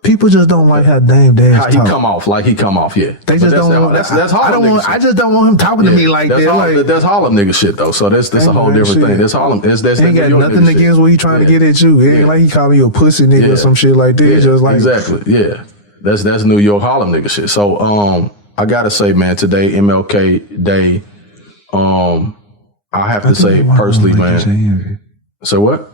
people just don't like how Dame Dash how he come off, yeah. They just don't. That's Harlem. I just don't want him talking to me like that. That's Harlem nigga shit though. So that's a whole different thing. That's Harlem. That's ain't got nothing against what he trying to get at you. It ain't like he calling you a pussy nigga or some shit like that. Just like exactly. Yeah. That's New York Harlem nigga shit. So I gotta say, man, today MLK Day. I have to say personally, man. So what?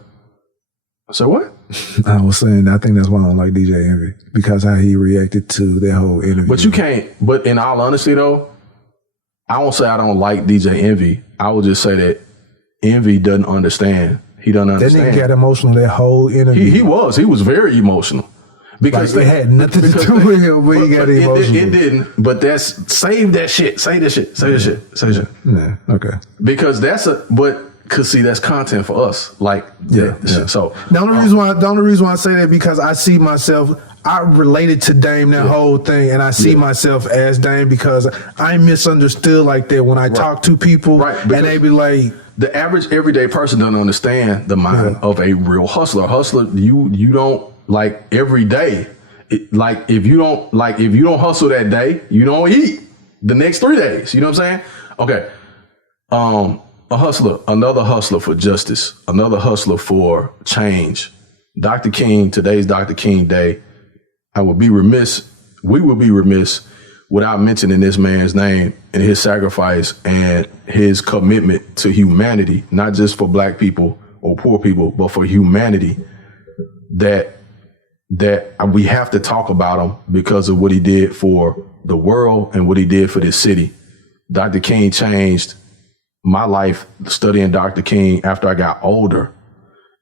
I was saying, I think that's why I don't like DJ Envy, because how he reacted to that whole interview. But you can't, but in all honesty though, I won't say I don't like DJ Envy. I will just say that Envy doesn't understand. He doesn't understand. That nigga got emotional that whole interview. He was very emotional. Because like it had nothing to do with him when he got emotional. It didn't, but save that shit. Say this shit. Nah, okay. Because cause see, that's content for us. Like, shit. So the only reason why I say that, because I see myself, I related to Dame that whole thing, and I see myself as Dame because I misunderstood like that when I talk to people, and they be like, the average everyday person doesn't understand the mind of a real hustler. Hustler, you don't like every day. Like if you don't hustle that day, you don't eat the next 3 days. You know what I'm saying? Okay. A hustler, another hustler for justice, another hustler for change. Dr. King, today's Dr. King Day. We would be remiss without mentioning this man's name and his sacrifice and his commitment to humanity, not just for black people or poor people, but for humanity, that we have to talk about him because of what he did for the world and what he did for this city. Dr. King changed my life studying Dr. King after I got older.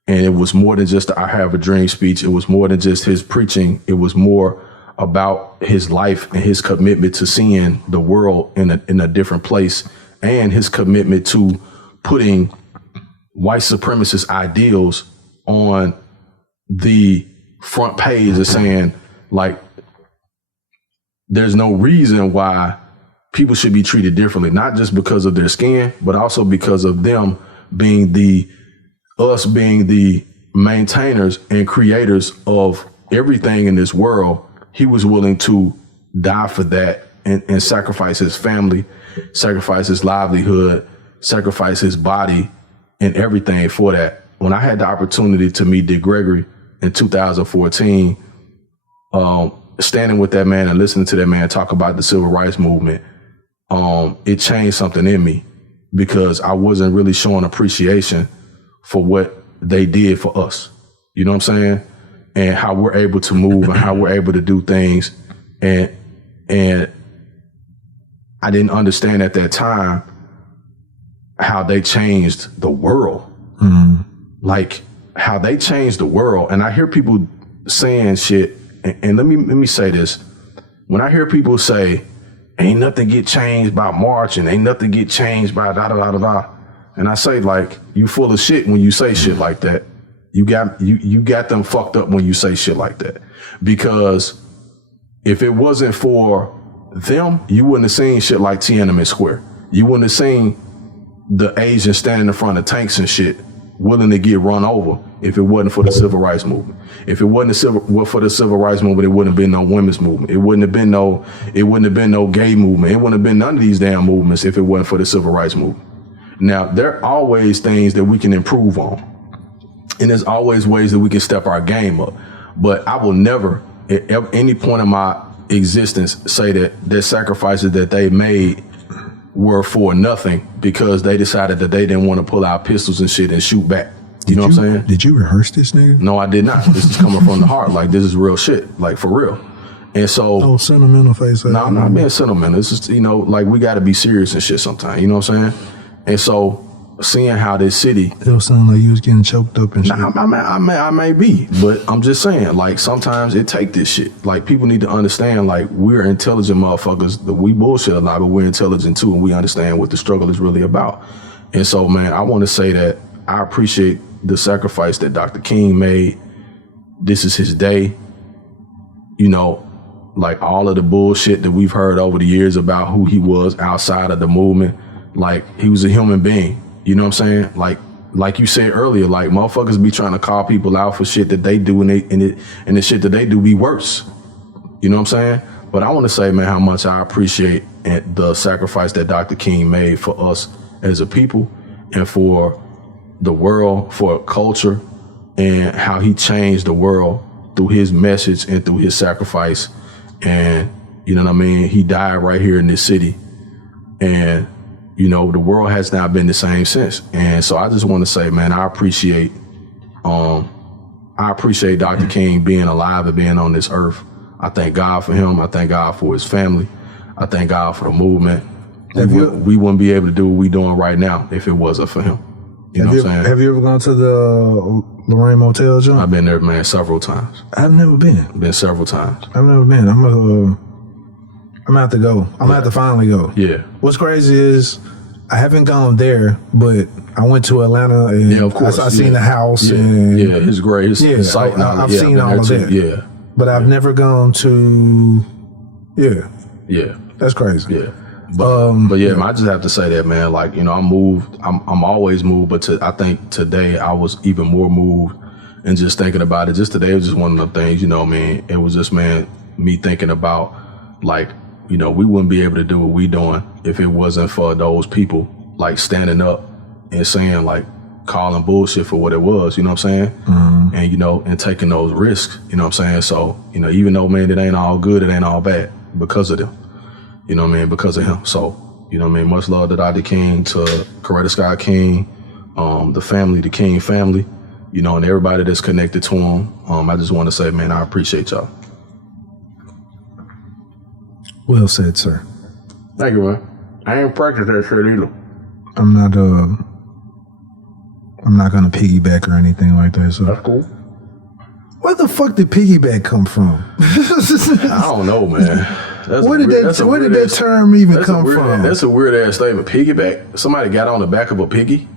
And it was more than just the I Have a Dream speech. It was more than just his preaching. It was more about his life and his commitment to seeing the world in a different place, and his commitment to putting white supremacist ideals on the front page of saying, like, there's no reason why people should be treated differently, not just because of their skin, but also because of them being the maintainers and creators of everything in this world. He was willing to die for that and sacrifice his family, sacrifice his livelihood, sacrifice his body and everything for that. When I had the opportunity to meet Dick Gregory in 2014, standing with that man and listening to that man talk about the civil rights movement, it changed something in me, because I wasn't really showing appreciation for what they did for us. You know what I'm saying? And how we're able to move and how we're able to do things. And I didn't understand at that time how they changed the world. Like how they changed the world. And I hear people saying shit, and let me say this. When I hear people say, ain't nothing get changed by marching, ain't nothing get changed by da-da-da-da-da. And I say, like, you full of shit when you say shit like that. You got them fucked up when you say shit like that. Because if it wasn't for them, you wouldn't have seen shit like Tiananmen Square. You wouldn't have seen the Asians standing in front of tanks and shit, willing to get run over, if it wasn't for the civil rights movement. If it wasn't for the civil rights movement, it wouldn't have been no women's movement. It wouldn't have been no gay movement. It wouldn't have been none of these damn movements if it wasn't for the civil rights movement. Now, there are always things that we can improve on. And there's always ways that we can step our game up. But I will never, at any point in my existence, say that the sacrifices that they made were for nothing because they decided that they didn't want to pull out pistols and shit and shoot back. You know what I'm saying? Did you rehearse this, nigga? No, I did not. This is coming from the heart. Like, this is real shit. Like, for real. And so... Oh, sentimental face. No, I'm not being sentimental. It's just, you know, like, we got to be serious and shit sometimes. You know what I'm saying? And so, seeing how this city... It don't sound like you was getting choked up and shit. Nah, I may be. But I'm just saying, like, sometimes it take this shit. Like, people need to understand, like, we're intelligent motherfuckers. We bullshit a lot, but we're intelligent, too, and we understand what the struggle is really about. And so, man, I want to say that I appreciate the sacrifice that Dr. King made. This is his day. You know, like all of the bullshit that we've heard over the years about who he was outside of the movement, like he was a human being. You know what I'm saying? Like you said earlier, like motherfuckers be trying to call people out for shit that they do and the shit that they do be worse. You know what I'm saying? But I want to say, man, how much I appreciate the sacrifice that Dr. King made for us as a people and for the world, for culture, and how he changed the world through his message and through his sacrifice. And, you know what I mean? He died right here in this city. And, you know, the world has not been the same since. And so I just want to say, man, I appreciate Dr. King being alive and being on this earth. I thank God for him. I thank God for his family. I thank God for the movement. We wouldn't be able to do what we're doing right now if it wasn't for him. You know what I'm saying? Have you ever gone to the Lorraine Motel, John? I've been there, man, several times. I've never been. Been several times. I've never been. I'm gonna have to go. I'm gonna have to finally go. Yeah. What's crazy is I haven't gone there, but I went to Atlanta and of course. I seen the house. Yeah, and it's great. It's the site. I've seen all of that. Yeah. But I've never gone to. Yeah. Yeah. That's crazy. Yeah. But yeah, man, I just have to say that, man, like, you know, I'm moved. I'm always moved, but I think today I was even more moved and just thinking about it. Just today was just one of the things, you know, man, it was just, man, me thinking about, like, you know, we wouldn't be able to do what we doing if it wasn't for those people, like, standing up and saying, like, calling bullshit for what it was, you know what I'm saying? Mm-hmm. And, you know, and taking those risks, you know what I'm saying? So, you know, even though, man, it ain't all good, it ain't all bad because of them. You know what I mean? Because of him. So, you know what I mean? Much love to Dr. King, to Coretta Scott King, the family, the King family, you know, and everybody that's connected to him. I just want to say, man, I appreciate y'all. Well said, sir. Thank you, man. I ain't practiced that shit either. I'm not gonna piggyback or anything like that. So that's cool. Where the fuck did piggyback come from? I don't know, man. Where did that term even come from? That's a weird ass statement. Piggyback? Somebody got on the back of a piggy?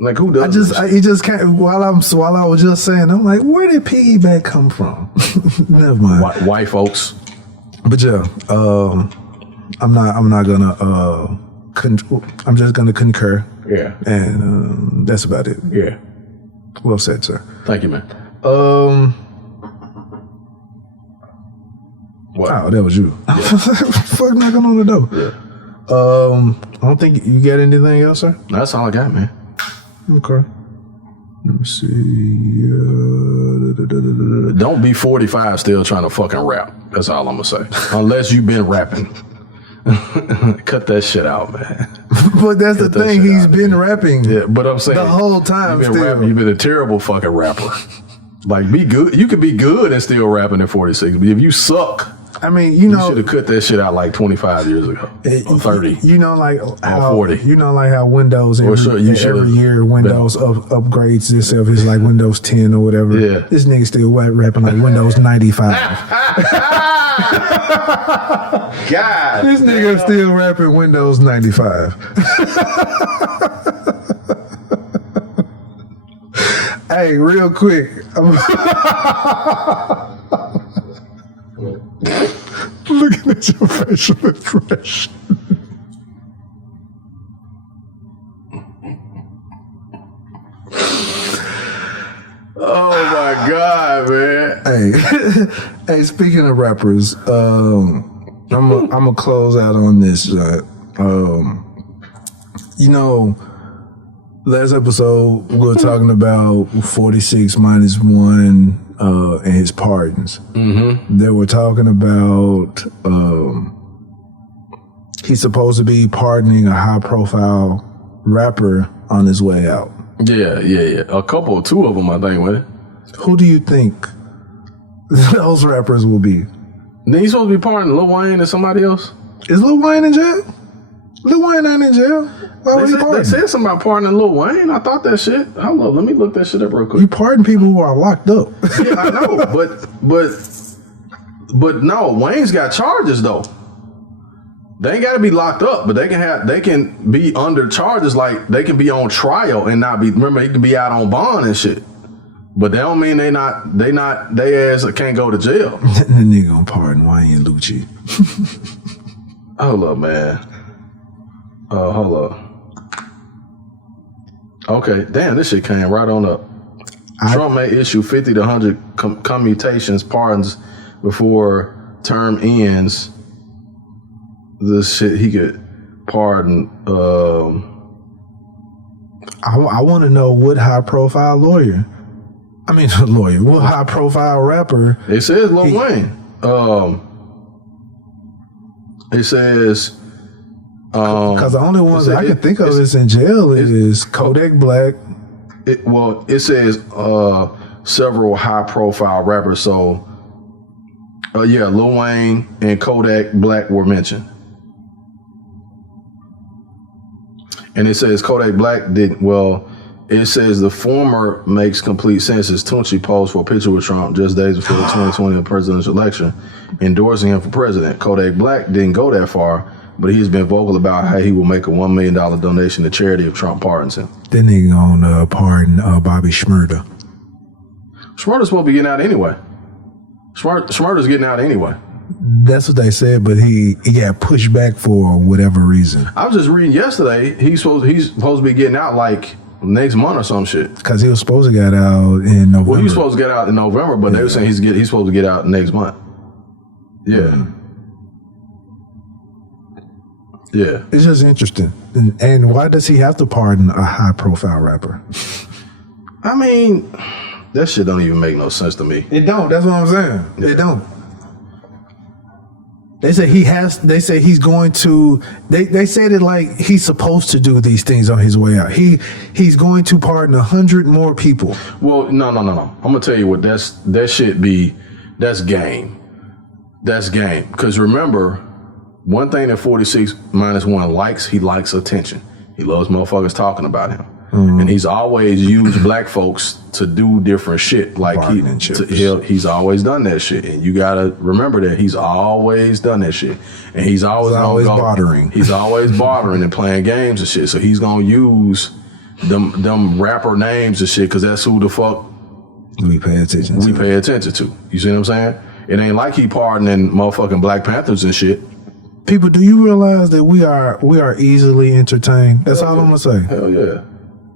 Like, who does? It just came while I was just saying. I'm like, where did piggyback come from? Never mind. White folks. But yeah, I'm not gonna. I'm just gonna concur. Yeah. And that's about it. Yeah. Well said, sir. Thank you, man. What? Oh, that was you. Yeah. Fuck knocking on the door. Yeah. I don't think you got anything else, sir? That's all I got, man. Okay. Let me see. Don't be 45 still trying to fucking rap. That's all I'm gonna say. Unless you've been rapping. Cut that shit out, man. But that's the thing. He's been rapping. Yeah, but I'm saying the whole time. You've been a terrible fucking rapper. Like, be good. You could be good and still rapping at 46. But if you suck, I mean, you know, should have cut that shit out like 25 years ago or 30. You know, like how 40. You know, like how Windows every year Windows upgrades itself. It's like Windows 10 or whatever. Yeah. This nigga still rapping like Windows 95. God, this nigga still rapping Windows 95. Hey, real quick. Looking at your facial expression. Oh my God, man. Hey, speaking of rappers, I'm gonna close out on this. You know, Last episode, we were talking about 46 minus 1 and his pardons. Mm-hmm. They were talking about he's supposed to be pardoning a high-profile rapper on his way out. Yeah. Two of them, I think, wasn't it? Who do you think those rappers will be? Then he's supposed to be pardoning Lil Wayne and somebody else? Is Lil Wayne in jail? Lil Wayne ain't in jail. Why would he pardon? They said something about pardoning Lil Wayne. I thought that shit. Hold on, let me look that shit up real quick. You pardon people who are locked up. Yeah, I know, but no, Wayne's got charges though. They ain't got to be locked up, but they can be under charges, like they can be on trial and not be. Remember, he can be out on bond and shit. But that don't mean they ass can't go to jail. The nigga gonna pardon Wayne Lucci. Hold up, man. Hold up. Okay, damn, this shit came right on up. Trump may issue 50 to 100 commutations pardons before term ends. This shit he could pardon. I want to know what high-profile lawyer. I mean, lawyer. What high-profile rapper? It says Lil Wayne. It says. Because the only ones I can think of is in jail is Kodak Black. It says several high-profile rappers. So, yeah, Lil Wayne and Kodak Black were mentioned. And it says Kodak Black didn't. Well, it says the former makes complete sense as Tunchi posed for a picture with Trump just days before the 2020 presidential election, endorsing him for president. Kodak Black didn't go that far, but he's been vocal about how he will make a $1 million donation to charity if Trump pardons him. Then they gonna pardon Bobby Shmurda. Shmurda's supposed to be getting out anyway. Shmurda's getting out anyway. That's what they said, but he got pushed back for whatever reason. I was just reading yesterday. He's supposed to be getting out like next month or some shit. Because he was supposed to get out in November. Well, he was supposed to get out in November, but they were saying he's supposed to get out next month. Yeah. Mm-hmm. Yeah. It's just interesting. And why does he have to pardon a high-profile rapper? I mean, that shit don't even make no sense to me. It don't. That's what I'm saying. Yeah. It don't. They say he's going to. They said it like he's supposed to do these things on his way out. He's going to pardon 100 more people. Well, no. I'm gonna tell you what. That's game. That's game. Because remember, one thing that 46 minus 1 likes, he likes attention. He loves motherfuckers talking about him. Mm-hmm. And he's always used black folks to do different shit. Like he's always done that shit. And you gotta remember that he's always done that shit. And he's always bartering. He's always bartering and playing games and shit. So he's gonna use them rapper names and shit because that's who the fuck we pay attention to. You see what I'm saying? It ain't like he pardoning motherfucking Black Panthers and shit. People, do you realize that we are easily entertained? That's all I'm gonna say. Hell yeah.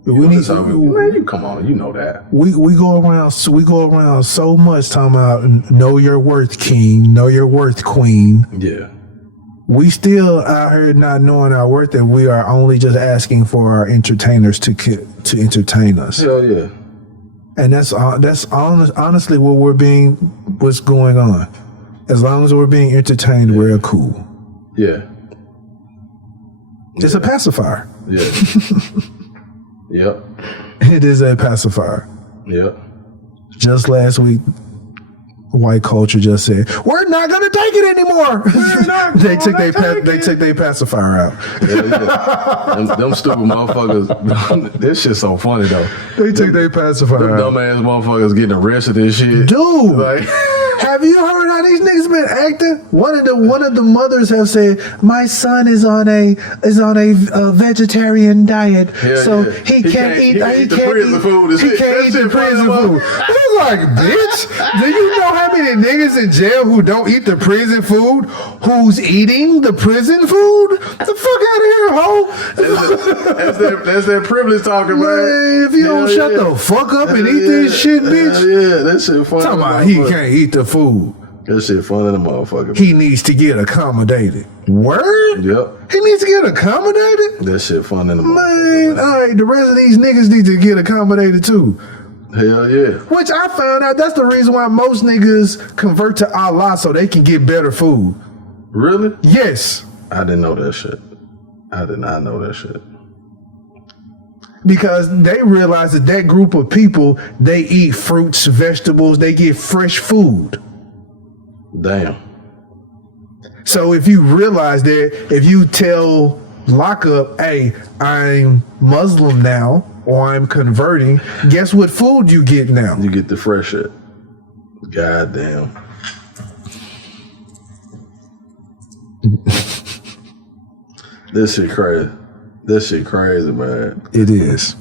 We need to, man, you come on, you know that. We go around so much talking about know your worth, king, know your worth, queen. Yeah. We still out here not knowing our worth, and we are only just asking for our entertainers to entertain us. Hell yeah. And that's honestly what's going on. As long as we're being entertained, we're cool. Yeah. It's a pacifier. Yeah. Yep. It is a pacifier. Yep. Just last week, white culture just said, "We're not gonna take it anymore." They took their pacifier out. Yeah. Them stupid motherfuckers. This shit's so funny though. They took their pacifier out. Dumbass motherfuckers getting arrested and shit. Dude, like, have you heard how these niggas been acting? One of the mothers have said, "My son is on a vegetarian diet, he can't eat the prison food. He can't eat the prison food." It's like, bitch, do you know how many niggas in jail who don't eat the prison food? Who's eating the prison food? The fuck out of here, hoe! That's that privilege talking, man. If you don't shut the fuck up and eat this shit, bitch. Yeah, that shit funny. Talking about he can't eat the food. That shit funny than a motherfucker. He needs to get accommodated. Word? Yep. He needs to get accommodated? That shit funny than a Man, motherfucker. all right, the rest of these niggas need to get accommodated too. Hell yeah. Which I found out that's the reason why most niggas convert to Allah so they can get better food. Really? Yes. I didn't know that shit. I did not know that shit. Because they realize that group of people, they eat fruits, vegetables, they get fresh food. Damn. So if you realize that, if you tell lockup, hey, I'm Muslim now, or I'm converting, guess what food you get now? You get the fresh shit. God damn. This shit crazy. This shit crazy, man. It is.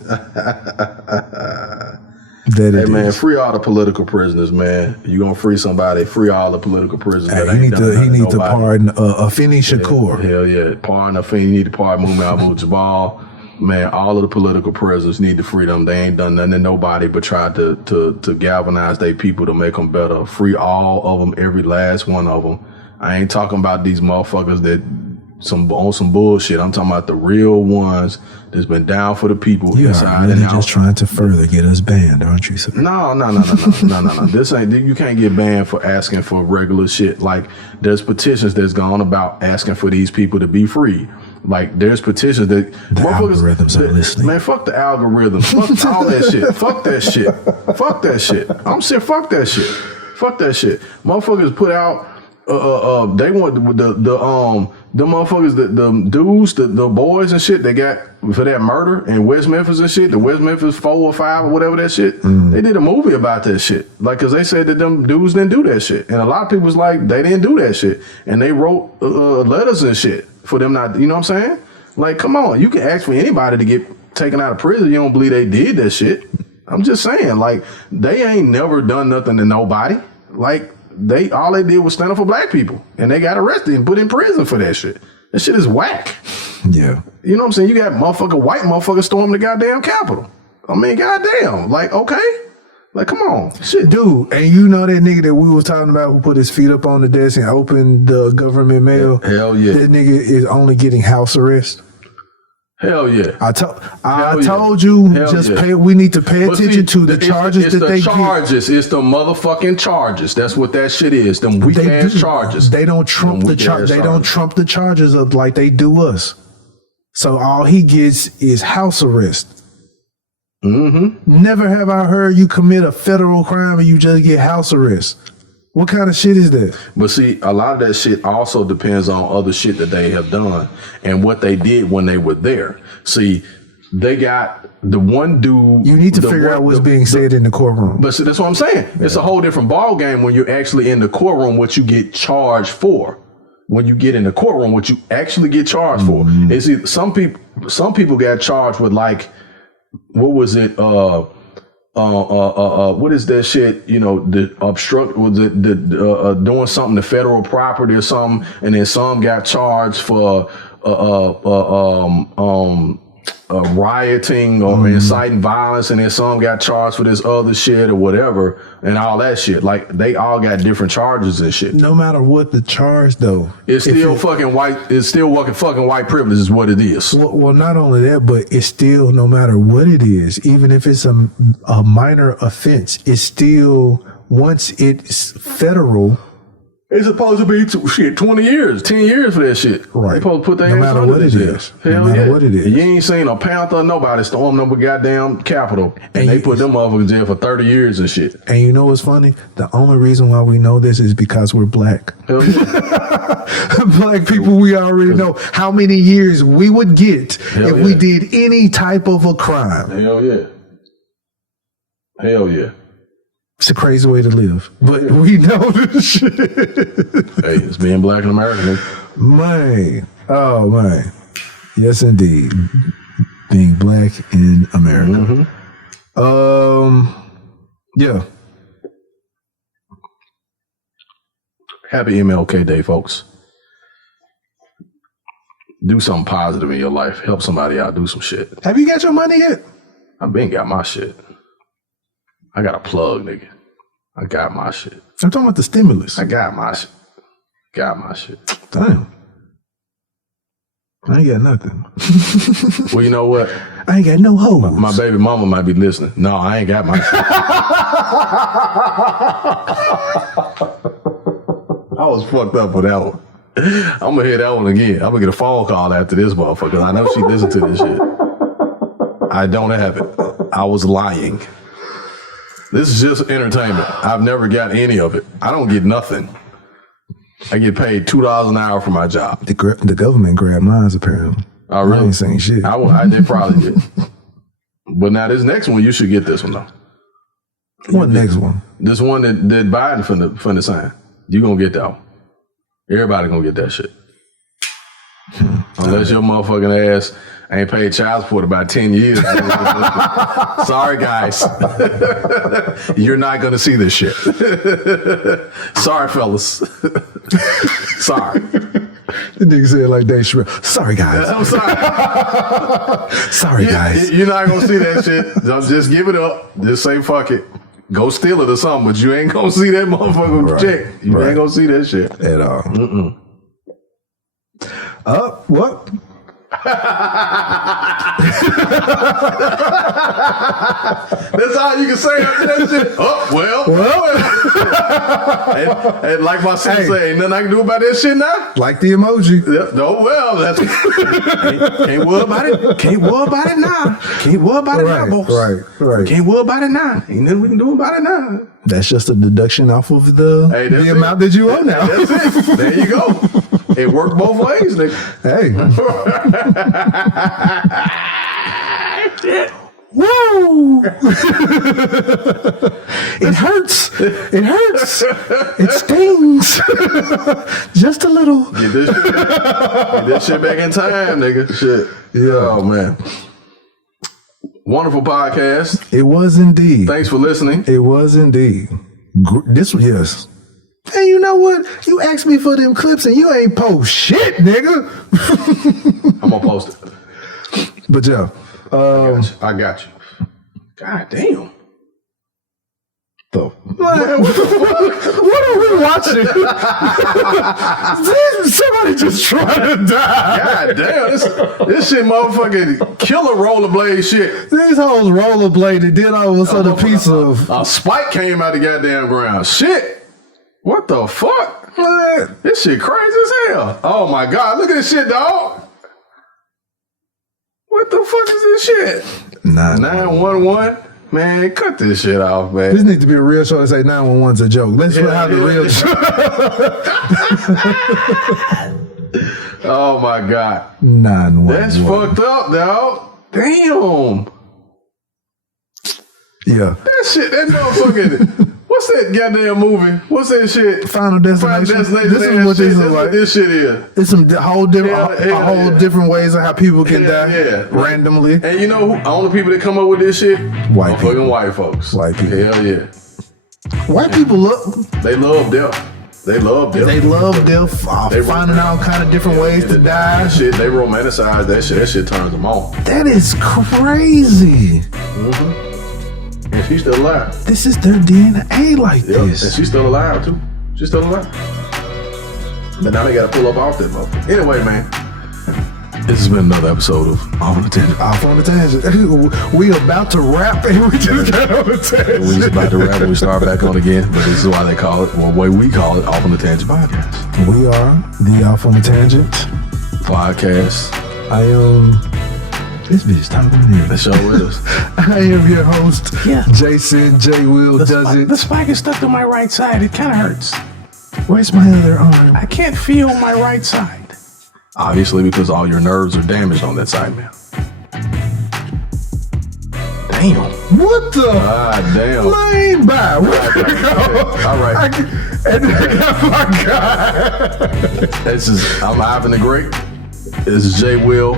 Hey man, free all the political prisoners, man. You gonna free somebody? Free all the political prisoners. Hey, that he ain't need to pardon Afeni Shakur. Hell yeah, pardon Afeni. You need to pardon Mumia Abu-Jabal. Man, all of the political prisoners need to free them. They ain't done nothing to nobody but tried to galvanize their people to make them better. Free all of them, every last one of them. I ain't talking about these motherfuckers that on some bullshit. I'm talking about the real ones that's been down for the people inside and out. Just trying to further get us banned, aren't you? No. This ain't. You can't get banned for asking for regular shit. Like there's petitions that's gone about asking for these people to be free. Like there's petitions that the algorithms are listening. Man, fuck the algorithms. Fuck all that shit. Fuck that shit. Fuck that shit. I'm saying fuck that shit. Fuck that shit. Motherfuckers put out. They want the motherfuckers, the dudes, the boys and shit they got for that murder in West Memphis and shit, the West Memphis 4 or 5 or whatever that shit. They did a movie about that shit. Like, cause they said that them dudes didn't do that shit. And a lot of people was like, they didn't do that shit. And they wrote letters and shit for them not, you know what I'm saying? Like, come on, you can ask for anybody to get taken out of prison. You don't believe they did that shit. I'm just saying, like, they ain't never done nothing to nobody. Like, all they did was stand up for black people, and they got arrested and put in prison for that shit. That shit is whack. Yeah. You know what I'm saying? You got white motherfuckers storming the goddamn Capitol. I mean, goddamn. Like, okay. Like, come on. Shit. Dude, and you know that nigga that we was talking about who put his feet up on the desk and opened the government mail? Hell yeah. That nigga is only getting house arrest. Hell yeah. I told you, we need to pay attention to the charges that they get. It's the motherfucking charges. That's what that shit is. Them weak ass charges. They don't trump the They don't trump the charges up like they do us. So all he gets is house arrest. Mm-hmm. Never have I heard you commit a federal crime and you just get house arrest. What kind of shit is that? But see, a lot of that shit also depends on other shit that they have done and what they did when they were there. See, they got the one dude. You need to figure out what's being said in the courtroom. But see, that's what I'm saying. Yeah. It's a whole different ball game when you're actually in the courtroom, what you get charged for. When you get in the courtroom, what you actually get charged for. Is it some people got charged with, like, what was it? What is that shit? You know, the obstruct, was it doing something to federal property or something, and then some got charged for rioting or inciting violence, and then some got charged for this other shit or whatever, and all that shit. Like, they all got different charges and shit. No matter what the charge, though, it's still fucking white. It's still fucking white privilege is what it is. Well, not only that, but it's still, no matter what it is, even if it's a minor offense, it's still, once it's federal. It's supposed to be 20 years, 10 years for that shit. Right. They supposed to put their no matter what it is. Hell no matter yeah. what it is. You ain't seen a Panther or nobody storm them with goddamn Capitol. And they put them motherfuckers in jail for 30 years and shit. And you know what's funny? The only reason why we know this is because we're black. Hell yeah. Black people, we already know how many years we would get if we did any type of a crime. Hell yeah. Hell yeah. It's a crazy way to live, but we know this shit. Hey, it's being black in America, man. Oh, man. Yes, indeed. Being black in America. Yeah. Happy MLK Day, folks. Do something positive in your life. Help somebody out. Do some shit. Have you got your money yet? I been got my shit. I got a plug, nigga. I got my shit. I'm talking about the stimulus. I got my shit. Got my shit. Damn. I ain't got nothing. Well, you know what? I ain't got no hoes. My baby mama might be listening. No, I ain't got my shit. I was fucked up for that one. I'm gonna hear that one again. I'm gonna get a phone call after this motherfucker. I know she listened to this shit. I don't have it. I was lying. This is just entertainment. I've never got any of it. I don't get nothing. I get paid $2 an hour for my job. The government grabbed mine, apparently. Oh, really? I ain't saying shit. I did probably did. But now this next one, you should get this one though. What next one? This one that Biden finna sign. You gonna get that one. Everybody gonna get that shit. Unless your motherfucking ass ain't paid child support about 10 years. Sorry, guys. You're not gonna see this shit. Sorry, fellas. Sorry. The nigga said like Dave Chappelle. Sorry, guys. I'm sorry. Sorry, guys. You're not gonna see that shit. Just give it up. Just say fuck it. Go steal it or something, but you ain't gonna see that motherfucker check. You ain't gonna see that shit. At all. What? That's all you can say after that shit. And like my sister say, ain't nothing I can do about that shit now. Like the emoji. Yep. No, well, that's can't worry about it. Can't worry about it now. Can't worry about it now, boss. Right. Can't worry about it now. Ain't nothing we can do about it now. That's just a deduction off of the amount that you owe now. That's it. There you go. It worked both ways, nigga. Hey. Woo! It hurts. It hurts. It stings. Just a little. Get this shit back in time, nigga. Shit. Yeah. Oh, man. Wonderful podcast. It was indeed. Thanks for listening. It was indeed. Yes. Hey, you know what? You asked me for them clips and you ain't post shit, nigga. I'm gonna post it. But yeah. I got you. God damn. What are we watching? Somebody just trying to die. God damn, this shit motherfucking killer rollerblade shit. These hoes rollerbladed, then all of a sudden a piece of a spike came out of the goddamn ground. Shit. What the fuck? What? This shit crazy as hell. Oh my God, look at this shit, dog. What the fuck is this shit? 911? Man, cut this shit off, man. This needs to be a real show to say 911's a joke. Let's have the real show. Oh my God. 911. That's fucked up, dog. Damn. Yeah. That shit, that motherfucking... What's that goddamn movie? What's that shit? Final Destination. This is what this is like. This shit is. It's some whole different different ways of how people can die randomly. And you know who? All the people that come up with this shit? White people. Fucking white folks. White people. Hell yeah. White people love. They love death. They love death. They love death. They finding all kind of different ways to die. Shit, they romanticize that shit. That shit turns them on. That is crazy. Mm-hmm. And she's still alive. This is their DNA like this. And she's still alive too. She's still alive. But now they gotta pull up off that motherfucker. Anyway, man. This has been another episode of Off on the Tangent. Off on the Tangent. We about to wrap and we just got on the tangent. We just about to wrap and we start back on again. But this is why they call it, well, the way we call it, Off on the Tangent Podcast. We are the Off on the Tangent Podcast. I am... This bitch talking here. The show with us. I am your host, Jason J. Will Does It. The spike is stuck to my right side. It kind of hurts. Where's my other arm? I can't feel my right side. Obviously, because all your nerves are damaged on that side, man. Damn. What the? Damn. Lane by. All right. Oh my God. I'm Ivan the Great. This is J. Will.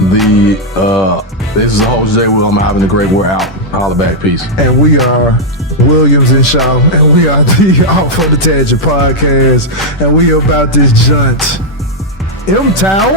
This is the host J. Will. I'm Ivan the Great. We're out. Holla back. Peace. And we are Williams and Shaw, and we are the Off on the Tangent Podcast, and we about this junt. M-Town.